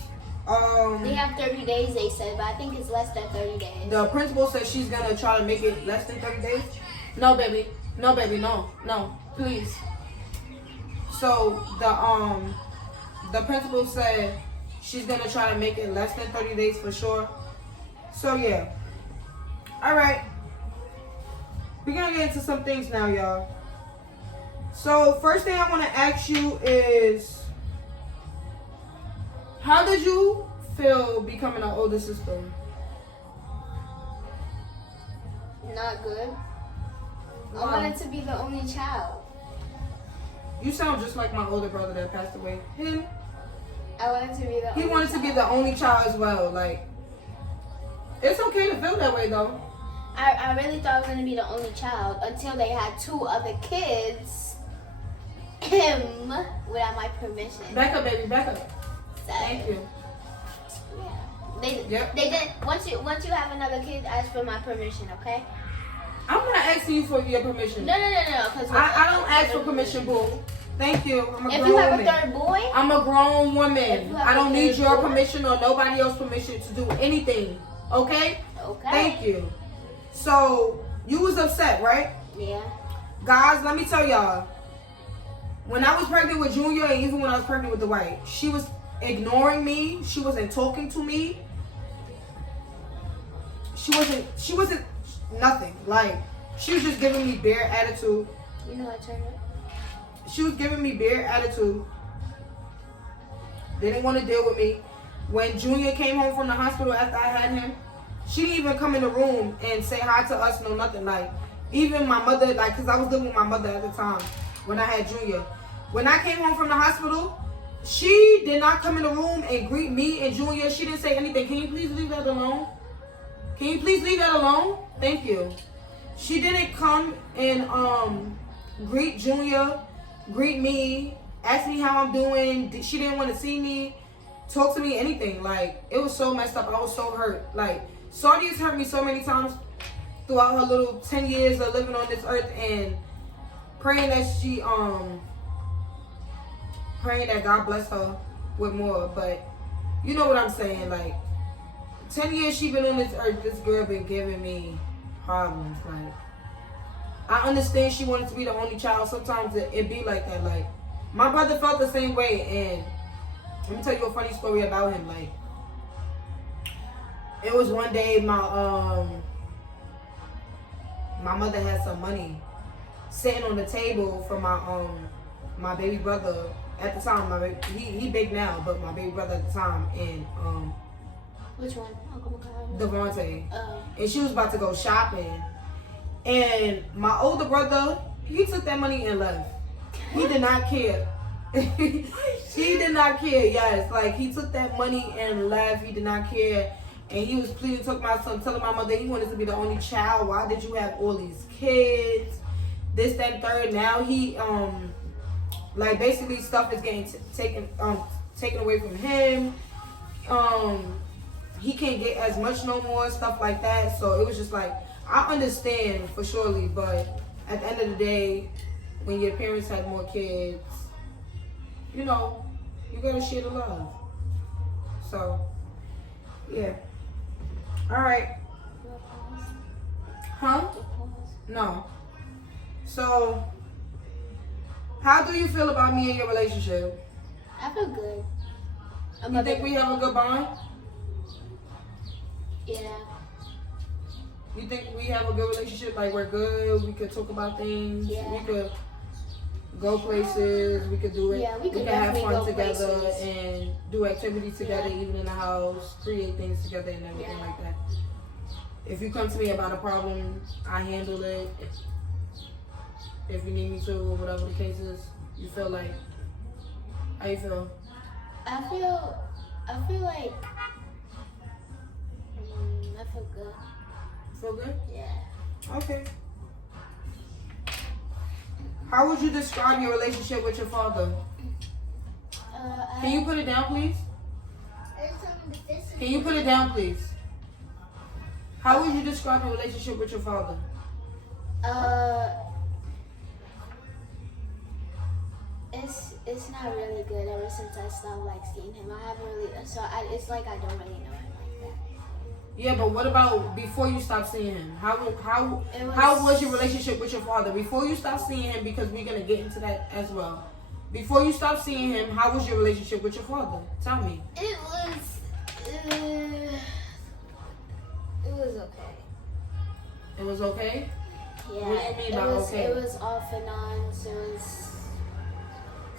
They have 30 days, they said, but I think it's less than 30 days. The principal said she's gonna try to make it less than 30 days. No, baby, no, please. So the principal said she's gonna try to make it less than 30 days for sure. So yeah. Alright. We're gonna get into some things now, y'all. So first thing I wanna ask you is, how did you feel becoming an older sister? Not good. Why? I wanted to be the only child. You sound just like my older brother that passed away. Him? I wanted to be the He only wanted child. to be the only child as well. Like, it's okay to feel that way though. I really thought I was going to be the only child until they had 2 other kids. Without my permission. Back up, baby, back up. So, Thank you. yeah. They did. Once you have another kid, ask for my permission, okay? I'm not asking you for your permission. No. Because I don't ask for permission, boo. Thank you. I'm a grown woman. If you have a 3rd boy, I'm a grown woman. I don't need your boy? permission or nobody else's permission to do anything. Okay? Okay. Thank you. So, you was upset, right? Yeah. Guys, let me tell y'all. When I was pregnant with Junior, and even when I was pregnant with Dwight, she was ignoring me. She wasn't talking to me. She wasn't nothing. Like, she was just giving me bare attitude. You know I turned it. She was giving me bare attitude. They didn't want to deal with me. When Junior came home from the hospital after I had him, she didn't even come in the room and say hi to us, no nothing. Like, even my mother, like, because I was living with my mother at the time when I had Junior. When I came home from the hospital, She did not come in the room and greet me and Junior. She didn't say anything. Can you please leave that alone? Can you please leave that alone? Thank you. She didn't come and greet Junior, greet me, ask me how I'm doing. She didn't want to see me, talk to me, anything. Like, it was so messed up. I was so hurt. Like, Sardi has hurt me so many times throughout her little 10 years of living on this earth, and praying that she praying that God bless her with more. But you know what I'm saying, like 10 years she been on this earth, this girl been giving me problems. Like, I understand she wanted to be the only child. Sometimes it be like that. Like, my brother felt the same way, and let me tell you a funny story about him. Like, it was one day my mother had some money sitting on the table for my baby brother at the time. He big now, but my baby brother at the time, and which one? Uncle Makai? Devontae. And she was about to go shopping, and my older brother, he took that money and left. He did not care. He did not care. Yes, like, he took that money and left. He did not care. And he was pleading, took my son, telling my mother he wanted to be the only child. Why did you have all these kids? This, that, and third. Now he, like, basically stuff is getting taken away from him. He can't get as much no more, stuff like that. So it was just like, I understand for surely, but at the end of the day, when your parents had more kids, you know, you gotta share the love. So, yeah. All right. Huh? No. So, how do you feel about me and your relationship? I feel good. You think we have a good bond? Yeah. You think we have a good relationship? Like, we're good, we could talk about things, Yeah. we could go places, we could do it. Yeah, we could have definitely fun go together places. and do activities together, Yeah. even in the house, create things together and everything like that. If you come to me about a problem, I handle it. If you need me to, or whatever the case is, you feel like, how you feel? I feel like I feel good. Feel good? Yeah. Okay. How would you describe your relationship with your father? Can you put it down, please? Can you put it down, please? How would you describe your relationship with your father? It's not really good ever since I stopped like seeing him. I haven't really, it's like I don't really know him like that. Yeah, but what about before you stopped seeing him? How was your relationship with your father before you stopped seeing him? Because we're gonna get into that as well. Before you stopped seeing him, how was your relationship with your father? Tell me. It was okay. It was okay? Yeah. What do you mean by okay? It was off and on. So it was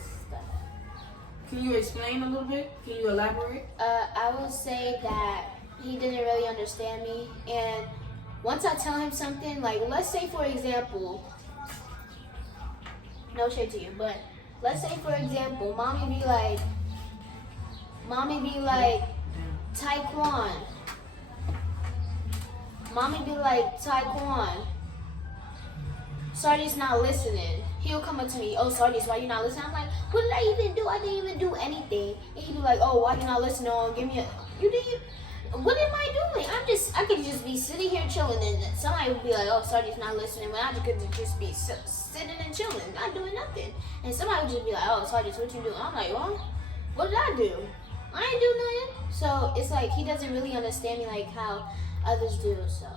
stuff. Can you explain a little bit? Can you elaborate? I will say that he didn't really understand me, and once I tell him something, like let's say for example, no shade to you, but let's say for example, mommy be like Taekwon. Mommy be like, Taekwon, Sardi's not listening. He'll come up to me, oh, Sardi's, why you not listening? I'm like, what did I even do? I didn't even do anything. And he'd be like, oh, why you not listening? Oh, give me what am I doing? I could just be sitting here chilling, and somebody would be like, oh, Sardi's not listening, but I could just be sitting and chilling, not doing nothing. And somebody would just be like, oh, Sardi's, what you doing? I'm like, well, what did I do? I ain't do nothing. So it's like he doesn't really understand me like how others do. So,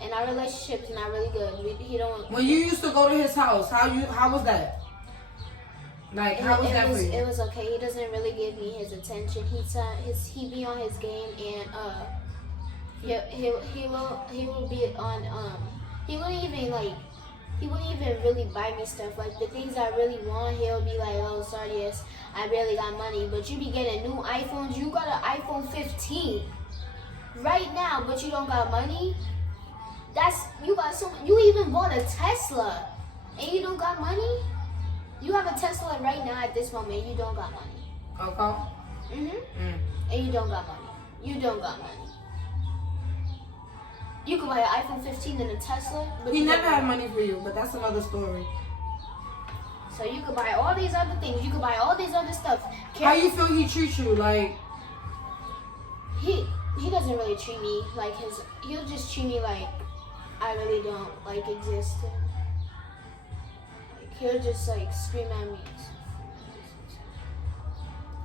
and our relationship is not really good. He don't. When you used to go to his house, how was that? Like, how was that for you? It was okay. He doesn't really give me his attention. He be on his game, and he will be on he wouldn't even really buy me stuff. Like the things I really want, he'll be like, oh, sorry, yes, I barely got money, but you be getting new iPhones. You got an iPhone 15 right now, but you don't got money. You even bought a Tesla and you don't got money. You have a Tesla right now at this moment. You don't got money. A car? And you don't got money. You don't got money. You could buy an iPhone 15 and a Tesla, but He you never don't had got money for you, but that's another story. So you could buy all these other things. You could buy all these other stuff. How you feel he treats you? Like, he doesn't really treat me like his. He'll just treat me like I really don't like exist. Like he'll just like scream at me.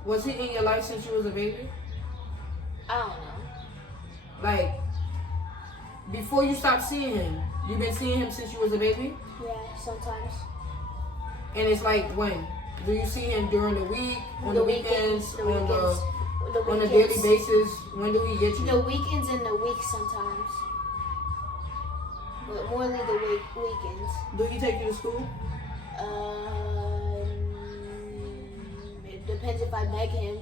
was he in your life since you was a baby? I don't know. Like, before you stopped seeing him, you been seeing him since you was a baby? Yeah, sometimes. And it's like when? Do you see him during the week, on the weekends, on a daily basis? When do he get you? The weekends and the weeks sometimes. But more than the weekends. Do he take you to school? It depends if I beg him.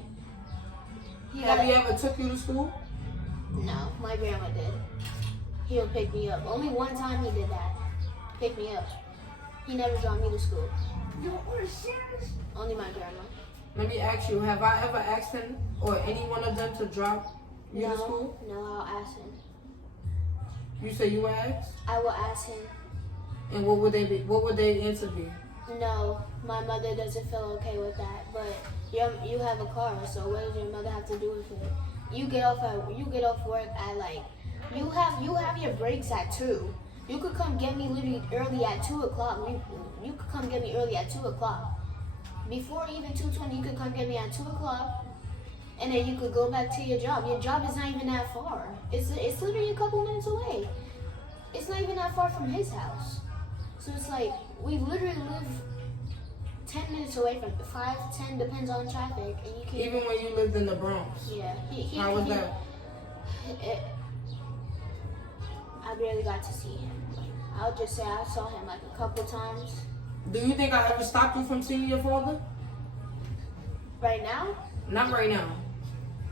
Have he ever took you to school? No, my grandma did. He'll pick me up. Only one time he did that. Pick me up. He never dropped me to school. Only my grandma. Let me ask you, have I ever asked him or any one of them to drop you to school? No, I'll ask him. You say you would ask? I will ask him. And what would they be? What would their answer be? No, my mother doesn't feel okay with that. But you have a car, so what does your mother have to do with it? You get off work at like you have your breaks at 2. You could come get me literally early at 2 o'clock. You could come get me early at 2 o'clock. Before even 2:20, you could come get me at 2 o'clock, and then you could go back to your job. Your job is not even that far. It's literally a couple minutes away. It's not even that far from his house. So it's like we literally live 10 minutes away from 5, 10 depends on traffic, and you can Even when you lived in the Bronx. Yeah. How was that? I barely got to see him. I'll just say I saw him like a couple times. Do you think I ever stopped you from seeing your father? Right now? Not right now.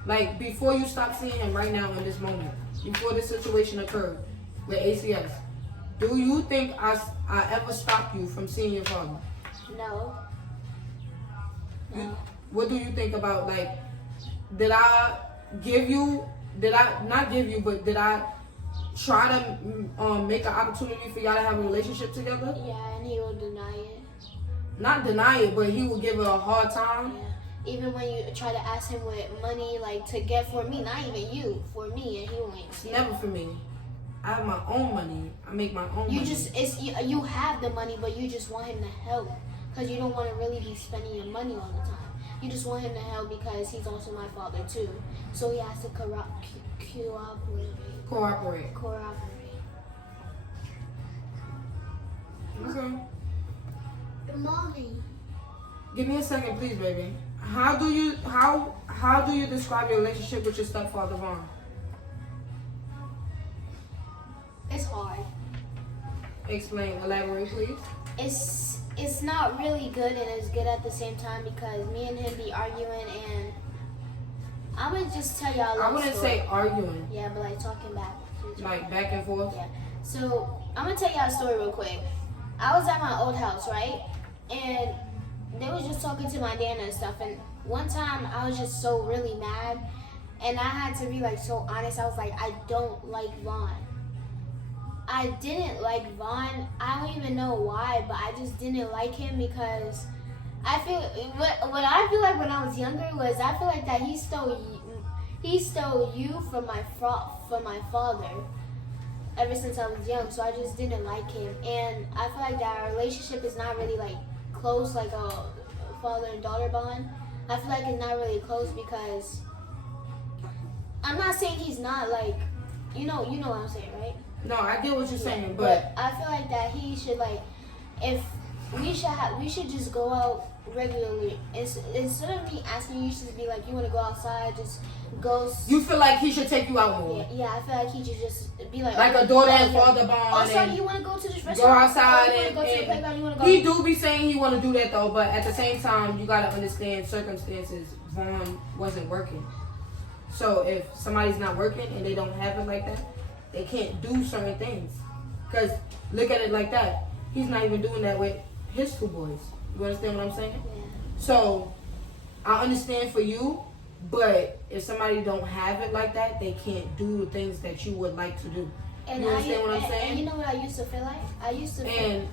Like before you stopped seeing him right now in this moment. Before this situation occurred with ACS. Do you think I ever stopped you from seeing your father? No. No. What do you think about, like, did I not give you, but did I try to make an opportunity for y'all to have a relationship together? Yeah, and he will deny it. Not deny it, but he will give her a hard time. Yeah. Even when you try to ask him with money, like to get for me, not even you, for me, and he won't. It's never for me. I have my own money. I make my own money. You have the money, but you just want him to help because you don't want to really be spending your money all the time. You just want him to help because he's also my father too. So he has to cooperate. Okay. Mommy. Give me a second, please, baby. How do you describe your relationship with your stepfather, Vaughn? It's hard. Explain. Elaborate, please. It's not really good and it's good at the same time because me and him be arguing and I'm gonna just tell y'all. I wouldn't say arguing. Yeah, but like talking back. Like back and forth. Yeah. So I'm gonna tell y'all a story real quick. I was at my old house, right? And they was just talking to my dad and stuff. And one time I was just so really mad, and I had to be like so honest. I was like, I don't like Vaughn. I didn't like Vaughn. I don't even know why, but I just didn't like him because I feel what I feel like when I was younger was I feel like that he stole you from my father ever since I was young. So I just didn't like him, and I feel like that our relationship is not really like close like a father and daughter bond. I feel like it's not really close because I'm not saying he's not like you know what I'm saying, right? No, I get what you're saying, Yeah, but I feel like that he should like, if we should just go out regularly. Instead of me asking you, you should be like, you want to go outside, just go. You feel like he should take you out more. Yeah, I feel like he should just be like a daughter and father bond. Oh, sorry, you want to go to this restaurant? Go outside and go to the playground. You want to go? He do be saying he want to do that though, but at the same time, you gotta understand circumstances. Vaughn wasn't working, so if somebody's not working and they don't have it like that, they can't do certain things. Cause look at it like that. He's not even doing that with his 2 boys. You understand what I'm saying? Yeah. So I understand for you, but if somebody don't have it like that, they can't do the things that you would like to do. And you understand what I'm saying? And you know what I used to feel like? I used to. And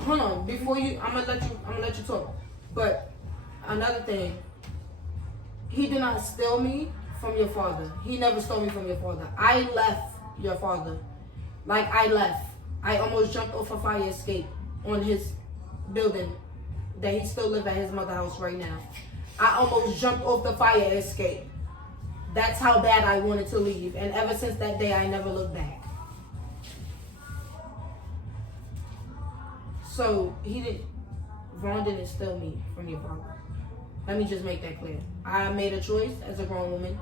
hold on, before you, I'm gonna let you talk. But another thing, he did not steal me from your father. He never stole me from your father. I left your father. Like, I left. I almost jumped off a fire escape on his building that he still live at his mother's house right now. I almost jumped off the fire escape. That's how bad I wanted to leave. And ever since that day, I never looked back. So, Vaughn didn't steal me from your father. Let me just make that clear. I made a choice as a grown woman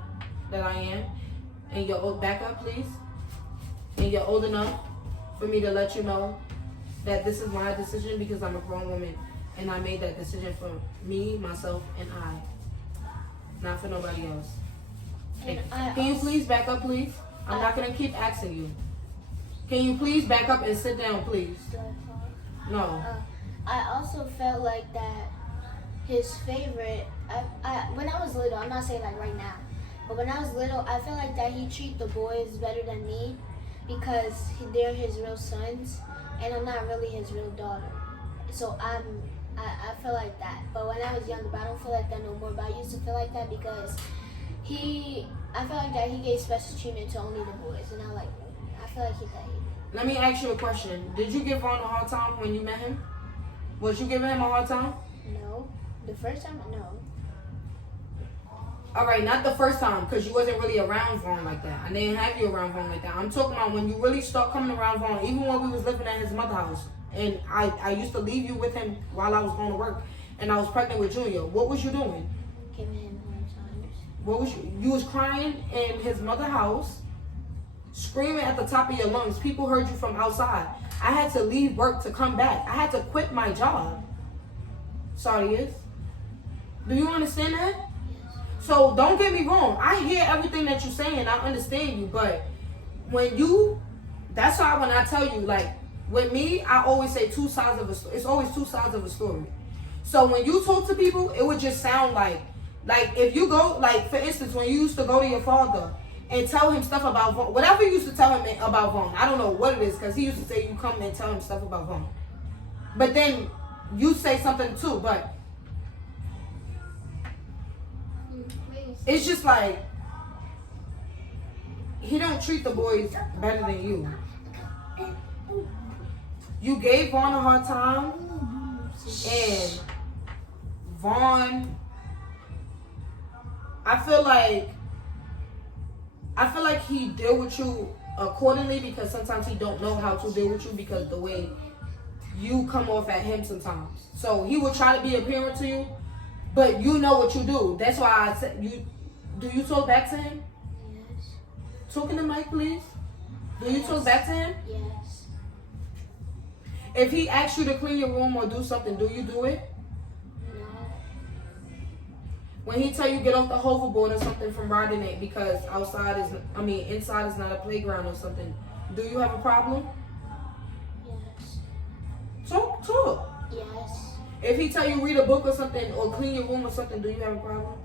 that I am. And you're old, back up, please. And you're old enough for me to let you know that this is my decision because I'm a grown woman. And I made that decision for me, myself, and I. Not for nobody else. Can you please back up, please? I'm not going to keep asking you. Can you please back up and sit down, please? No. I also felt like that his favorite, when I was little, I'm not saying like right now, but when I was little, I felt like that he treat the boys better than me because they're his real sons and I'm not really his real daughter. So I feel like that. But when I was younger, but I don't feel like that no more. But I used to feel like that because I feel like that he gave special treatment to only the boys, and I feel like he did. Let me ask you a question. Did you give Vaughn a hard time when you met him? Was you giving him a hard time? No. The first time, no. All right, not the first time, because you wasn't really around Vaughn like that. I didn't have you around Vaughn like that. I'm talking about when you really start coming around Vaughn, even when we was living at his mother's house. And I used to leave you with him while I was going to work. And I was pregnant with Junior. What was you doing? Giving him hard times. What was you was crying in his mother's house, screaming at the top of your lungs. People heard you from outside. I had to leave work to come back. I had to quit my job. Sardi is. Do you understand that? Yes. So don't get me wrong. I hear everything that you're saying. I understand you. But that's why when I tell you, like, with me, I always say two sides of a story. It's always two sides of a story. So when you talk to people, it would just sound like if you go, like, for instance, when you used to go to your father and tell him stuff about Vaughn, whatever you used to tell him about Vaughn, I don't know what it is, because he used to say you come and tell him stuff about Vaughn. But then you say something too, but it's just like, he don't treat the boys better than you. You gave Vaughn a hard time, and Vaughn, I feel like he deal with you accordingly, because sometimes he don't know how to deal with you because the way you come off at him sometimes. So he will try to be a parent to you, but you know what you do. That's why I said do you talk back to him? Yes. Talk in the mic, please. Do you talk back to him? Yes. If he asks you to clean your room or do something, do you do it? No. When he tell you get off the hoverboard or something from riding it because inside is not a playground or something, do you have a problem? Yes. Talk. Yes. If he tell you read a book or something or clean your room or something, do you have a problem?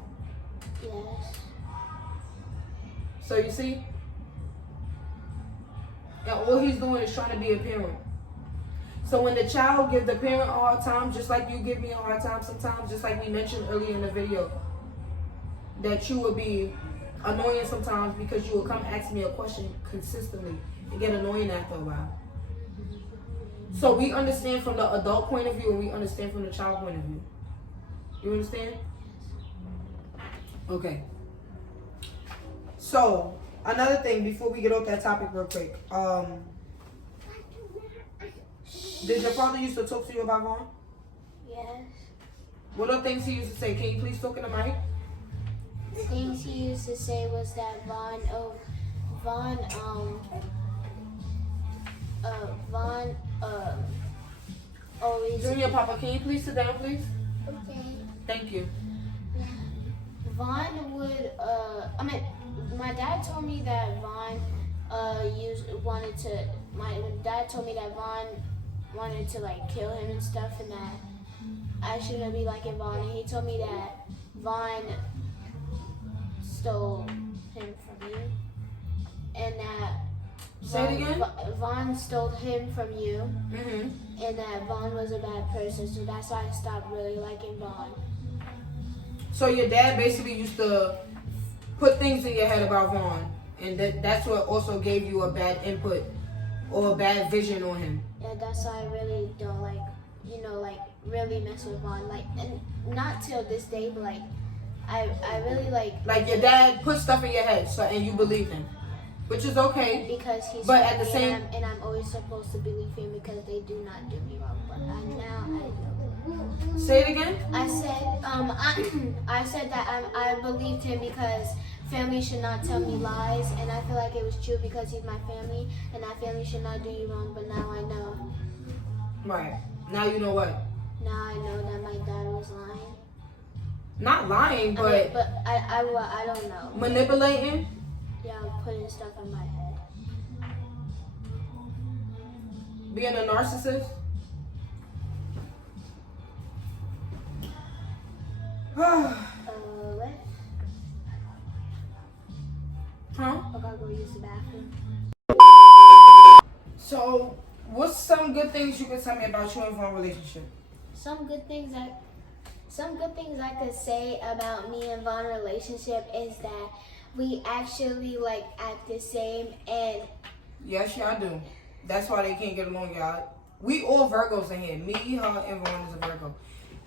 Yes. So you see? And all he's doing is trying to be a parent. So when the child gives the parent a hard time, just like you give me a hard time sometimes, just like we mentioned earlier in the video, that you would be annoying sometimes because you would come ask me a question consistently and get annoying after a while. So we understand from the adult point of view and we understand from the child point of view. You understand? Okay. So, another thing before we get off that topic real quick. Did your father used to talk to you about Vaughn? Yes. What are things he used to say? Can you please talk in the mic? Things he used to say was that Vaughn always. Junior, Papa, can you please sit down, please? Okay. Thank you. Vaughn would, my dad told me that Vaughn my dad told me that Vaughn wanted to like kill him and stuff, and that I shouldn't be like Vaughn, and he told me that Vaughn stole him from you, and that Say it again? Vaughn stole him from you, Mm-hmm. and that Vaughn was a bad person, so that's why I stopped really liking Vaughn. So your dad basically used to put things in your head about Vaughn, and that's what also gave you a bad input or a bad vision on him. Yeah, that's why I really don't like, really mess with Vaughn. Like, and not till this day, but like, I really like. Like your dad put stuff in your head, so and you believe him, which is okay. Because he's. But at the same. And I'm always supposed to believe him because they do not do me wrong. But now I know. Say it again. I said I said that I believed him because family should not tell me lies, and I feel like it was true because he's my family, and that family should not do you wrong. But now I know. Right. Now you know what? Now I know that my dad was lying. Not lying, but I don't know. manipulating. Yeah, putting stuff in my head. Being a narcissist. What? Huh? I gotta go use the bathroom. So, what's some good things you can tell me about you and Vaughn's relationship? Some good things I could say about me and Vaughn's relationship is that we actually like act the same, and Yes, y'all do. That's why they can't get along, y'all. We all Virgos in here. Me, her, and Vaughn is a Virgo.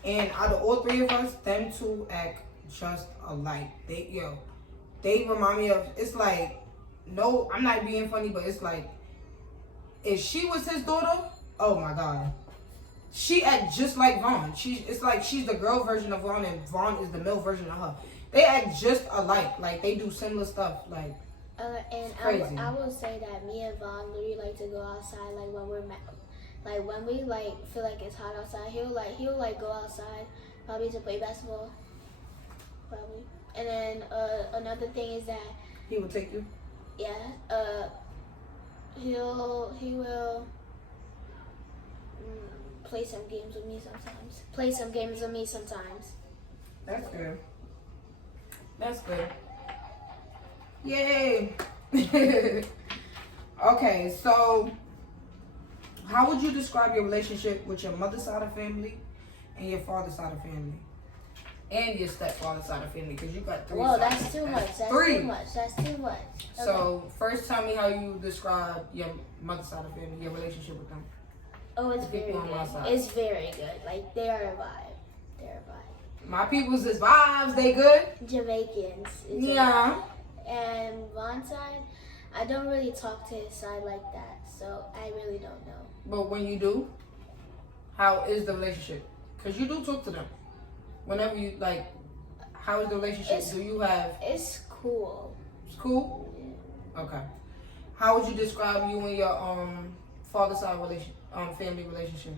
And out of all three of us, them two act just alike. They remind me of, it's like, no, I'm not being funny, but it's like, if she was his daughter, oh my God. She act just like Vaughn. It's like she's the girl version of Vaughn and Vaughn is the male version of her. They act just alike. Like, they do similar stuff. Like, and crazy. I will say that me and Vaughn literally like to go outside, like when we're like when we like feel like it's hot outside. He'll go outside probably to play basketball, probably. And then another thing is that he would take you? yeah, he will play some games with me sometimes. That's good. That's good. Yay. Okay, so how would you describe your relationship with your mother's side of family and your father's side of family? And your stepfather's side of family, because you got three. Whoa, sides. that's too much. That's too much. Okay. So first tell me how you describe your mother's side of family, your relationship with them. Oh, it's very people on my good. side. It's very good. Like, they're a vibe. My people's is vibes, they good? Jamaicans. Yeah. And Vaughn's side, I don't really talk to his side like that, so I really don't know. But when you do, how is the relationship? Because you do talk to them. Whenever you, like, how is the relationship? Do you have... It's cool. It's cool? Okay. How would you describe you and your father's side family relationship?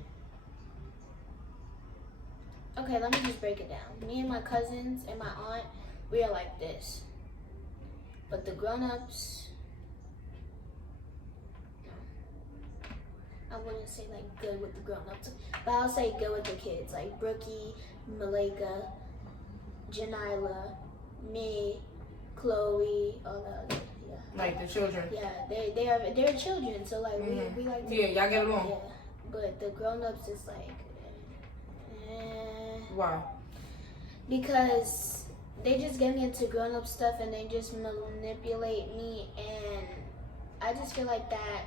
Okay, let me just break it down. Me and my cousins and my aunt, we are like this. But the grown-ups, I wouldn't say like good with the grown-ups, but I'll say good with the kids. Like Brookie, Malika, Janila, me, Chloe, all the other, yeah. Like the children? Yeah, they're children, so like we like to, yeah, y'all get along. Yeah, but the grown-ups is like, Why? Because they just get me into grown-up stuff and they just manipulate me, and I just feel like that.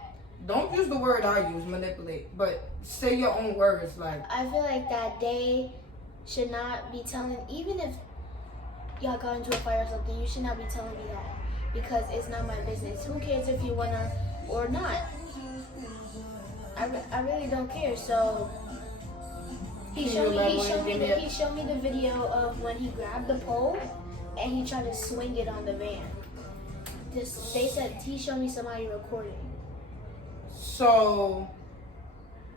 Don't use the word I use, manipulate, but say your own words. Like, I feel like that they should not be telling, even if y'all got into a fight or something, you should not be telling me that, because it's not my business. Who cares if you wanna or not? I really don't care. So he showed me the video of when he grabbed the pole and he tried to swing it on the van. They said he showed me somebody recording. So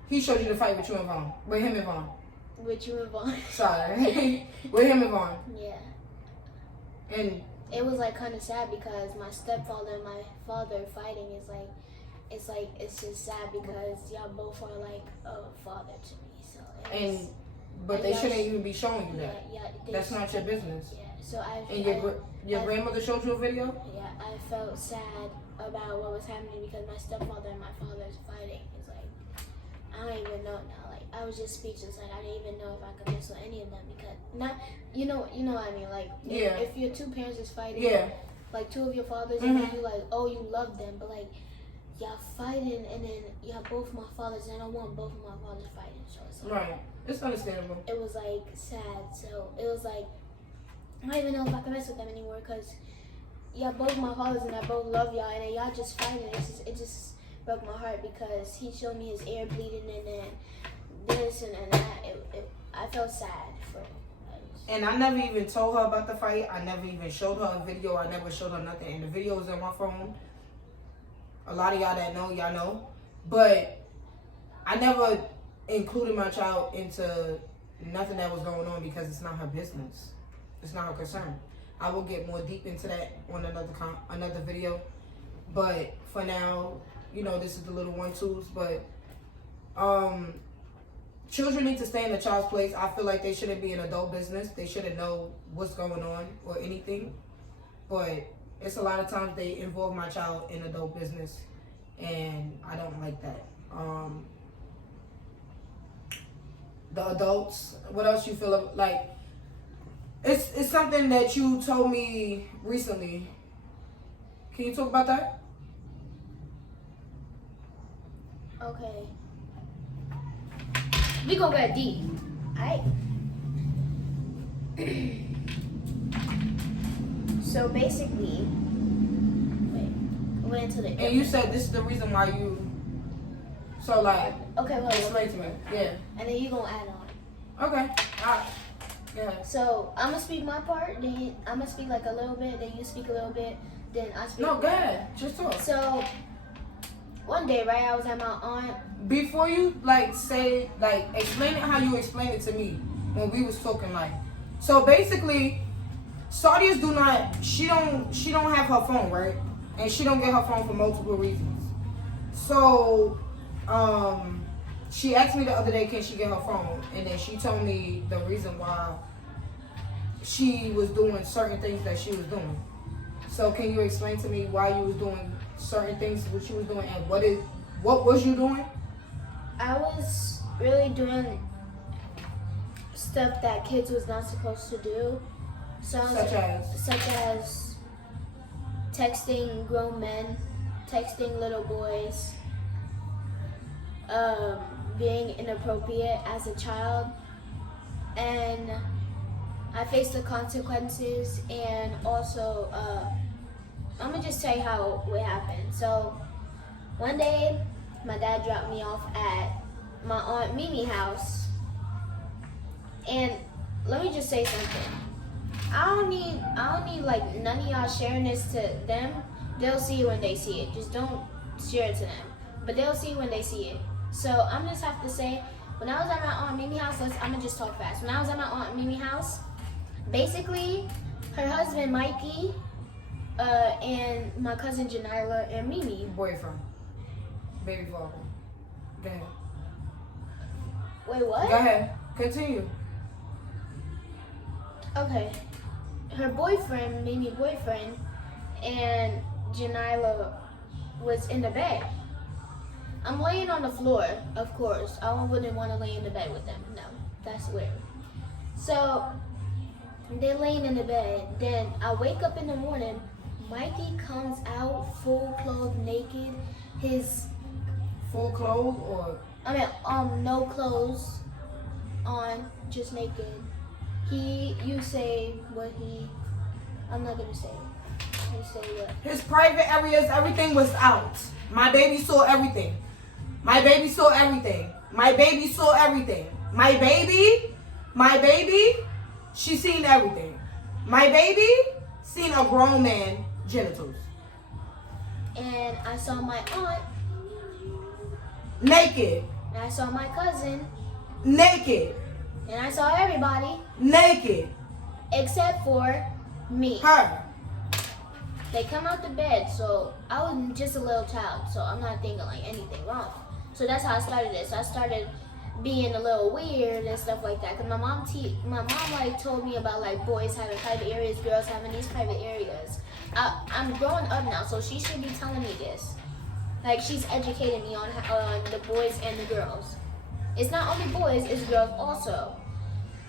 he showed you the fight with you and Vaughn, with him and Vaughn. With you and Vaughn. Sorry, with him and Vaughn. Yeah. And it was like kind of sad because my stepfather and my father fighting is like, it's just sad because y'all both are like a father to me. So and But they shouldn't even be showing you that. Yeah, that's not your business. Yeah, so And your grandmother showed you a video? Yeah, I felt sad about what was happening because my stepfather and my father is fighting. It's like, I don't even know now. Like, I was just speechless. Like, I didn't even know if I could wrestle any of them because you know what I mean. Like, if your two parents is fighting, like two of your fathers, and then you like, oh, you love them, but like, y'all fighting, and then y'all both my fathers, and I don't want both of my fathers fighting. So it's like, right, it's understandable. It was like sad. So it was like, I don't even know if I can mess with them anymore because y'all both my fathers, and I both love y'all, and then y'all just fighting. It just broke my heart because he showed me his ear bleeding, and then this and then that. I felt sad for him. And I never even told her about the fight. I never even showed her a video. I never showed her nothing. And the video was on my phone. A lot of y'all that know, y'all know. But I never included my child into nothing that was going on because it's not her business. It's not her concern. I will get more deep into that on another video. But for now, this is the little 1-2s. But children need to stay in the child's place. I feel like they shouldn't be in adult business. They shouldn't know what's going on or anything. But it's a lot of times they involve my child in adult business, and I don't like that. The adults, what else you feel like? It's something that you told me recently. Can you talk about that? Okay. We gonna get deep. Alright. So basically, went into the. And you said this is the reason why you. So like. Okay, well. Explain to me. Yeah. And then you gonna add on. Okay. Alright. Yeah. So I'm gonna speak my part. Then I'm gonna speak like a little bit. Then you speak a little bit. Then I speak. No, go ahead. Just talk. So one day, right, I was at my aunt. Before you explain it how you explained it to me when we was talking so basically Sardi she don't have her phone, right? And she don't get her phone for multiple reasons. So she asked me the other day, can she get her phone? And then she told me the reason why she was doing certain things that she was doing. So can you explain to me why you was doing certain things, what you was doing, and what was you doing? I was really doing stuff that kids was not supposed to do. So such as texting grown men, texting little boys, being inappropriate as a child, and I faced the consequences. And also, I'm gonna just tell you how it happened. So one day, my dad dropped me off at my aunt Mimi's house, and let me just say something. I don't need like none of y'all sharing this to them. They'll see it when they see it. Just don't share it to them, but they'll see it when they see it. So I'm just have to say, when I was at my aunt Mimi's house, I'm gonna just talk fast. When I was at my aunt Mimi's house, basically, her husband Mikey, and my cousin Janila and Mimi. Boyfriend. Baby father. Go ahead. Wait, what? Go ahead. Continue. Okay. Her boyfriend, Mimi boyfriend, and Janila was in the bed. I'm laying on the floor, of course. I wouldn't want to lay in the bed with them. No, that's weird. So, they're laying in the bed. Then I wake up in the morning. Mikey comes out full clothes, naked. His full clothes or? No clothes on, just naked. You say what I'm not gonna say. You say what? His private areas, everything was out. My baby saw everything. My baby saw everything. My baby saw everything. My baby, she seen everything. My baby seen a grown man genitals. And I saw my aunt naked. And I saw my cousin naked. And I saw everybody naked. Except for me. Her. They come out the bed, so I was just a little child, so I'm not thinking like anything wrong. So that's how I started this. I started being a little weird and stuff like that. Cause my mom like told me about like boys having private areas, girls having these private areas. I'm growing up now, so she should be telling me this. Like she's educating me on the boys and the girls. It's not only boys, it's girls also.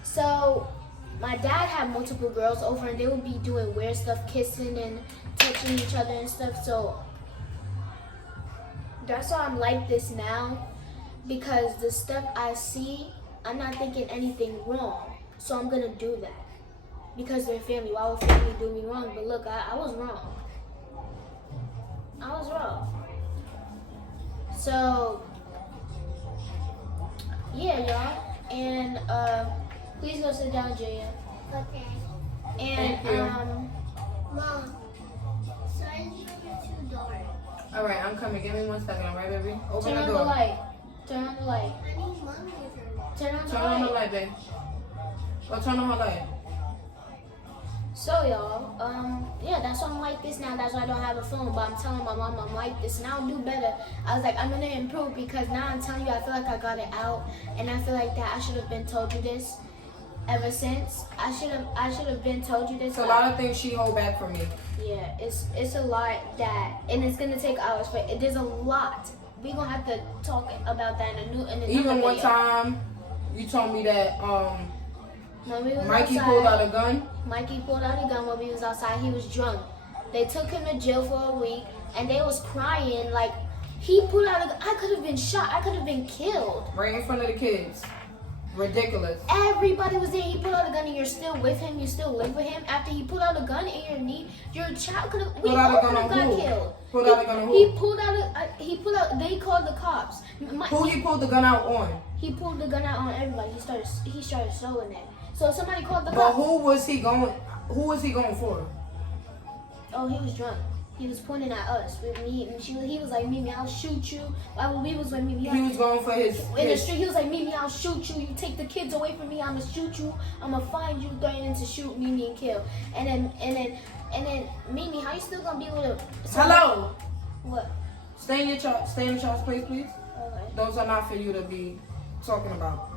So my dad had multiple girls over, and they would be doing weird stuff, kissing and touching each other and stuff. So that's why I'm like this now, because the stuff I see, I'm not thinking anything wrong. So I'm gonna do that because they're family. Why would family do me wrong? But look, I was wrong. I was wrong. So yeah, y'all, and please go sit down, Jaya. Okay. And Mom, Sardi your 2 doors. All right, I'm coming. Give me 1 second. All right, baby. Open turn the on door. the light. Turn on the light. I need Mommy to turn it. Turn on the Turn light. on the light, babe. Go turn on her light. So y'all, yeah, that's why I'm like this now. That's why I don't have a phone. But I'm telling my mom I'm like this, and I'll do better. I was like, I'm gonna improve because now I'm telling you, I feel like I got it out, and I feel like that I should have been told you this ever since. I should have been told you this. It's a lot of things she hold back from me. Yeah, it's a lot that, and it's gonna take hours. But there's a lot. We gonna have to talk about that in another Even one video. time, you told me that When we was Mikey outside, pulled out a gun. Mikey pulled out a gun when we was outside. He was drunk. They took him to jail for a week, and they was crying like he pulled out a gun. I could have been shot. I could have been killed. Right in front of the kids. Ridiculous. Everybody was there. He pulled out a gun, and you're still with him. You still live with him. After he pulled out a gun in your knee, your child could have. We Pulled out a all gun could have on got who? killed. Pulled out a gun on who? He pulled out. They called the cops. Who he pulled the gun out on? He pulled the gun out on everybody. He started showing it. So somebody called the But cops. who was he going for? Oh, he was drunk. He was pointing at us with me, and he was like, "Mimi, I'll shoot you." While we was with Mimi, He was going for in the his street. He was like, "Mimi, I'll shoot you. You take the kids away from me, I'ma shoot you. I'ma find you, threatening to shoot Mimi and kill." And then Mimi, how you still gonna be able to? Hello. What? Stay in child's place, please. Okay. Those are not for you to be talking about.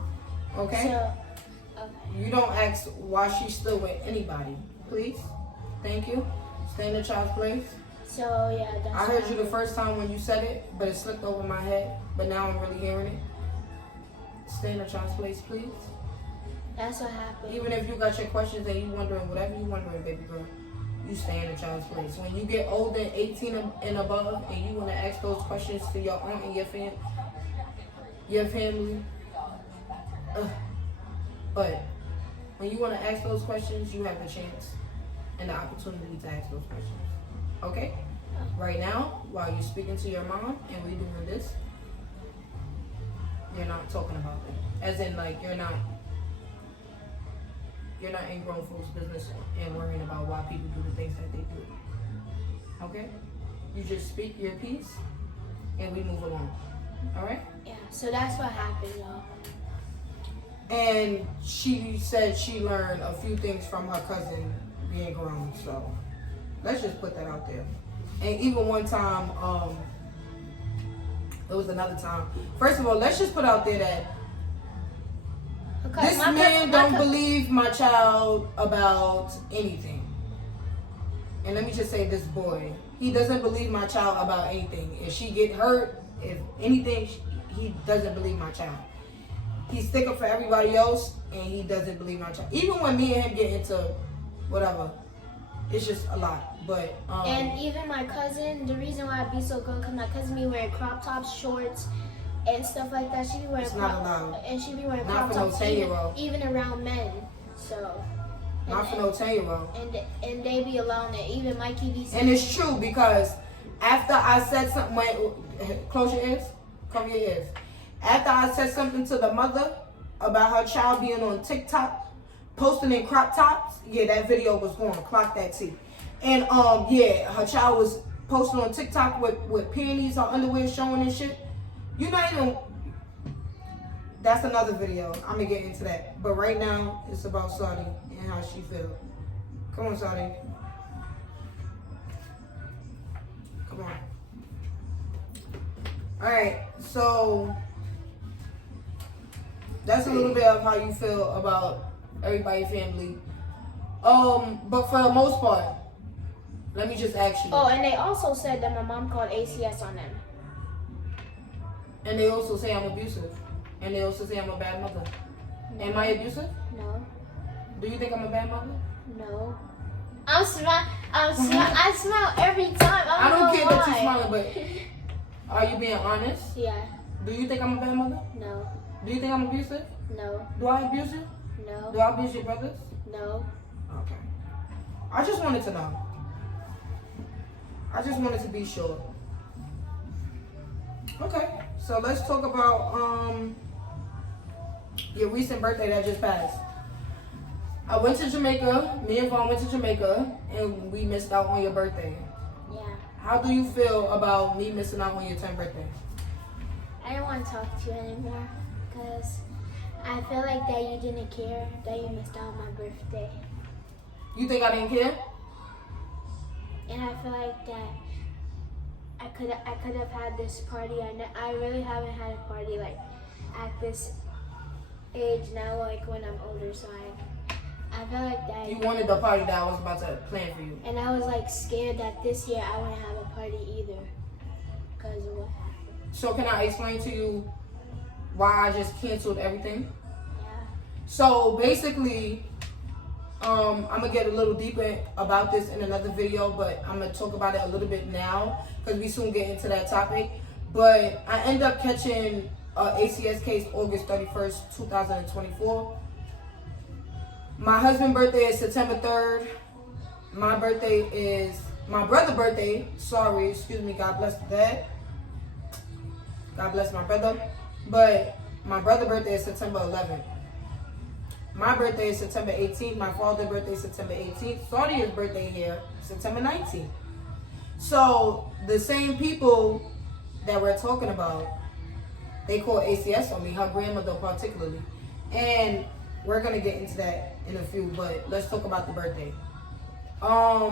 Okay? So, okay. You don't ask why she's still with anybody. Please. Thank you. Stay in the child's place. So yeah, that's. I heard you the first time when you said it, but it slipped over my head. But now I'm really hearing it. Stay in the child's place, please. That's what happened. Even if you got your questions and you wondering whatever you wondering, baby girl, you stay in the child's place. When you get older, 18 and above, and you want to ask those questions to your aunt and your family, but when you want to ask those questions, you have the chance and the opportunity to ask those questions. Okay? Right now, while you're speaking to your mom and we doing this, you're not talking about it. As in, like, you're not in grown folks' business and worrying about why people do the things that they do. Okay? You just speak your piece and we move along. Alright? Yeah. So that's what happened, y'all. And she said she learned a few things from her cousin being grown, so let's just put that out there. And even one time, it was another time. First of all, let's just put out there that this man don't believe my child about anything. And let me just say this boy, he doesn't believe my child about anything. If she get hurt, if anything, he doesn't believe my child. He's sticking for everybody else, and he doesn't believe my child. Even when me and him get into whatever, it's just a lot. But and even my cousin, the reason why I be so good, because my cousin be wearing crop tops, shorts, and stuff like that. She be wearing and she be wearing crop tops even around men. So not for no 10-year-old. And they be allowing it. Even Mikey be saying. And it's true because after I said something, close your ears, cover your ears. After I said something to the mother about her child being on TikTok, posting in crop tops, yeah, that video was going to clock that T. And yeah, her child was posting on TikTok with panties or underwear showing and shit. You're not even. That's another video. I'm gonna get into that. But right now, it's about Sardi and how she feels. Come on, Sardi. Come on. All right, so That's a little bit of how you feel about everybody's family. But for the most part, let me just ask you. Oh, and they also said that my mom called ACS on them. And they also say I'm abusive. And they also say I'm a bad mother. No. Am I abusive? No. Do you think I'm a bad mother? No. I smile every time. I don't care why. that you're smiling, but are you being honest? Yeah. Do you think I'm a bad mother? No. Do you think I'm abusive? No. Do I abuse you? No. Do I abuse your brothers? No. Okay. I just wanted to know. I just wanted to be sure. Okay, so let's talk about your recent birthday that just passed. I went to Jamaica. Me and Vaughn went to Jamaica, and we missed out on your birthday. Yeah. How do you feel about me missing out on your 10th birthday? I don't want to talk to you anymore because I feel like that you didn't care that you missed out on my birthday. You think I didn't care? And I feel like that I could have had this party. I really haven't had a party like at this age now, like when I'm older. So I feel like that. You wanted the party that I was about to plan for you. And I was like scared that this year I wouldn't have a party either because of what happened. So can I explain to you why I just canceled everything? Yeah. So basically, I'm gonna get a little deeper about this in another video, but I'm gonna talk about it a little bit now because we soon get into that topic. But I end up catching an ACS case August 31st, 2024. My husband's birthday is September 3rd. My brother's birthday. Sorry, excuse me. God bless the dad. God bless my brother. But my brother's birthday is September 11th. My birthday is September 18th. My father's birthday is September 18th. Sardi's birthday here, September 19th. So the same people that we're talking about, they call ACS on me, her grandmother particularly. And we're going to get into that in a few, but let's talk about the birthday. I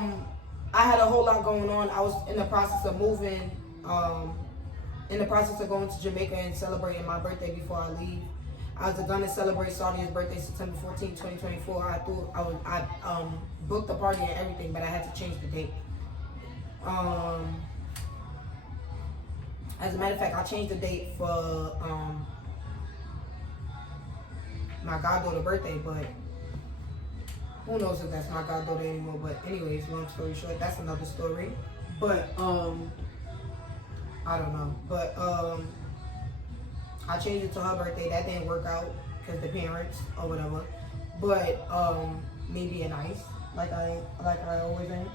had a whole lot going on. I was in the process of moving, in the process of going to Jamaica and celebrating my birthday before I leave. I was going to celebrate Sardi's birthday September 14, 2024. I booked the party and everything, but I had to change the date. As a matter of fact, I changed the date for my goddaughter's birthday, but who knows if that's my goddaughter anymore. But anyways, long story short, that's another story. But I don't know. But I changed it to her birthday. That didn't work out because the parents or whatever. But me being nice, like I always am.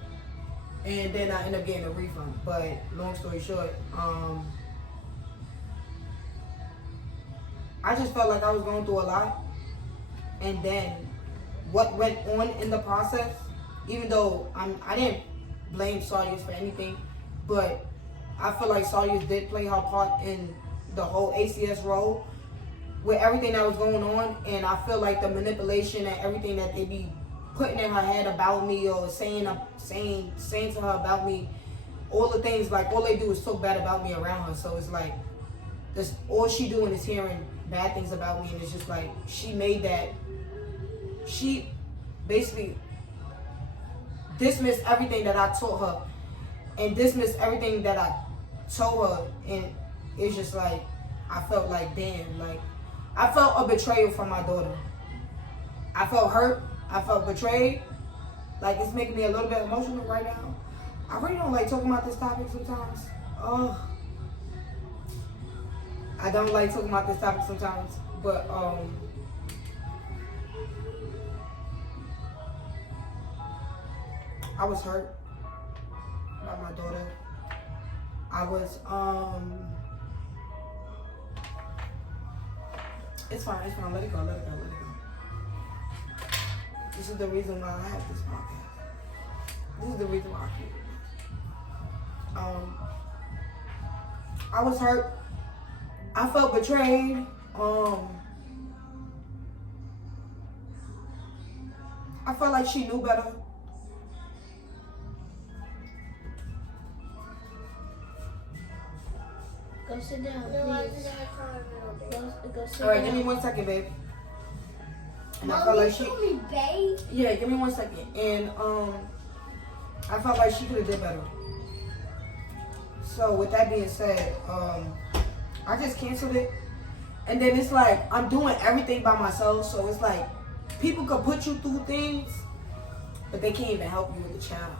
And then I ended up getting a refund. But long story short, I just felt like I was going through a lot. And then what went on in the process, even though I didn't blame Sardi for anything, but I feel like Sardi did play her part in the whole ACS role with everything that was going on. And I feel like the manipulation and everything that they be putting in her head about me or saying to her about me, all the things, like all they do is talk bad about me around her. So it's like this, all she doing is hearing bad things about me, and it's just like she basically dismissed everything that I taught her and dismissed everything that I told her, and it's just like I felt like, damn, like I felt a betrayal from my daughter. I felt hurt. I felt betrayed. Like, it's making me a little bit emotional right now. I really don't like talking about this topic sometimes. Oh, I don't like talking about this topic sometimes, but I was hurt by my daughter. I was it's fine, let it go. This is the reason why I have this podcast. This is the reason why I keep it. I was hurt. I felt betrayed. I felt like she knew better. Go sit down, No, I was please. gonna cry a little Go sit Alright, down. give me 1 second, babe. And I felt Mommy like she. told me, babe. Yeah, give me 1 second. And I felt like she could have did better. So with that being said, I just canceled it. And then it's like I'm doing everything by myself. So it's like people could put you through things, but they can't even help you with the child.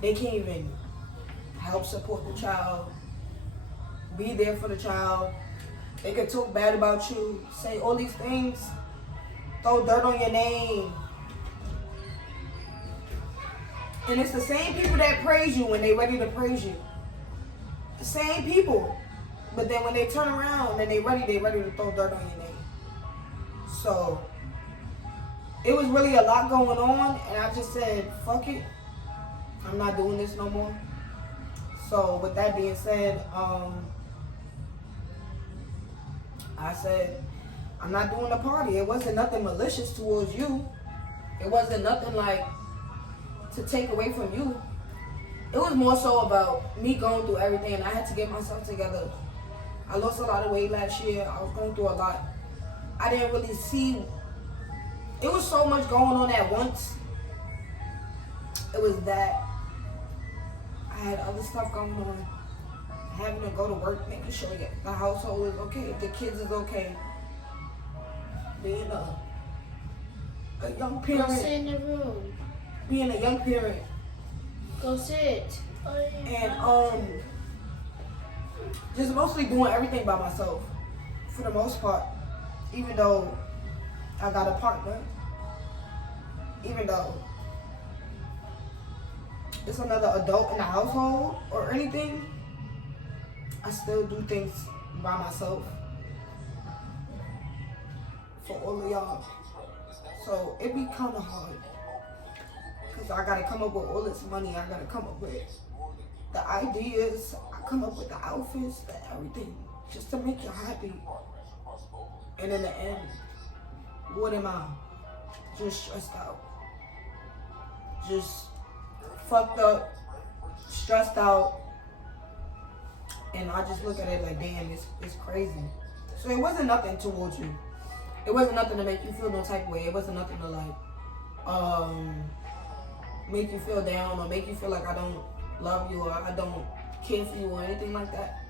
They can't even help support the child, be there for the child. They could talk bad about you, say all these things, throw dirt on your name. And it's the same people that praise you when they ready to praise you. The same people. But then when they turn around and they ready to throw dirt on your name. So it was really a lot going on, and I just said, fuck it. I'm not doing this no more. So with that being said, I said, I'm not doing the party. It wasn't nothing malicious towards you. It wasn't nothing like to take away from you. It was more so about me going through everything, and I had to get myself together. I lost a lot of weight last year. I was going through a lot. I didn't really see. It was so much going on at once. It was that. I had other stuff going on. Having to go to work, making sure the household is okay, the kids is okay. Being a young Go parent. sit in the room. Being a young parent. Go sit. And just mostly doing everything by myself, for the most part. Even though I got a partner, even though it's another adult in the household or anything, I still do things by myself for all of y'all. So it be kind of hard, because I gotta come up with all this money. I gotta come up with the ideas. I come up with the outfits, everything, just to make you happy. And in the end, what am I? Just stressed out. Just fucked up, stressed out. And I just look at it like, damn, it's crazy. So it wasn't nothing towards you. It wasn't nothing to make you feel no type of way. It wasn't nothing to like, make you feel down or make you feel like I don't love you or I don't care for you or anything like that.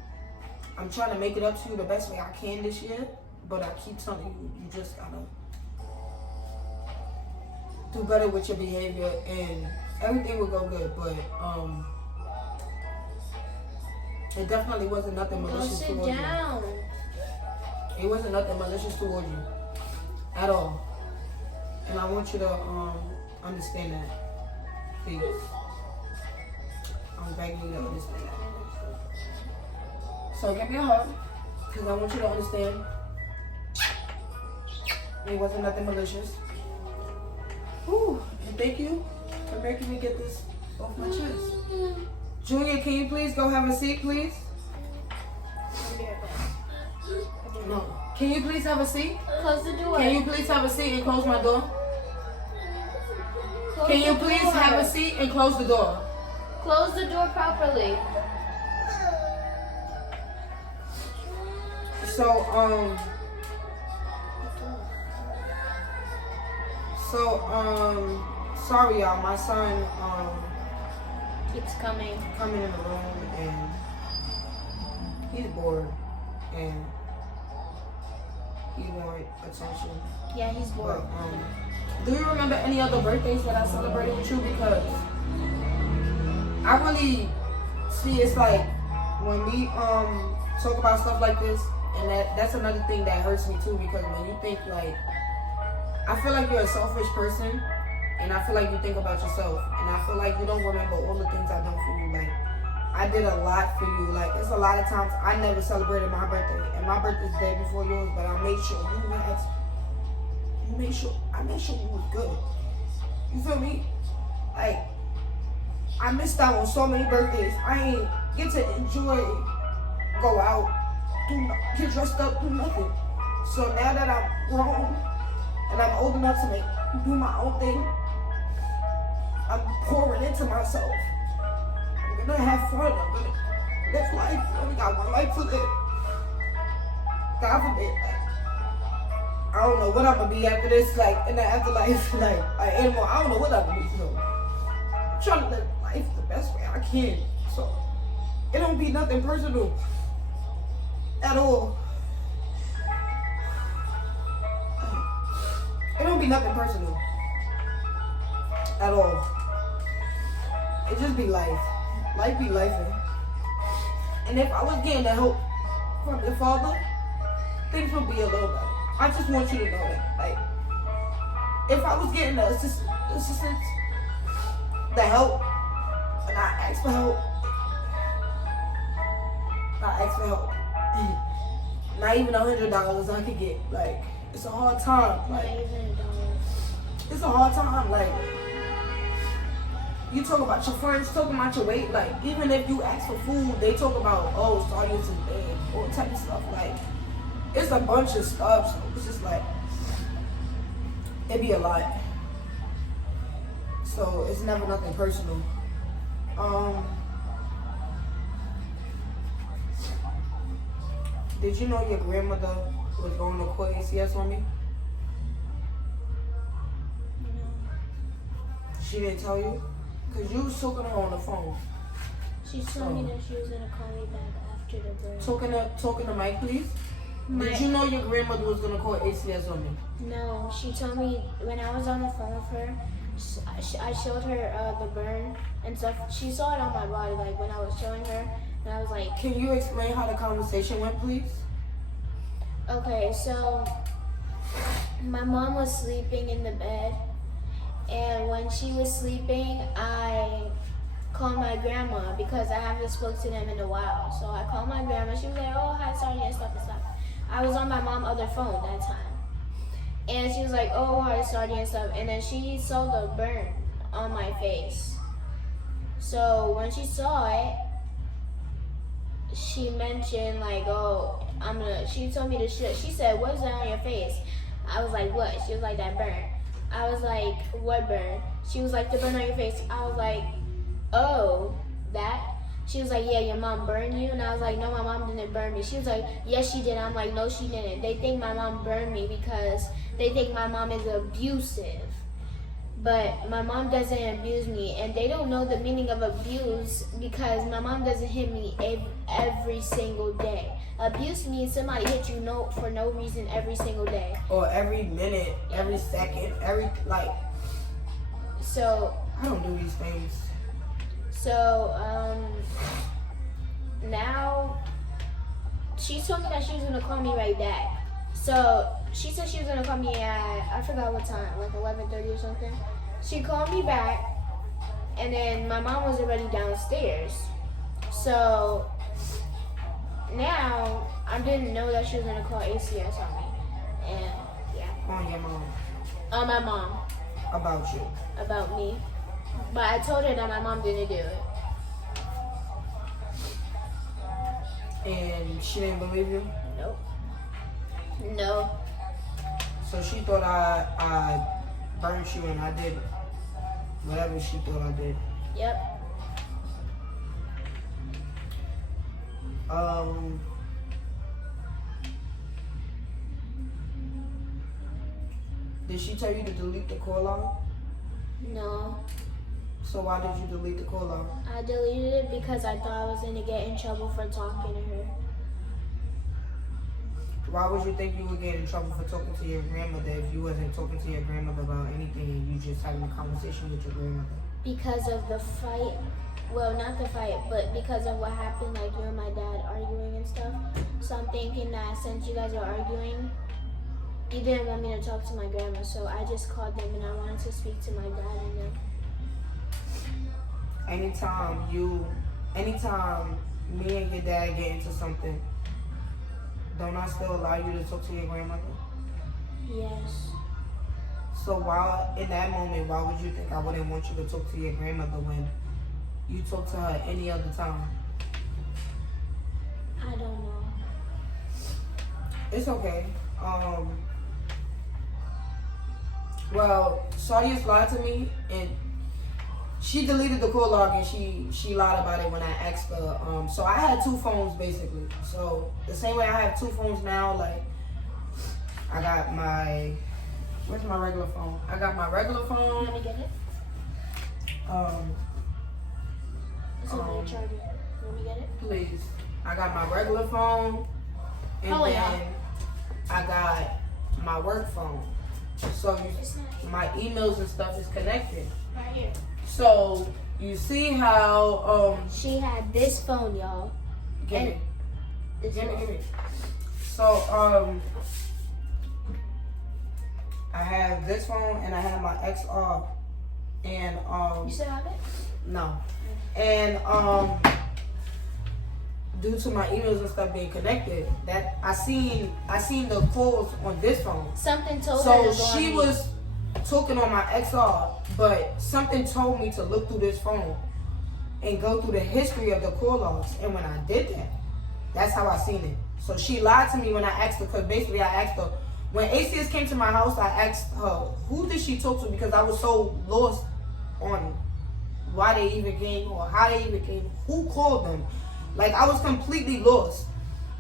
I'm trying to make it up to you the best way I can this year, but I keep telling you, you just gotta do better with your behavior and everything will go good. But it definitely wasn't nothing Go malicious sit towards down. you. It wasn't nothing malicious towards you at all. And I want you to understand that, please. I'm begging you to understand that. So give me a hug, because I want you to understand it wasn't nothing malicious. Whew, and thank you for making me get this off my chest. Junior, can you please go have a seat, please? I'll be right back. No. Can you please have a seat? Close the door. Can you please have a seat and close my door? Close Can you the please door. have a seat and close the door? Close the door properly. So, sorry y'all, my son, Keeps coming. coming in the room and he's bored and he wanted attention. Yeah, he's bored. But, do you remember any other birthdays that I celebrated with you? Because I really see it's like when we talk about stuff like this, and that's another thing that hurts me too, because when you think like, I feel like you're a selfish person, and I feel like you think about yourself, and I feel like you don't remember all the things I done for you. Like, I did a lot for you. Like, it's a lot of times I never celebrated my birthday, and my birthday's the day before yours, but I made sure I made sure you was good. You feel me? Like, I missed out on so many birthdays. I ain't get to enjoy, go out, get dressed up, do nothing. So now that I'm grown and I'm old enough to do my own thing, I'm pouring into myself. I'm gonna have fun. I'm gonna live life. I only got one life to live. God forbid, like, I don't know what I'm gonna be after this, like, in the afterlife, like, an animal. I don't know what I'm gonna be, so I'm trying to live life the best way I can. So it don't be nothing personal at all. It don't be nothing personal at all. It just be life. Life be life. And if I was getting the help from your father, things would be a little better. I just want you to know that. Like, if I was getting the assistance, the help, and I asked for help, not even $100 I could get. Like, it's a hard time. Like, Not even $1. it's a hard time. Like, you talk about your friends, talking about your weight. Like, even if you ask for food, they talk about, oh, Sardi is in bed, all type of stuff. Like, it's a bunch of stuff. So it's just like, it be a lot. So it's never nothing personal. Did you know your grandmother was going to call ACS on me? No. She didn't tell you? Because you was talking to her on the phone. She told me that she was gonna call me back after the break. Talking to Mike, please. Did you know your grandmother was gonna call ACS on me? No, she told me when I was on the phone with her. I showed her the burn and stuff. She saw it on my body, like when I was showing her, and I was like, Can you explain how the conversation went, please? okay, so my mom was sleeping in the bed, and when she was sleeping, I called my grandma because I haven't spoke to them in a while. So I called my grandma. She was like, oh, hi, Sardi, and stuff and stuff. I was on my mom's other phone that time. And she was like, oh, hi, Sardi, and stuff. And then she saw the burn on my face. So when she saw it, she mentioned like, oh, she told me to shit. She said, what's that on your face? I was like, what? She was like, that burn. I was like, what burn? She was like, the burn on your face. I was like, oh, that? She was like, yeah, your mom burned you? And I was like, no, my mom didn't burn me. She was like, yes, she did. I'm like, no, she didn't. They think my mom burned me because they think my mom is abusive. But my mom doesn't abuse me. And they don't know the meaning of abuse because my mom doesn't hit me every single day. Abuse means somebody hit you for no reason every single day. Or every minute, every second, So I don't do these things. So, now, she told me that she was going to call me right back. So, she said she was going to call me at, I forgot what time, like 11:30 or something. She called me back, and then my mom was already downstairs. So, now, I didn't know that she was going to call ACS on me. And, yeah. On your mom. On my mom. About you. About me. But I told her that my mom didn't do it. And she didn't believe you? Nope. No. So she thought I burned you and I did whatever she thought I did. Yep. Did she tell you to delete the call log? No. So why did you delete the call log? I deleted it because I thought I was going to get in trouble for talking to her. Why would you think you would get in trouble for talking to your grandmother if you wasn't talking to your grandmother about anything and you just having a conversation with your grandmother? Because of the fight. Well, not the fight, but because of what happened, like you and my dad arguing and stuff. So I'm thinking that since you guys are arguing, you didn't want me to talk to my grandma. So I just called them and I wanted to speak to my dad and them. Anytime me and your dad get into something, don't I still allow you to talk to your grandmother? Yes. So in that moment, why would you think I wouldn't want you to talk to your grandmother when you talk to her any other time? I don't know. It's okay. Well, Sardi has lied to me and she deleted the call log and she lied about it when I asked her. So I had 2 phones basically. So the same way I have 2 phones now, like I got my, where's my regular phone? I got my regular phone. Let me get it. It's over the charger. Let me get it. Please. I got my regular phone, and Oh, then yeah. I got my work phone. So my emails and stuff is connected. Right here. So you see how She had this phone, y'all. give And me. this Give me, phone. give me. So, I have this phone and I have my XR. And, You still have it? no. And, due to my emails and stuff being connected, that I seen the calls on this phone. Something told her So to go she on mute. was talking on my XR, but something told me to look through this phone and go through the history of the call logs. And when I did that, that's how I seen it. So she lied to me when I asked her, because basically I asked her, when ACS came to my house, I asked her, who did she talk to? Because I was so lost on why they even came or how they even came, who called them. Like, I was completely lost.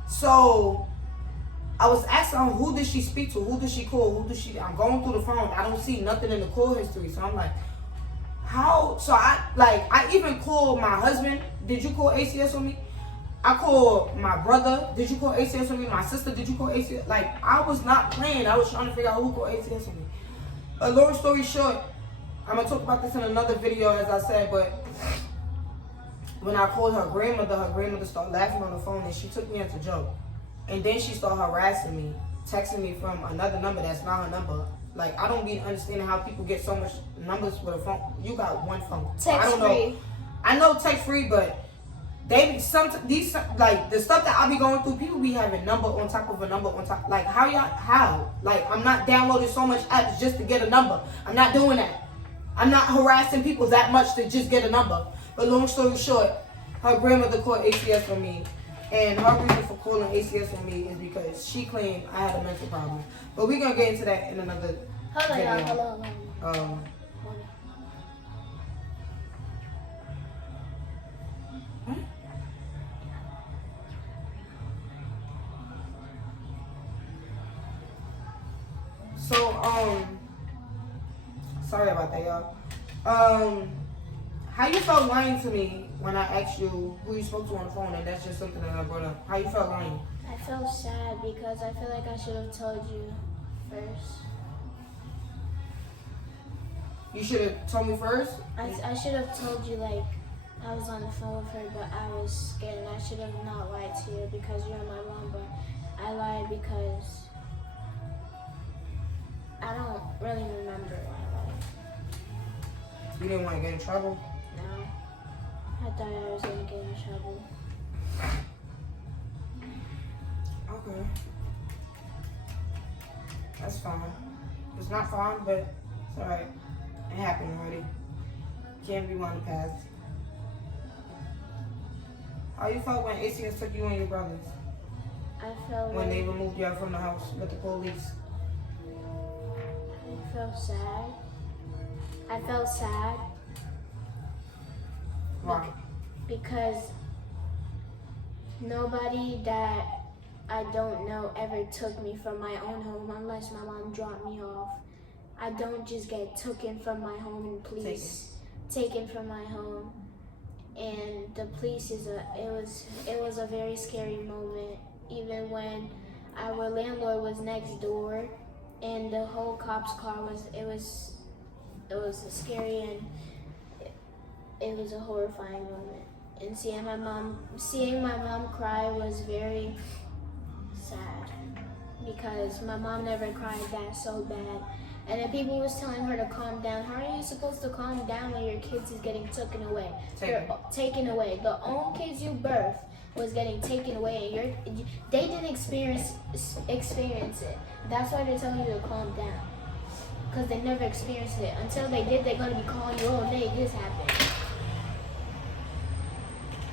So I was asking her, who did she speak to? Who did she call? I'm going through the phone. I don't see nothing in the call history. So I'm like, how? So I even called my husband. Did you call ACS on me? I called my brother. Did you call ACS on me? My sister, did you call ACS? Like, I was not playing. I was trying to figure out who called ACS on me. A long story short, I'm going to talk about this in another video, as I said, but when I called her grandmother started laughing on the phone and she took me as a joke. And then she started harassing me, texting me from another number that's not her number. Like, I don't be understanding how people get so much numbers with a phone. You got one phone. So I don't know. I know text free, but they the stuff that I be going through, people be having number on top of a number on top. Like, how? Like, I'm not downloading so much apps just to get a number. I'm not doing that. I'm not harassing people that much to just get a number. But long story short, her grandmother called ACS on me. And her reason for calling ACS on me is because she claimed I had a mental problem. But we're going to get into that in another video. Hold on. So, sorry about that, y'all. How you felt lying to me when I asked you who you spoke to on the phone, and that's just something that I brought up. How you felt lying? I felt sad because I feel like I should have told you first. You should have told me first? I should have told you, like, I was on the phone with her, but I was scared, and I should have not lied to you because you're my mom, but I lied because I don't really remember why I lied. You didn't want to get in trouble? No. I thought I was going to get in trouble. Okay. That's fine. It's not fine, but it's alright. It happened already. Can't rewind the past. How you felt when ACS took you and your brothers? I felt When they removed you from the house with the police? I felt sad. I felt sad Why? because nobody that I don't know ever took me from my own home unless my mom dropped me off. I don't just get taken from my home and police taken from my home. And the police it was a very scary moment. Even when our landlord was next door and the whole cop's car it was scary and it was a horrifying moment. And seeing my mom cry was very sad because my mom never cried that so bad. And then people was telling her to calm down. How are you supposed to calm down when your kids is getting taken away? Taken away. The own kids you birthed was getting taken away, and they didn't experience it. That's why they're telling you to calm down, because they never experienced it. Until they did, they're gonna be calling you, oh, hey, this happened,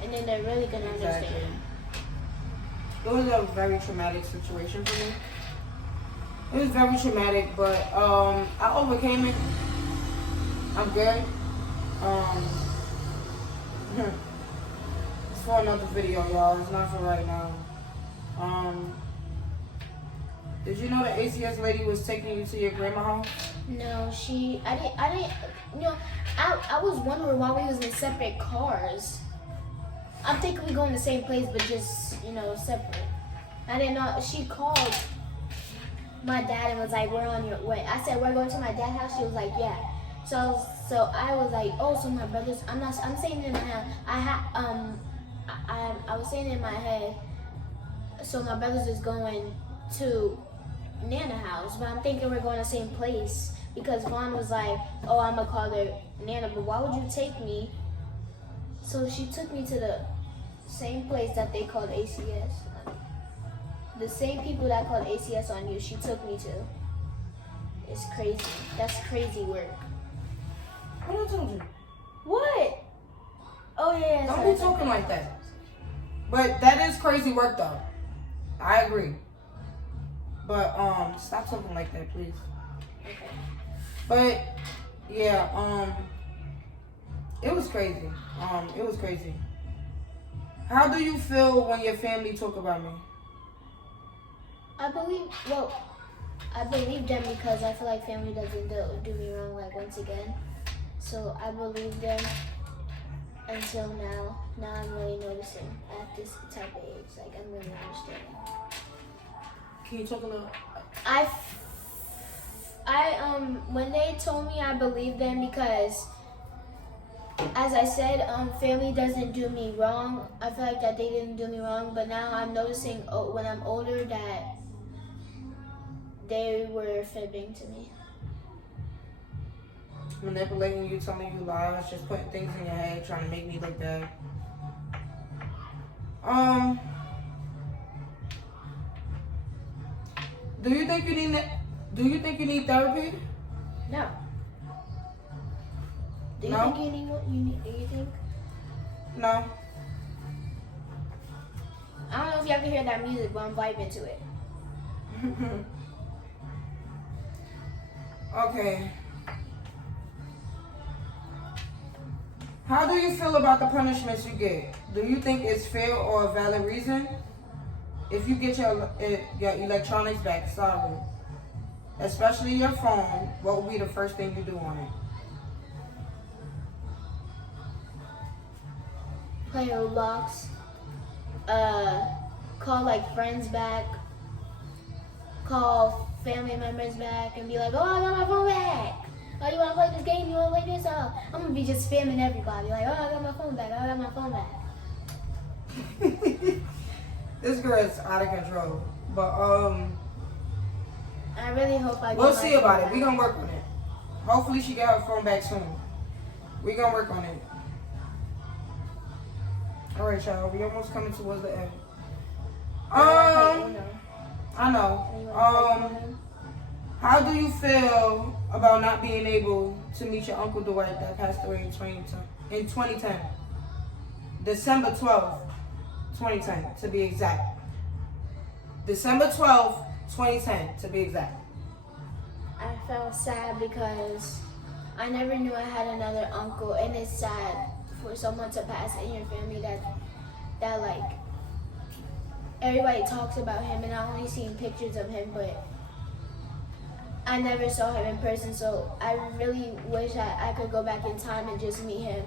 and then they're really gonna understand. It was a very traumatic situation for me. It was very traumatic, but I overcame it. I'm good. Um, it's for another video, y'all. It's not for right now. Did you know the ACS lady was taking you to your grandma's house? No, I didn't, you know, I was wondering why we was in separate cars. I'm thinking we going the same place, but just, you know, separate. I didn't know. She called my dad and was like, "We're on your way." I said, "We're going to my dad's house." She was like, "Yeah." So I was like, "Oh, so my brothers." I'm saying it in my head. I was saying it in my head. So my brothers is going to Nana house, but I'm thinking we're going to the same place because Vaughn was like, "Oh, I'm gonna call her Nana," but why would you take me? So she took me to the same place that they called ACS. The same people that called ACS on you, she took me to. It's crazy. That's crazy work. What I told you? What? Oh yeah. Don't be talking like that. But that is crazy work though. I agree. But stop talking like that, please. Okay. But yeah, it was crazy. It was crazy. How do you feel when your family talk about me? I believe them because I feel like family doesn't do me wrong like once again. So I believe them until now. Now I'm really noticing at this type of age. Like I'm really understanding. Can you talk a little? When they told me, I believed them because, as I said, family doesn't do me wrong. I feel like that they didn't do me wrong, but now I'm noticing when I'm older that they were fibbing to me. Manipulating you, telling you lies, just putting things in your head, trying to make me look bad. Do you think you need therapy? No. Do you No? think you need what you need? Do you think? No. I don't know if y'all can hear that music, but I'm vibing to it. Okay. How do you feel about the punishments you get? Do you think it's fair or a valid reason? If you get your electronics back, sorry, especially your phone, what will be the first thing you do on it? Play Roblox. Call like friends back. Call family members back and be like, "Oh, I got my phone back. Oh, you wanna play this game? You wanna play this?" Oh, I'm gonna be just spamming everybody like, "Oh, I got my phone back. I got my phone back." This girl is out of control. But I really hope I get we'll my see phone about it. back. We gonna work on it. Hopefully she got her phone back soon. We gonna work on it. All right, y'all. We almost coming towards the end. I know. How do you feel about not being able to meet your Uncle Dwight that passed away in 2010? December 12th, 2010 to be exact. December 12th, 2010 to be exact. I felt sad because I never knew I had another uncle, and it's sad for someone to pass in your family that like everybody talks about him, and I only seen pictures of him, but I never saw him in person. So I really wish I could go back in time and just meet him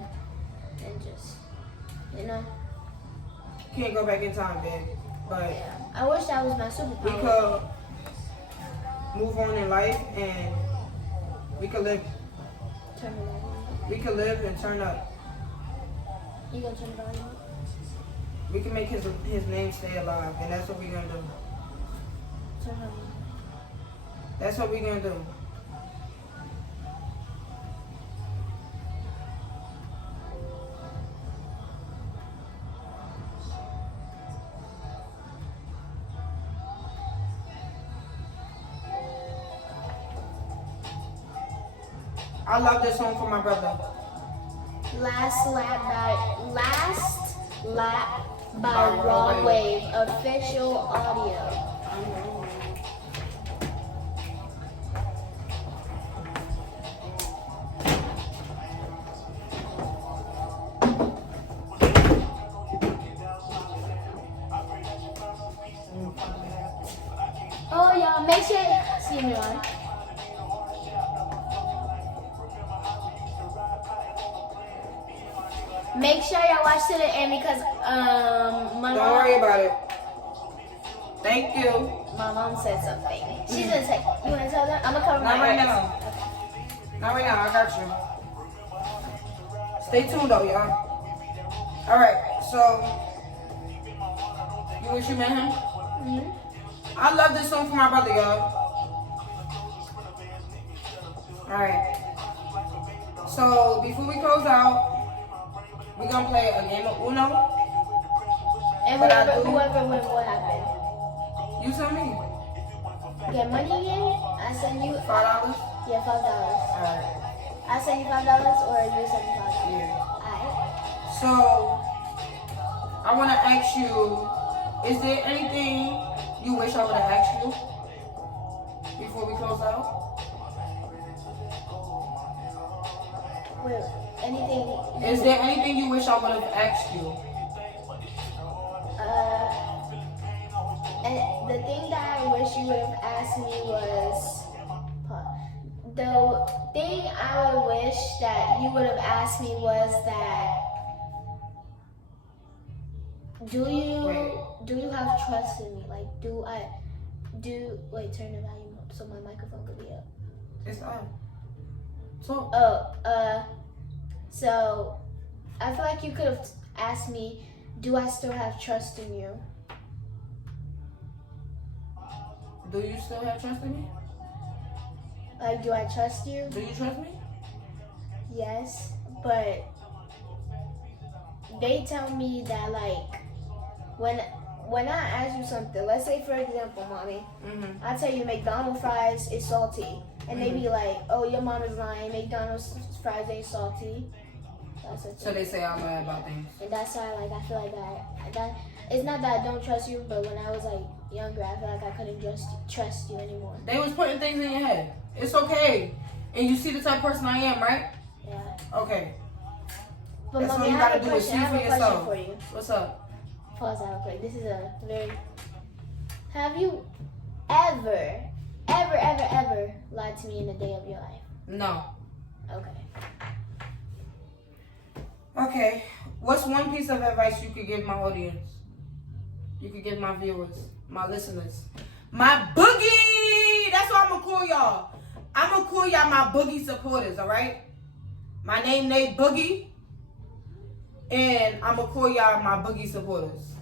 and just, you know. Can't go back in time, babe. But Yeah. I wish that was my we superpower. could move on in life and we could live. Turn it on. We could live and turn up. You gonna turn it on? We can make his name stay alive, and that's what we're gonna do. Turn it on. That's what we're gonna do. I love this song for my brother. Last lap by Raw Wave official audio. see me on. Make sure y'all watch to the end because my Don't mom. worry about it. Thank you. My mom said something. She's gonna say, you wanna tell them? I'm gonna cover Not my right ears. now. Not right now. I got you. Stay tuned though, y'all. All right. So, you wish you met him? Mhm. I love this song for my brother, y'all. All right. So before we close out, we're gonna play a game of Uno. And But I whoever do- wins, what happened? You tell me. Get money again? I send you $5. Yeah, $5. All right. I send you $5 or you send me $5? Yeah. Alright. So I want to ask you: is there anything you wish I would have asked you before we close out? Wait, anything? Is there anything you wish I would have asked you? And the thing that I wish you would have asked me was, the thing I would wish that you would have asked me was that, do you have trust in me? Like, wait, turn the volume up so my microphone could be up. It's on. So So I feel like you could have asked me, do I still have trust in you? do you still have trust in me? Like, do I trust you? Do you trust me? Yes, but they tell me that, like, when I ask you something, let's say for example, mommy, I tell you McDonald's fries is salty, and they be like, oh, your mom is lying, McDonald's fries ain't salty. That's So they say I lie about things. And that's why, like, I feel like that it's not that I don't trust you, but when I was like younger, I feel like I couldn't just trust you anymore. They was putting things in your head. It's okay. And you see the type of person I am, right? Yeah. Okay. But That's all mommy, you I have gotta a do is question. see I have for a question yourself. for you. What's up? Pause out quick. This is a very. Have you ever lied to me in a day of your life? No. Okay. Okay. What's one piece of advice you could give my audience? You could give my viewers, my listeners, my boogie. That's what I'm gonna call y'all. I'm gonna call y'all my boogie supporters. All right. My name Nate Boogie, and I'm gonna call y'all my boogie supporters.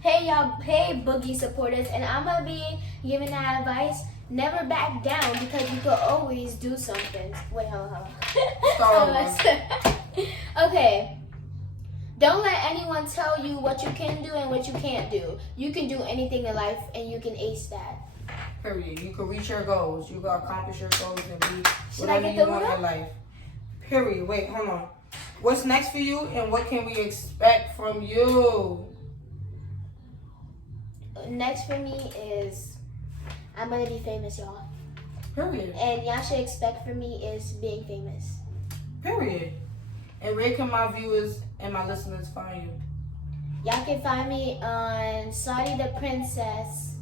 Hey y'all, hey Boogie supporters, and I'm gonna be giving that advice. Never back down because you could always do something. Wait, hold on. Okay. Don't let anyone tell you what you can do and what you can't do. You can do anything in life and you can ace that. Period. You can reach your goals. You can accomplish your goals and be Should I whatever get you the want Uno? in life. Period. Wait, hold on. What's next for you and what can we expect from you? Next for me is I'm gonna be famous, y'all. Period. And y'all should expect from me is being famous. Period. And where can my viewers and my listeners find you? Y'all can find me on Sardi the Princess.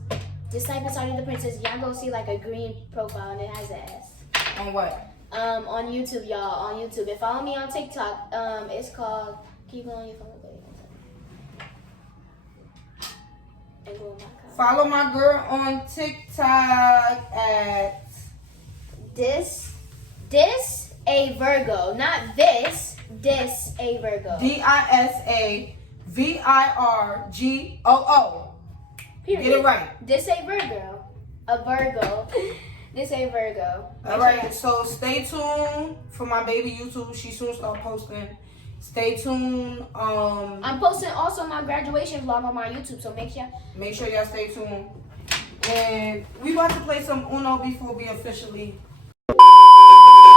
Just type in Sardi the Princess. Y'all gonna see like a green profile and it has an S. On what? On YouTube, y'all. On YouTube. And follow me on TikTok. It's called. Keep on your phone. And go on my account. Follow my girl on TikTok at This a Virgo, not this a Virgo. DISAVIRGOO. Period. Get it right. This a Virgo. A Virgo. This a Virgo. All right, so stay tuned for my baby YouTube. She soon start posting. Stay tuned. I'm posting also my graduation vlog on my YouTube, so make sure y'all stay tuned. And we about to play some Uno before we officially.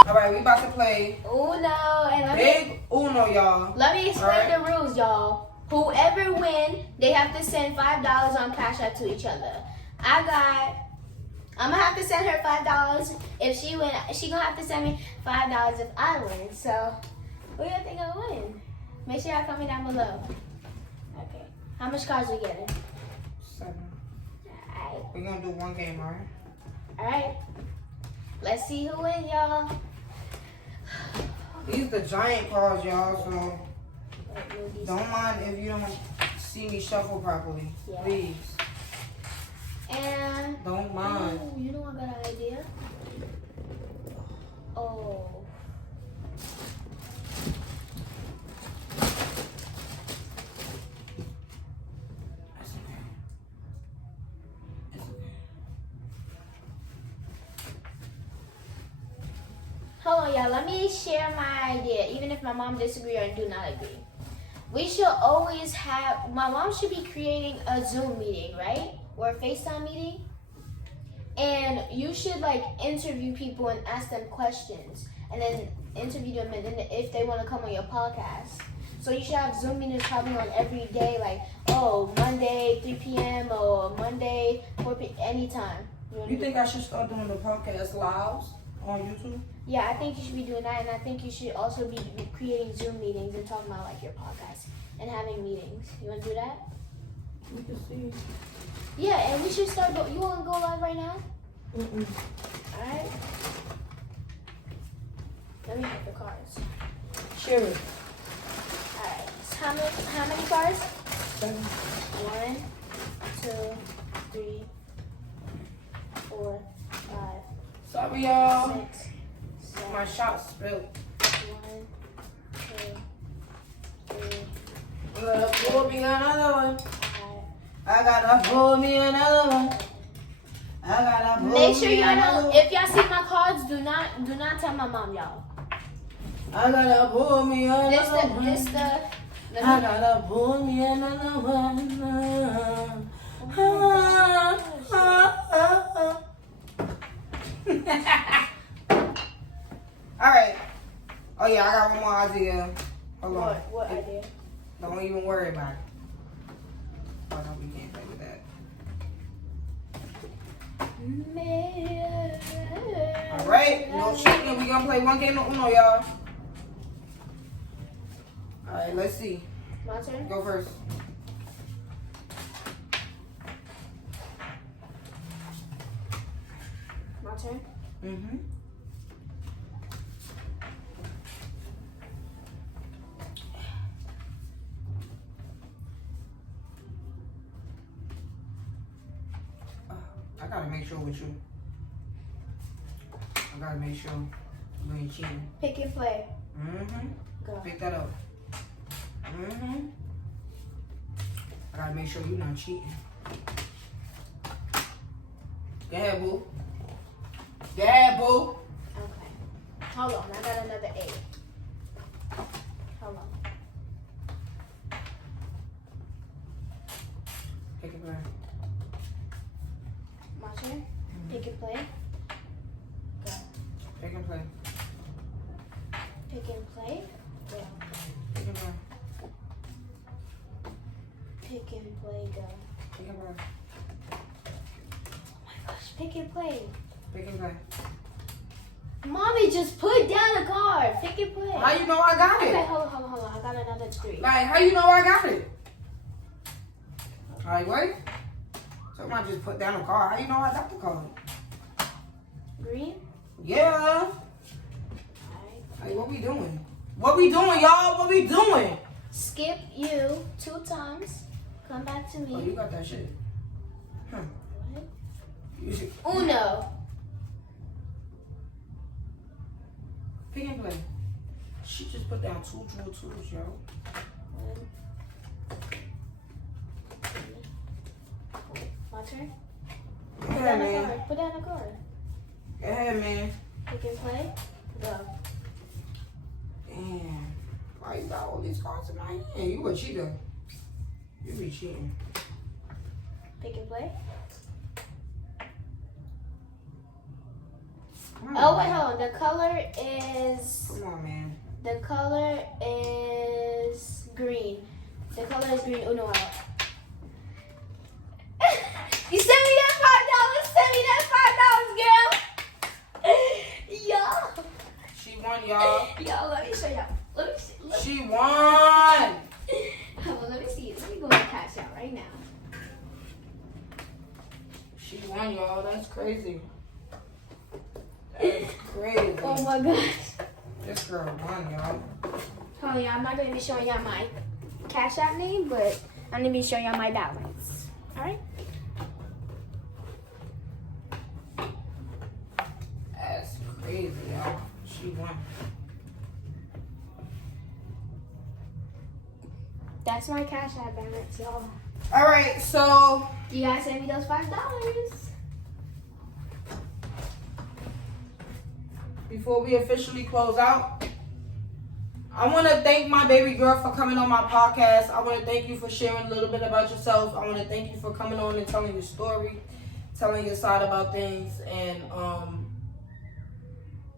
All right, we about to play Uno and big Uno, y'all. let me explain All the rules, y'all. Whoever win, they have to send $5 on Cash App to each other. I'm gonna have to send her $5 if she win. She gonna have to send me $5 if I win. So, who do you think I win? Make sure y'all comment down below. Okay. How much cards we getting? 7. Alright. We're gonna do one game, all right? Alright. Let's see who wins, y'all. These the giant cards, y'all, so Wait, move these. don't mind if you don't see me shuffle properly. Yeah. Please. And Don't mind. ooh, you know I got an idea. Oh. That's okay. It's okay. Hold on, y'all. Let me share my idea, even if my mom disagree or do not agree. We should always have, my mom should be creating a Zoom meeting, right? Or a FaceTime meeting. And you should like interview people and ask them questions. And then interview them and then if they want to come on your podcast. So you should have Zoom meetings probably on every day, like, oh, Monday, 3 p.m. or Monday, 4 p.m. anytime. You think I should start doing the podcast lives on YouTube? Yeah, I think you should be doing that, and I think you should also be creating Zoom meetings and talking about like your podcast and having meetings. You want to do that? We can see. Yeah, and we should start. You want to go live right now? Mm-mm. All right. Let me hit the cards. Share it. All right. So how many cards? 7. 1, 2, 3, 4, 5, Sorry, y'all. 6, 7. My shot spilled. 1, 2, 3, You gotta pour me another one. 5. I gotta pour me another one. I gotta pour Make sure me y'all another know. one. If y'all see my cards, do not tell my mom, y'all. I gotta pour me another This one. the. I gotta pour me another one. Alright. Oh yeah, I got one more idea. Hold on. What idea? Don't even worry about it. Oh no, we can't play with that. Alright, no cheating. We gonna play one game of Uno, y'all. Alright, let's see. My turn. Go first. My turn. Mm-hmm. I gotta make sure with you. I gotta make sure you ain't cheating. Pick and play. Mm-hmm. Go. Pick that up. Mm-hmm. I gotta make sure you're not cheating. Go ahead, boo. Go ahead, boo. Okay. Hold on. I got another 8. Hold on. Pick it back. My turn. Pick and play. Go. Pick and play. Pick and play. Go. Pick and play. Pick and play. Go. Pick and play. Oh my gosh. Pick and play. Pick and play. Mommy just put down a card. Pick and play. How you know I got Okay, it? hold on. I got another 3. Like, how you know I got it? Alright, wait. Somebody just put down a card. How you know I got the card? Green. Yeah. Alright. Hey, what we doing? What we doing, y'all? What we doing? Skip you 2 times. Come back to Oh, you me. got that shit. Huh. What? You should Uno. pick and play. She just put down 2 jewel tools, yo. 1, 2, 4. My turn. Go Put ahead, down a man. card. Put down a card. Go ahead, man. Pick and play. Go. Damn. Why you got all these cards in my hand? You a cheater. You be cheating. Pick and play. Come on, Oh wait, man. hold on. The color is green. The color is green. Uno out. You sent me that $5. Send me that $5, girl. Yo. She won, y'all. Yo, let me show y'all. Let me see. She won. Hold on, let me see. Let me go and cash out right now. She won, y'all. That's crazy. Crazy. Oh my gosh. This girl won, y'all. Oh yeah, I'm not gonna be showing y'all my Cash App name, but I'm gonna be showing y'all my balance. Alright? That's crazy, y'all. She won. That's my Cash App balance, y'all. Alright, so You guys send me those $5. before we officially close out, I want to thank my baby girl for coming on my podcast. I want to thank you for sharing a little bit about yourself. I want to thank you for coming on and telling your story, telling your side about things. And,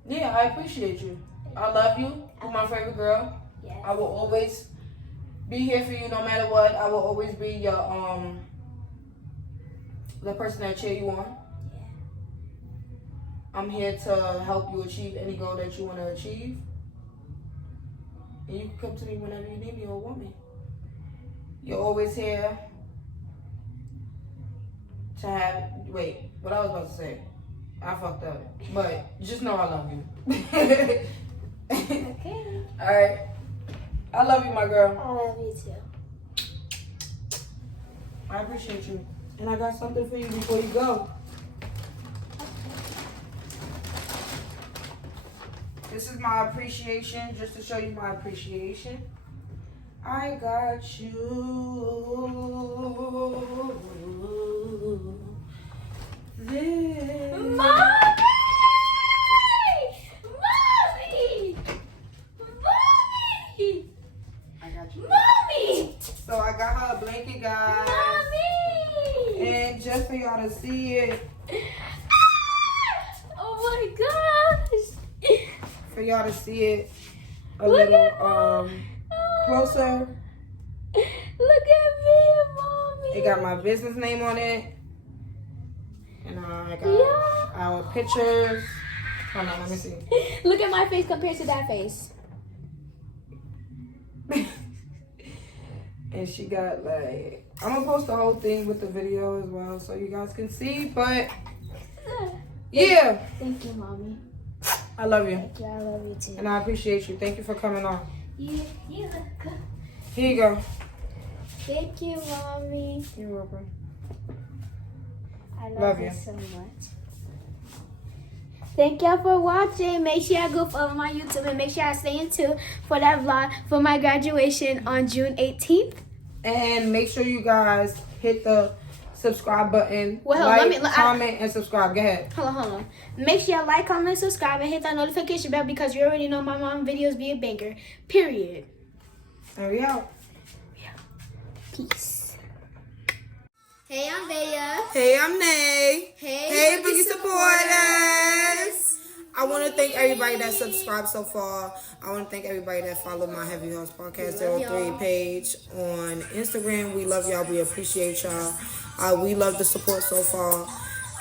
yeah, I appreciate you. I love you. You're my favorite girl. Yes. I will always be here for you no matter what. I will always be your, the person that cheer you on. I'm here to help you achieve any goal that you want to achieve. And you can come to me whenever you need me or want me. You're always here to have... Wait, what I was about to say. I fucked up. But just know I love you. Okay. Alright. I love you, my girl. I love you too. I appreciate you. And I got something for you before you go. This is my appreciation, just to show you my appreciation. I got you this. Mommy! Mommy! Mommy! I got you. Mommy! So I got her a blanket, guys. Mommy! And just for y'all to see it, Oh my gosh! for y'all to see it a Look little at Mom. closer. Look at me, Mommy. It got my business name on it. And I got Yeah. our pictures. Hold on, let me see. Look at my face compared to that face. And she got like, I'm gonna post the whole thing with the video as well so you guys can see. But yeah, Thank you, Mommy. I love you. Thank you. I love you too. And I appreciate you. Thank you for coming on. You look good. Here you go. Thank you, Mommy. You're welcome. I Love love you. you so much. Thank y'all for watching. Make sure y'all go follow my YouTube and make sure y'all stay in tune for that vlog for my graduation on June 18th. And make sure you guys hit the subscribe button. Well, like, comment, and subscribe. Go ahead. Hold on. Make sure y'all like, comment, subscribe, and hit that notification bell because you already know my mom videos be a banger. Period. And we out. Peace. Hey, I'm Bea. Hey, I'm Nay. Hey, Boogie supporters. I want to thank everybody that subscribed so far. I want to thank everybody that followed my Heavy Horse Podcast 03 page on Instagram. We love y'all. We appreciate y'all. We love the support so far.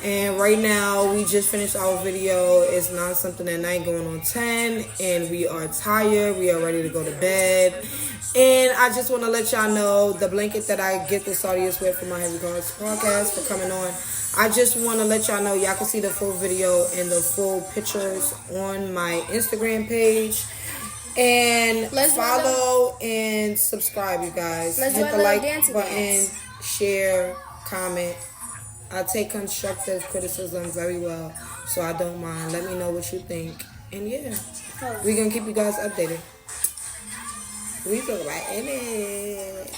And right now, we just finished our video. It's 9-something at night, going on 10. And we are tired. We are ready to go to bed. And I just want to let y'all know the blanket that I get this audience with for my Heavy Horse Podcast for coming on. I just want to let y'all know y'all can see the full video and the full pictures on my Instagram page. And follow and subscribe, you guys. Hit the like button, share, comment. I take constructive criticism very well, so I don't mind. Let me know what you think. And yeah, we're going to keep you guys updated. We talk about it.